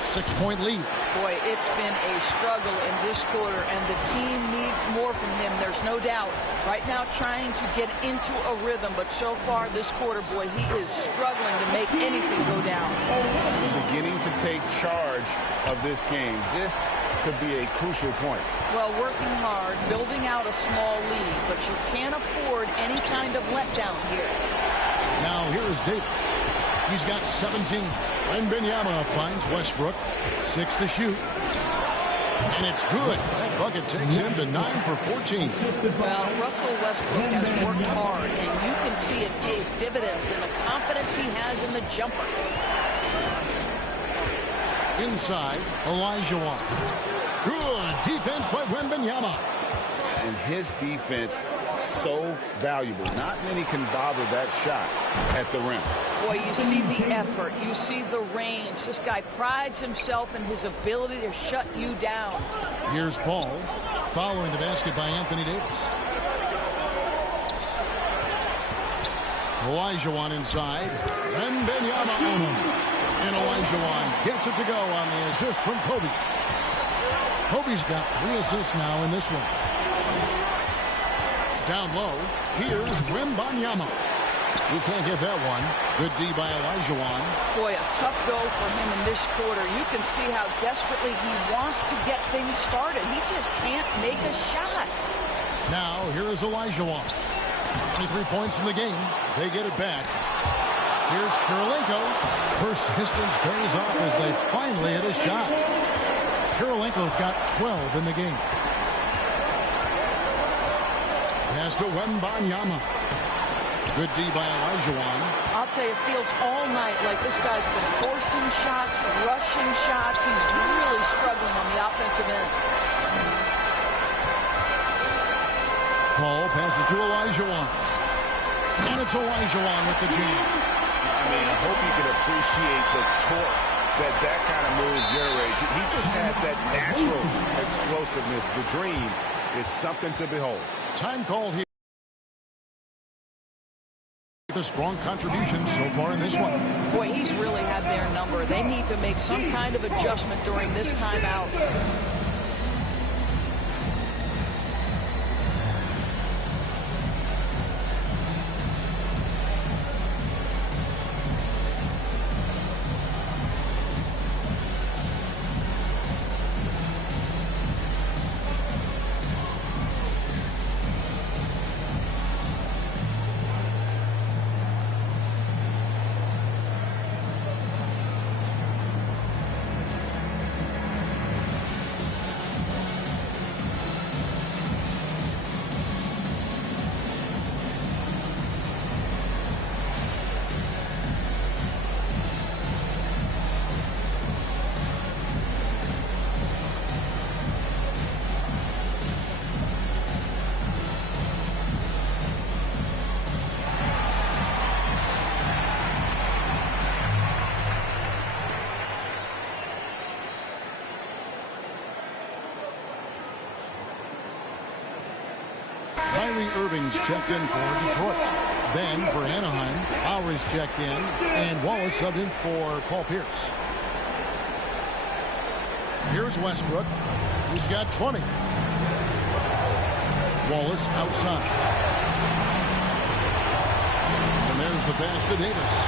6-point lead. Boy, it's been a struggle in this quarter, and the team needs more from him. There's no doubt. Right now trying to get into a rhythm, but so far this quarter, boy, he is struggling to make anything go down. Beginning to take charge of this game. This could be a crucial point. Well, working hard, building out a small lead, but you can't afford any kind of letdown here. Now here is Davis. He's got 17. And Wembanyama finds Westbrook. 6 to shoot. And it's good. That bucket takes him to 9 for 14. Well, Russell Westbrook has worked hard, and you can see it pays pays dividends in the confidence he has in the jumper. Inside, Olajuwon. Good defense by Wembanyama. And his defense so valuable. Not many can bother that shot at the rim. Boy, you see the effort. You see the range. This guy prides himself in his ability to shut you down. Here's Paul following the basket by Anthony Davis. Olajuwon inside. Wembanyama on him. And Olajuwon gets it to go on the assist from Kobe. Kobe's got 3 assists now in this one. Down low, here's Wembanyama. He can't get that one. Good D by Olajuwon. Boy, a tough go for him in this quarter. You can see how desperately he wants to get things started. He just can't make a shot. Now, here is Olajuwon. 23 points in the game. They get it back. Here's Kirilenko. Persistence pays off as they finally hit a shot. Kirilenko's got 12 in the game. Pass to Wembanyama. Good D by Olajuwon. I'll tell you, it feels all night like this guy's been forcing shots, rushing shots. He's really struggling on the offensive end. Paul passes to Olajuwon. And it's Olajuwon with the jam. I mean, I hope you can appreciate the torque that kind of move generates. He just has that natural explosiveness. The dream is something to behold. Time called here. The strong contribution so far in this one. Boy, he's really had their number. They need to make some kind of adjustment during this timeout. Irving's checked in for Detroit. Then for Anaheim, Lowry's checked in, and Wallace subbed in for Paul Pierce. Here's Westbrook. He's got 20. Wallace outside. And there's the pass to Davis.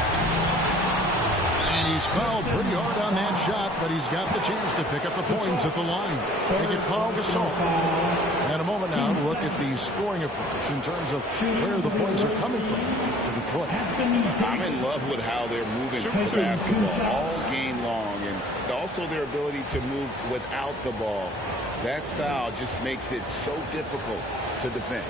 And he's fouled pretty hard on that shot, but he's got the chance to pick up the points at the line. They get Paul Gasol. And a moment now to look at the scoring approach in terms of where the points are coming from for Detroit. I'm in love with how they're moving the basketball all game long, and also their ability to move without the ball. That style just makes it so difficult to defend.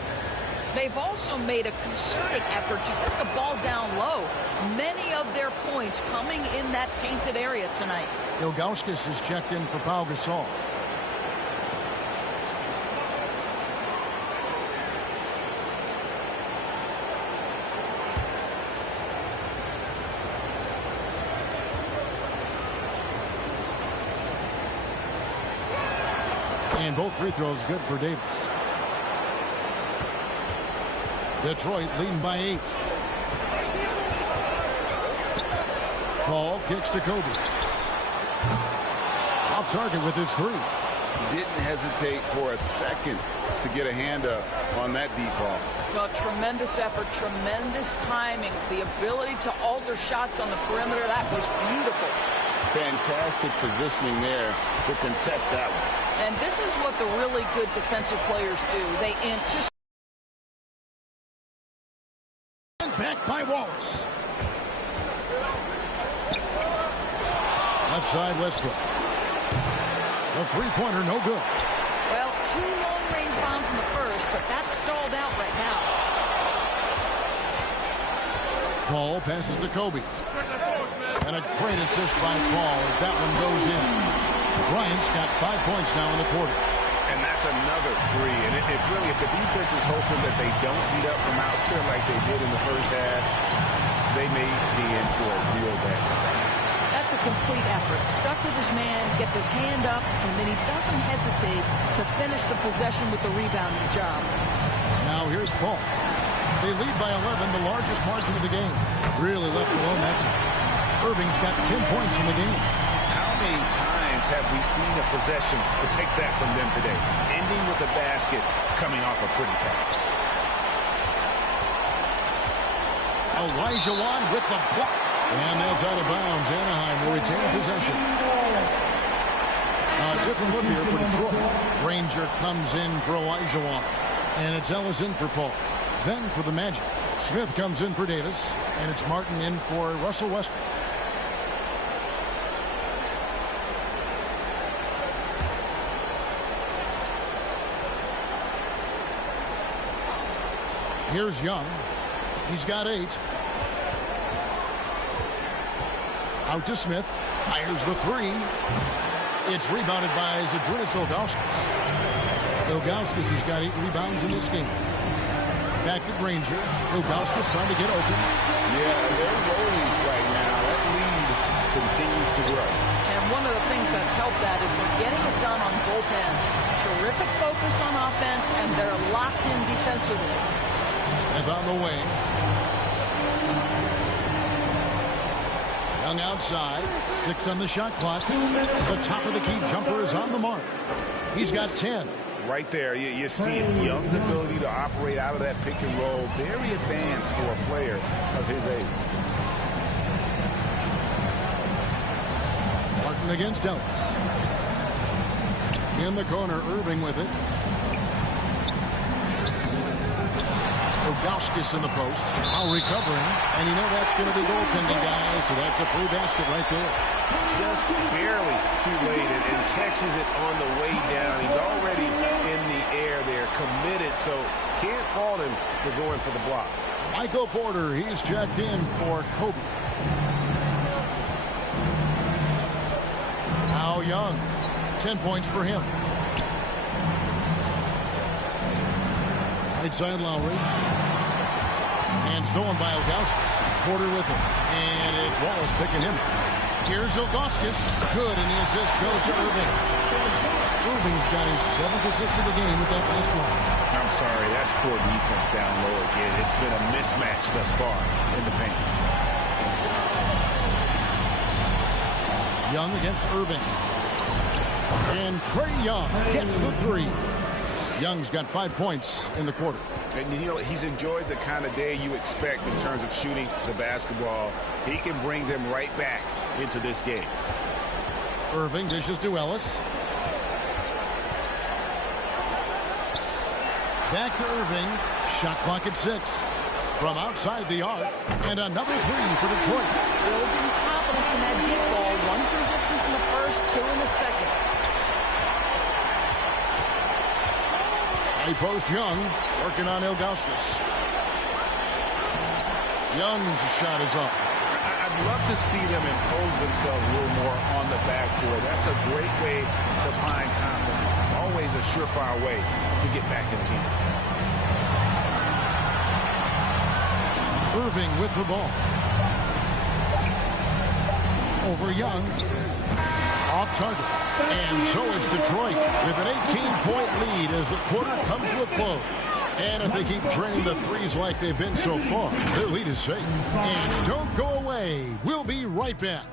They've also made a concerted effort to get the ball down low. Many of their points coming in that painted area tonight. Ilgauskas is checked in for Pau Gasol. And both free throws good for Davis. Detroit leading by 8. Paul kicks to Kobe. Off target with his 3. Didn't hesitate for a second to get a hand up on that deep ball. Well, tremendous effort, tremendous timing, the ability to alter shots on the perimeter. That was beautiful. Fantastic positioning there to contest that one. And this is what the really good defensive players do. They anticipate. Back by Wallace. Left side Westbrook. The three-pointer no good. Well, 2 long-range bombs in the first, but that's stalled out right now. Paul passes to Kobe. And a great assist by Paul as that one goes in. Bryant's got 5 points now in the quarter. And that's another three. And if the defense is hoping that they don't heat up from out there like they did in the first half, they may be in for a real bad surprise. That's a complete effort. Stuck with his man, gets his hand up, and then he doesn't hesitate to finish the possession with the rebounding job. Now here's Paul. They lead by 11, the largest margin of the game. Really left alone that time. Irving's got 10 points in the game. How many times have we seen a possession like that from them today? Ending with a basket, coming off a pretty pass. Olajuwon with the block. And that's out of bounds. Anaheim will retain possession. A different look here for Detroit. Granger comes in for Olajuwon. And it's Ellis in for Paul. Then for the Magic, Smith comes in for Davis. And it's Martin in for Russell Westbrook. Here's Young. He's got 8. Out to Smith. Fires the 3. It's rebounded by Zydrunas Ilgauskas. Ilgauskas has got 8 rebounds in this game. Back to Granger. Ilgauskas trying to get open. Yeah, they're rolling right now. That lead continues to grow. And one of the things that's helped that is they're getting it done on both ends. Terrific focus on offense, and they're locked in defensively. Smith on the wing. Young outside. 6 on the shot clock. The top of the key jumper is on the mark. He's got 10. Right there, you see Young's ability to operate out of that pick and roll. Very advanced for a player of his age. Martin against Ellis. In the corner, Irving with it. Ilgauskas in the post. Now recovering. And you know that's going to be goaltending, guys. So that's a free basket right there. Just barely too late and catches it on the way down. He's already in the air there, committed. So can't fault him for going for the block. Michael Porter, he's checked in for Kobe. Now Young. 10 points for him. Right side Lowry. And stolen by Ilgauskas. Porter with him. And it's Wallace picking him. Here's Ilgauskas. Good, and the assist goes to Irving. Irving's got his 7th assist of the game with that last one. I'm sorry, that's poor defense down low again. It's been a mismatch thus far in the paint. Young against Irving. And Trae Young gets the 3. Young's got 5 points in the quarter. And, you know, he's enjoyed the kind of day you expect in terms of shooting the basketball. He can bring them right back into this game. Irving dishes to Ellis. Back to Irving. Shot clock at 6. From outside the arc. And another 3 for Detroit. Building confidence in that deep ball. 1 from distance in the first, 2 in the second. High post Young, working on Ilgauskas. Young's shot is off. I'd love to see them impose themselves a little more on the backboard. That's a great way to find confidence. Always a surefire way to get back in the game. Irving with the ball. Over Young. Off target. And so is Detroit with an 18-point lead as the quarter comes to a close. And if they keep draining the threes like they've been so far, their lead is safe. And don't go away. We'll be right back.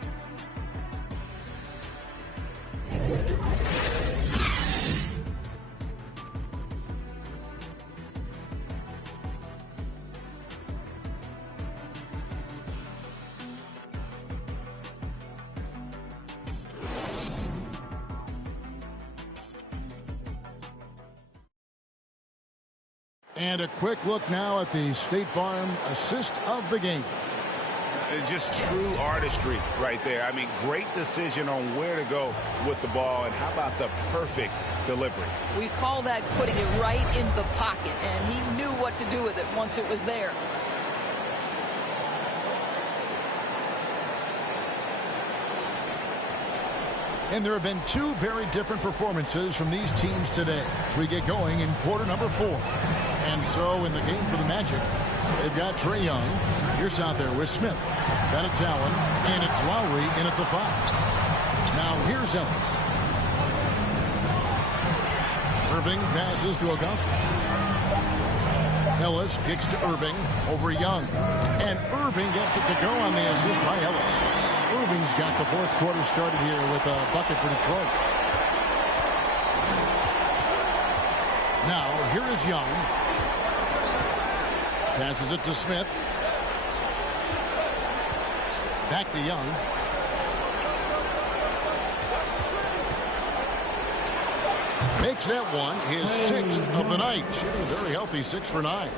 And a quick look now at the State Farm assist of the game. Just true artistry right there. I mean, great decision on where to go with the ball, and how about the perfect delivery? We call that putting it right in the pocket, and he knew what to do with it once it was there. And there have been two very different performances from these teams today as we get going in quarter number 4. And so in the game for the Magic, they've got Trae Young. Here's out there with Smith. Then it's Allen, and it's Lowry in at the 5. Now here's Ellis. Irving passes to Augustus. Ellis kicks to Irving over Young. And Irving gets it to go on the assist by Ellis. Irving's got the fourth quarter started here with a bucket for Detroit. Now, here is Young. Passes it to Smith. Back to Young. Makes that one his 6th of the night. Shooting a very healthy 6 for 9.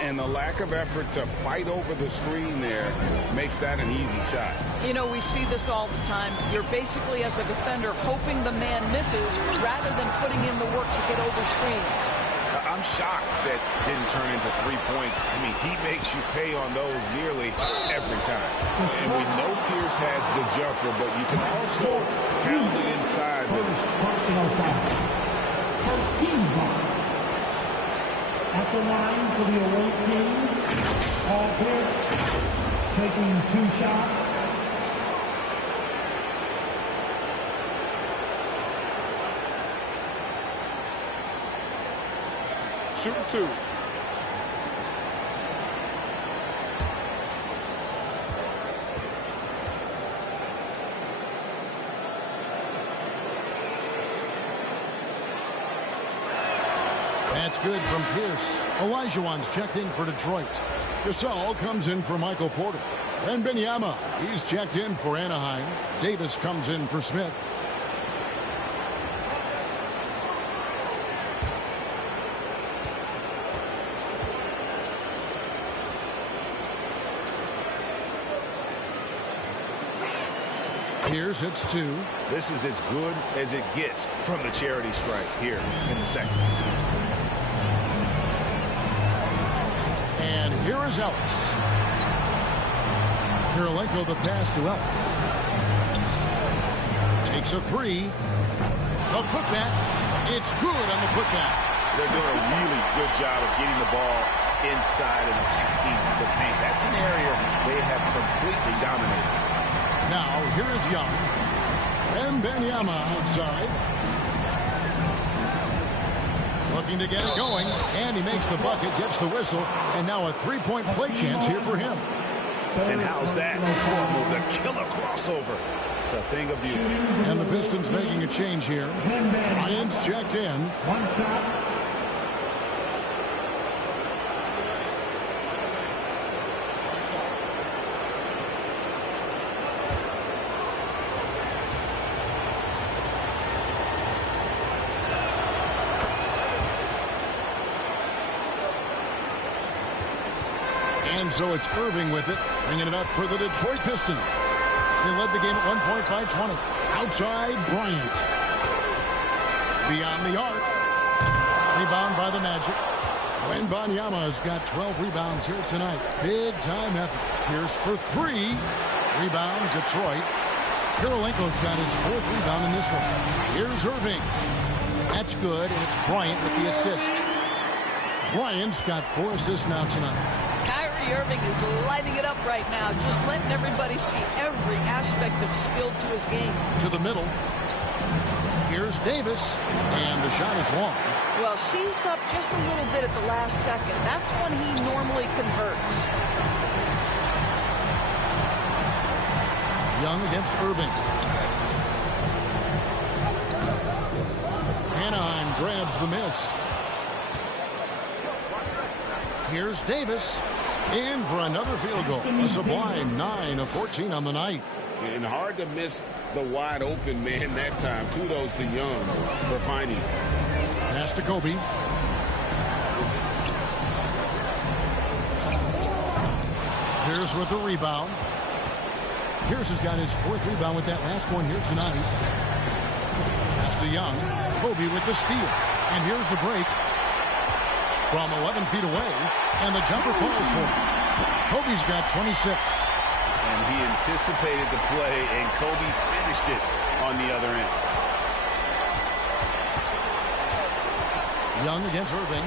And the lack of effort to fight over the screen there makes that an easy shot. You know, we see this all the time. You're basically, as a defender, hoping the man misses rather than putting in the work to get over screens. I'm shocked that didn't turn into 3 points. I mean, he makes you pay on those nearly every time. And we know Pierce has the jumper, but you can also pound it inside with it. Personal foul. First team foul. At the line for the away team, all Pierce taking 2 shots. Shooting 2. That's good from Pierce. Olajuwon's checked in for Detroit. Gasol comes in for Michael Porter. And Benyama, he's checked in for Anaheim. Davis comes in for Smith. Pierce hits 2. This is as good as it gets from the charity stripe here in the second. And here is Ellis. Kirilenko the pass to Ellis. Takes a 3. The putback. It's good on the putback. They're doing a really good job of getting the ball inside and attacking the paint. That's an area they have completely dominated. Now, here is Young. And Benyama outside. Looking to get it going. And he makes the bucket, gets the whistle. And now a 3-point play chance here for him. And how's that? The killer crossover. It's a thing of beauty. And the Pistons making a change here. Ryan's checked in. 1 shot. And so it's Irving with it, bringing it up for the Detroit Pistons. They led the game at 1 point by 20. Outside, Bryant. Beyond the arc. Rebound by the Magic. Wembanyama's got 12 rebounds here tonight. Big time effort. Pierce for 3. Rebound, Detroit. Kirilenko's got his 4th rebound in this one. Here's Irving. That's good, and it's Bryant with the assist. Bryant's got 4 assists now tonight. Irving is lighting it up right now, just letting everybody see every aspect of skill to his game. To the middle. Here's Davis, and the shot is long. Well, seized up just a little bit at the last second. That's when he normally converts. Young against Irving. Anaheim grabs the miss. Here's Davis. In for another field goal. A sublime 9 of 14 on the night. And hard to miss the wide open man that time. Kudos to Young for finding him. Pass to Kobe. Pierce with the rebound. Pierce has got his 4th rebound with that last one here tonight. Pass to Young. Kobe with the steal. And here's the break. From 11 feet away, and the jumper falls for him. Kobe's got 26. And he anticipated the play, and Kobe finished it on the other end. Young against Irving.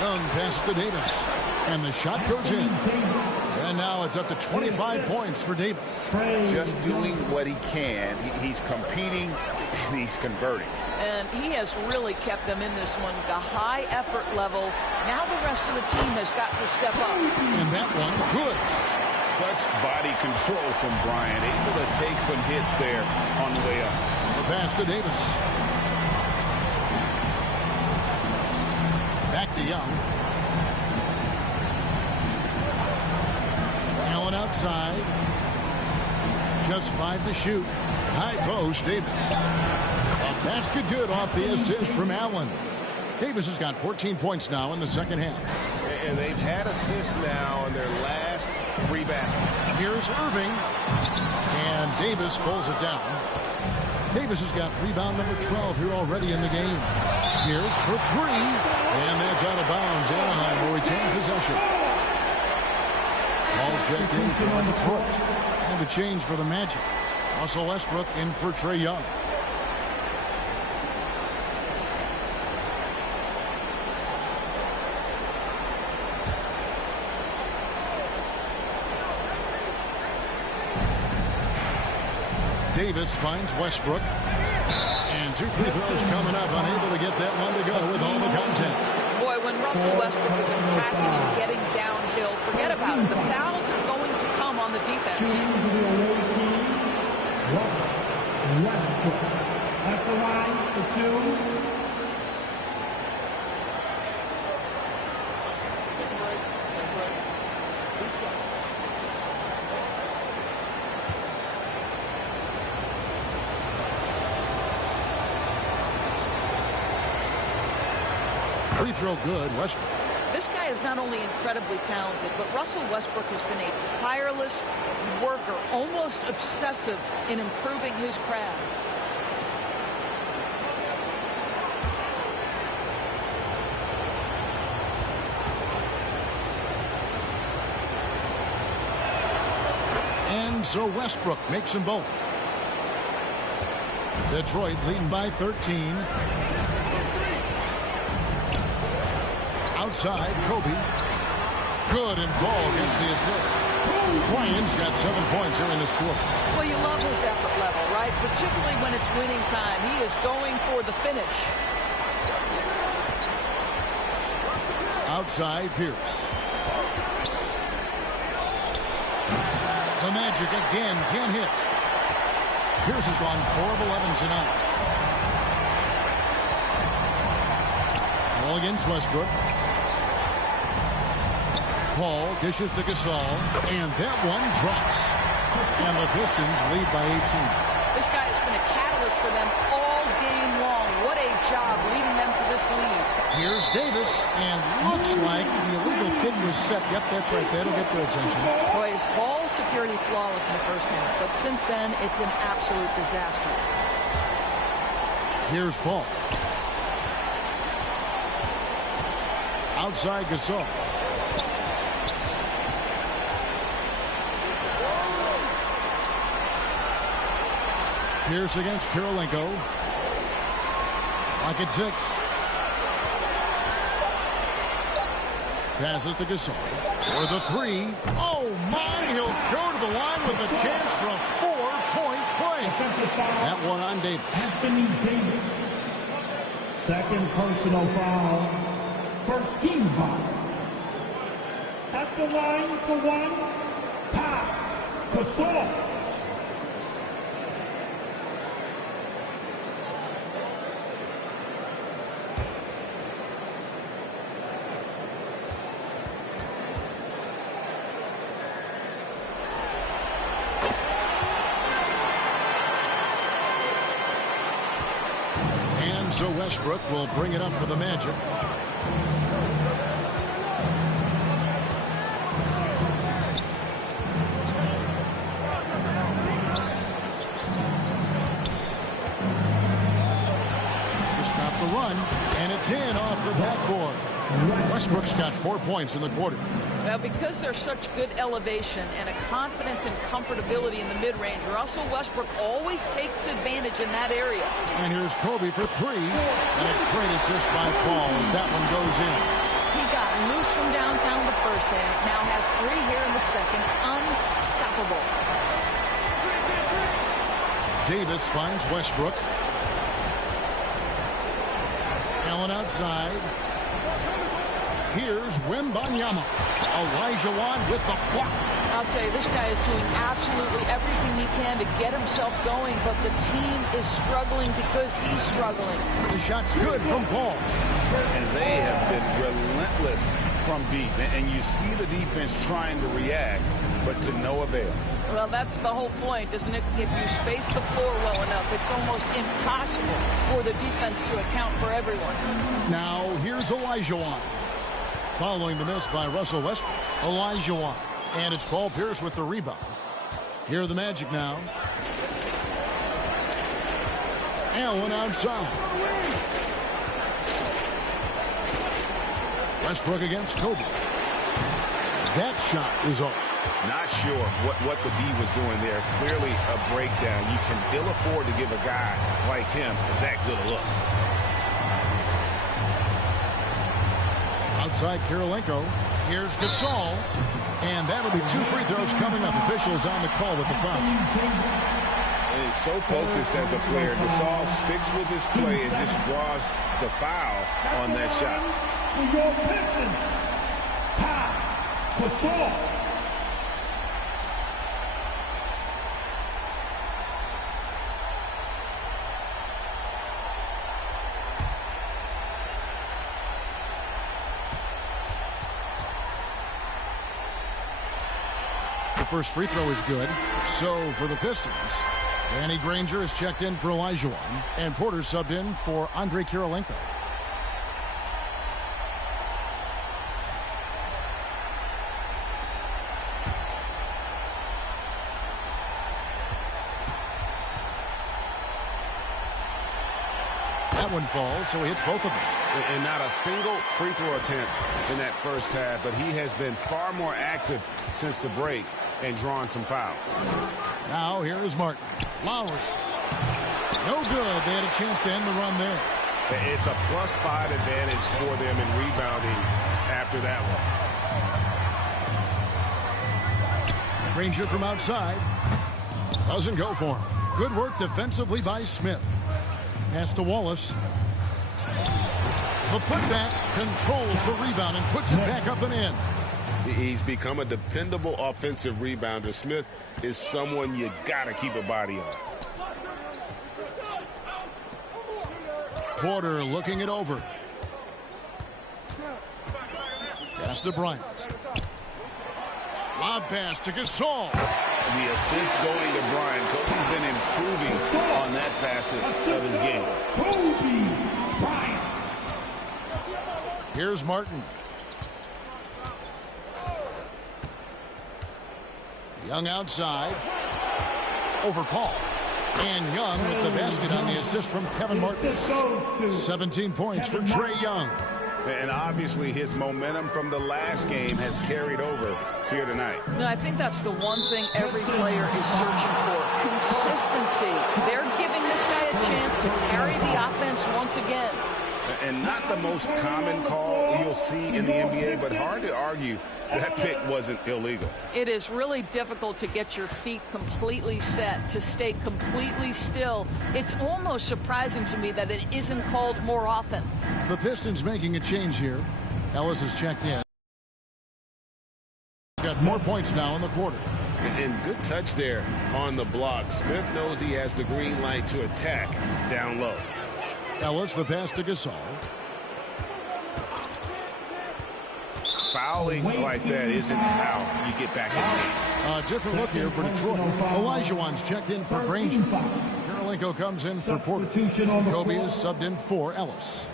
Young passes to Davis. And the shot goes in. And now it's up to 25 points for Davis. Just doing what he can. He's competing and he's converting. And he has really kept them in this one. The high effort level. Now the rest of the team has got to step up. And that one, good. Such body control from Bryant. Able to take some hits there on the way up. The pass to Davis. Back to Young. Allen outside. Just 5 to shoot. High post, Davis. A basket good off the assist from Allen. Davis has got 14 points now in the second half. And they've had assists now in their last 3 baskets. Here's Irving. And Davis pulls it down. Davis has got rebound number 12 here already in the game. Here's for 3. And that's out of bounds. Anaheim will retain possession. Ball's checked in for Detroit. And a change for the Magic. Russell Westbrook in for Trae Young. Davis finds Westbrook. And 2 free throws coming up. Unable to get that one to go with all the contact. Boy, when Russell Westbrook is attacking and getting downhill, forget about it. The fouls are going to come on the defense. Westbrook at the line for 2. Free throw good, Westbrook. This guy is not only incredibly talented, but Russell Westbrook has been a tireless worker, almost obsessive in improving his craft. And so Westbrook makes them both. Detroit leading by 13. Outside, Kobe. Good, and Paul gets the assist. Bryant's got 7 points here in this quarter. Well, you love his effort level, right? Particularly when it's winning time. He is going for the finish. Outside, Pierce. The Magic again can't hit. Pierce has gone 4 of 11 tonight. Ball against Westbrook. Paul dishes to Gasol, and that one drops. And the Pistons lead by 18. This guy has been a catalyst for them all game long. What a job leading them to this lead. Here's Davis, and looks like the illegal kick was set. Yep, that's right. That'll get their attention. Boy, his ball security flawless in the first half, but since then, it's an absolute disaster. Here's Paul. Outside Gasol. Pierce against Kirilenko. Lock at 6. Passes to Gasol for the 3. Oh my! He'll go to the line with a chance for a 4-point play. That one on Davis. Anthony Davis. Second personal foul. First team foul. At the line for 1. Gasol. So Westbrook will bring it up for the Magic. To stop the run, and it's in off the backboard. Westbrook's got 4 points in the quarter. Well, because there's such good elevation and a confidence and comfortability in the mid-range, Russell Westbrook always takes advantage in that area. And here's Kobe for three. And a great assist by Paul as that one goes in. He got loose from downtown the first half. Now has three here in the second. Unstoppable. Davis finds Westbrook. Allen outside. Here's Wembanyama. Olajuwon with the block. I'll tell you, this guy is doing absolutely everything he can to get himself going, but the team is struggling because he's struggling. The shot's good from Paul. And they have been relentless from deep. And you see the defense trying to react, but to no avail. Well, that's the whole point, isn't it? If you space the floor well enough, it's almost impossible for the defense to account for everyone. Now, here's Olajuwon. Following the miss by Russell Westbrook. Olajuwon. And it's Paul Pierce with the rebound. Here are the Magic now. Allen outside. Westbrook against Kobe. That shot is off. Not sure what the D was doing there. Clearly a breakdown. You can ill afford to give a guy like him that good a look. Outside Kirilenko. Here's Gasol. And that'll be two free throws coming up. Officials on the call with the foul. He's so focused as a player. Gasol sticks with his play and just draws the foul on that shot. Your Pistons, Gasol. The first free throw is good. So for the Pistons, Danny Granger is checked in for Olajuwon, and Porter subbed in for Andre Kirilenko. That one falls, so he hits both of them. And not a single free throw attempt in that first half, but he has been far more active since the break and drawn some fouls. Now here is Martin. Lowry. No good. They had a chance to end the run there. It's a +5 advantage for them in rebounding after that one. Granger from outside. Doesn't go for him. Good work defensively by Smith. Pass to Wallace. The putback controls the rebound and puts it back up and in. He's become a dependable offensive rebounder. Smith is someone you got to keep a body on. Porter looking it over. Pass to Bryant. Lob pass to Gasol. The assist going to Bryant. Kobe's been improving on that facet of his game. Kobe Bryant. Here's Martin. Young outside. Over Paul. And Young with the basket on the assist from Kevin Martin. 17 points for Trae Young. And obviously his momentum from the last game has carried over here tonight. No, I think that's the one thing every player is searching for. Consistency. They're giving this guy a chance to carry the offense once again. And not the most common call you'll see in the NBA, but hard to argue that pick wasn't illegal. It is really difficult to get your feet completely set, to stay completely still. It's almost surprising to me that it isn't called more often. The Pistons making a change here. Ellis is checked in. Got more points now in the quarter. And good touch there on the block. Smith knows he has the green light to attack down low. Ellis, the pass to Gasol. Fouling like that isn't how you get back in the game. Different look here for Detroit. Olajuwon's checked in for Granger. Kirilenko comes in for Porter. Kobe is subbed in for Ellis.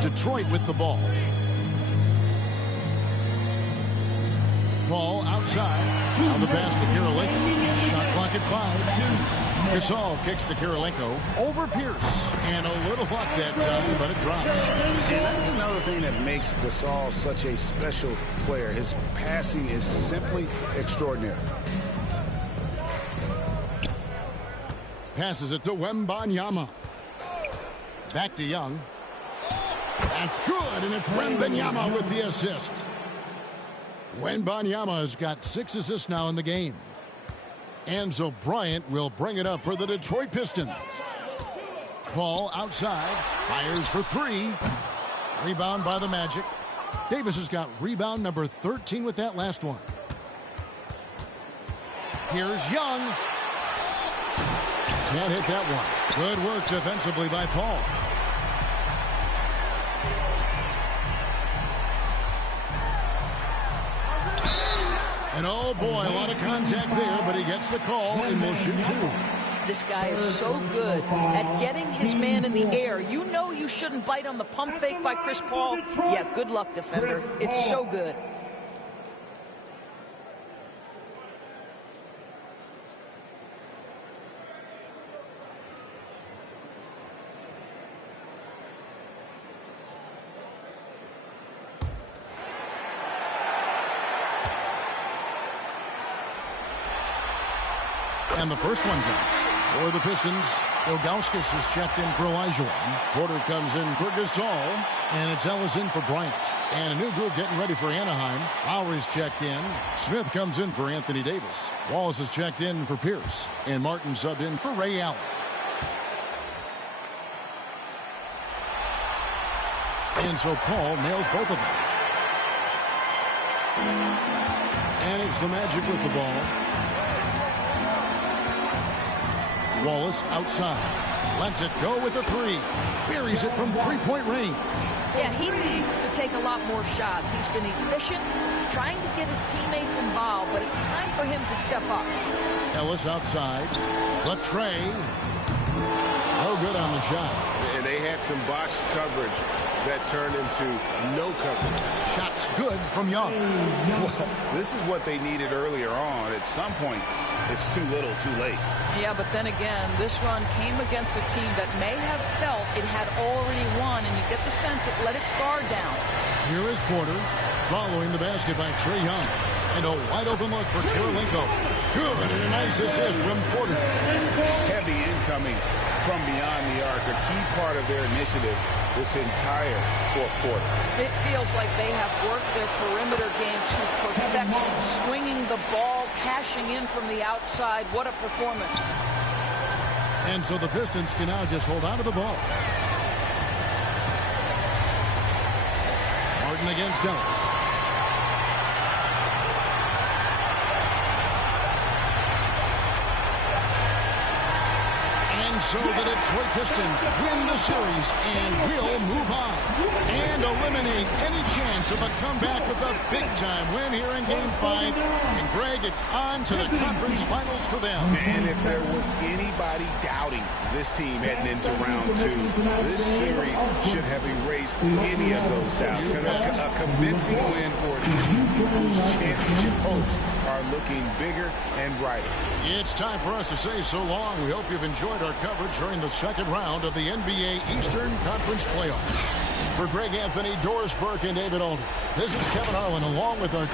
Detroit with the ball. Paul outside. Now the pass to Kirilenko. Shot clock at 5. Gasol kicks to Kirilenko over Pierce. And a little luck that time, but it drops. And that's another thing that makes Gasol such a special player. His passing is simply extraordinary. Passes it to Wembanyama. Back to Young. That's good, and it's Wembanyama with the assist. Wembanyama has got 6 assists now in the game. Enzo Bryant will bring it up for the Detroit Pistons. Paul outside, fires for 3. Rebound by the Magic. Davis has got rebound number 13 with that last one. Here's Young. Can't hit that one. Good work defensively by Paul. And oh boy, a lot of contact there, but he gets the call and will shoot 2. This guy is so good at getting his man in the air. You know you shouldn't bite on the pump fake by Chris Paul. Yeah, good luck, defender. It's so good. And the first one drops. For the Pistons, Ilgauskas is checked in for Olajuwon. Porter comes in for Gasol. And it's Ellis in for Bryant. And a new group getting ready for Anaheim. Lowry's checked in. Smith comes in for Anthony Davis. Wallace is checked in for Pierce. And Martin subbed in for Ray Allen. And so Paul nails both of them. And it's the Magic with the ball. Wallace outside. Lets it go with a 3. Buries it from 3-point range. Yeah, he needs to take a lot more shots. He's been efficient, trying to get his teammates involved, but it's time for him to step up. Ellis outside. The tray. No good on the shot. And they had some botched coverage that turned into no coverage. Shots good from Young. Well, this is what they needed earlier on. At some point, it's too little, too late. Yeah, but then again, this run came against a team that may have felt it had already won, and you get the sense it let its guard down. Here is Porter following the basket by Trae Young. And a wide open look for Kirilenko. Good, and a nice assist from Porter. Heavy incoming from beyond the arc, a key part of their initiative this entire fourth quarter. It feels like they have worked their perimeter game to perfection, swinging the ball, cashing in from the outside. What a performance. And so the Pistons can now just hold on to the ball. Martin against Ellis. So the Detroit Pistons win the series and will move on and eliminate any chance of a comeback with a big-time win here in Game 5. And, Greg, it's on to the conference finals for them. And if there was anybody doubting this team heading into round 2, this series should have erased any of those doubts. A convincing win for a team whose championship hopes are looking bigger and brighter. It's time for us to say so long. We hope you've enjoyed our coverage during the second round of the NBA Eastern Conference Playoffs. For Greg Anthony, Doris Burke, and David Alden, this is Kevin Harlan along with our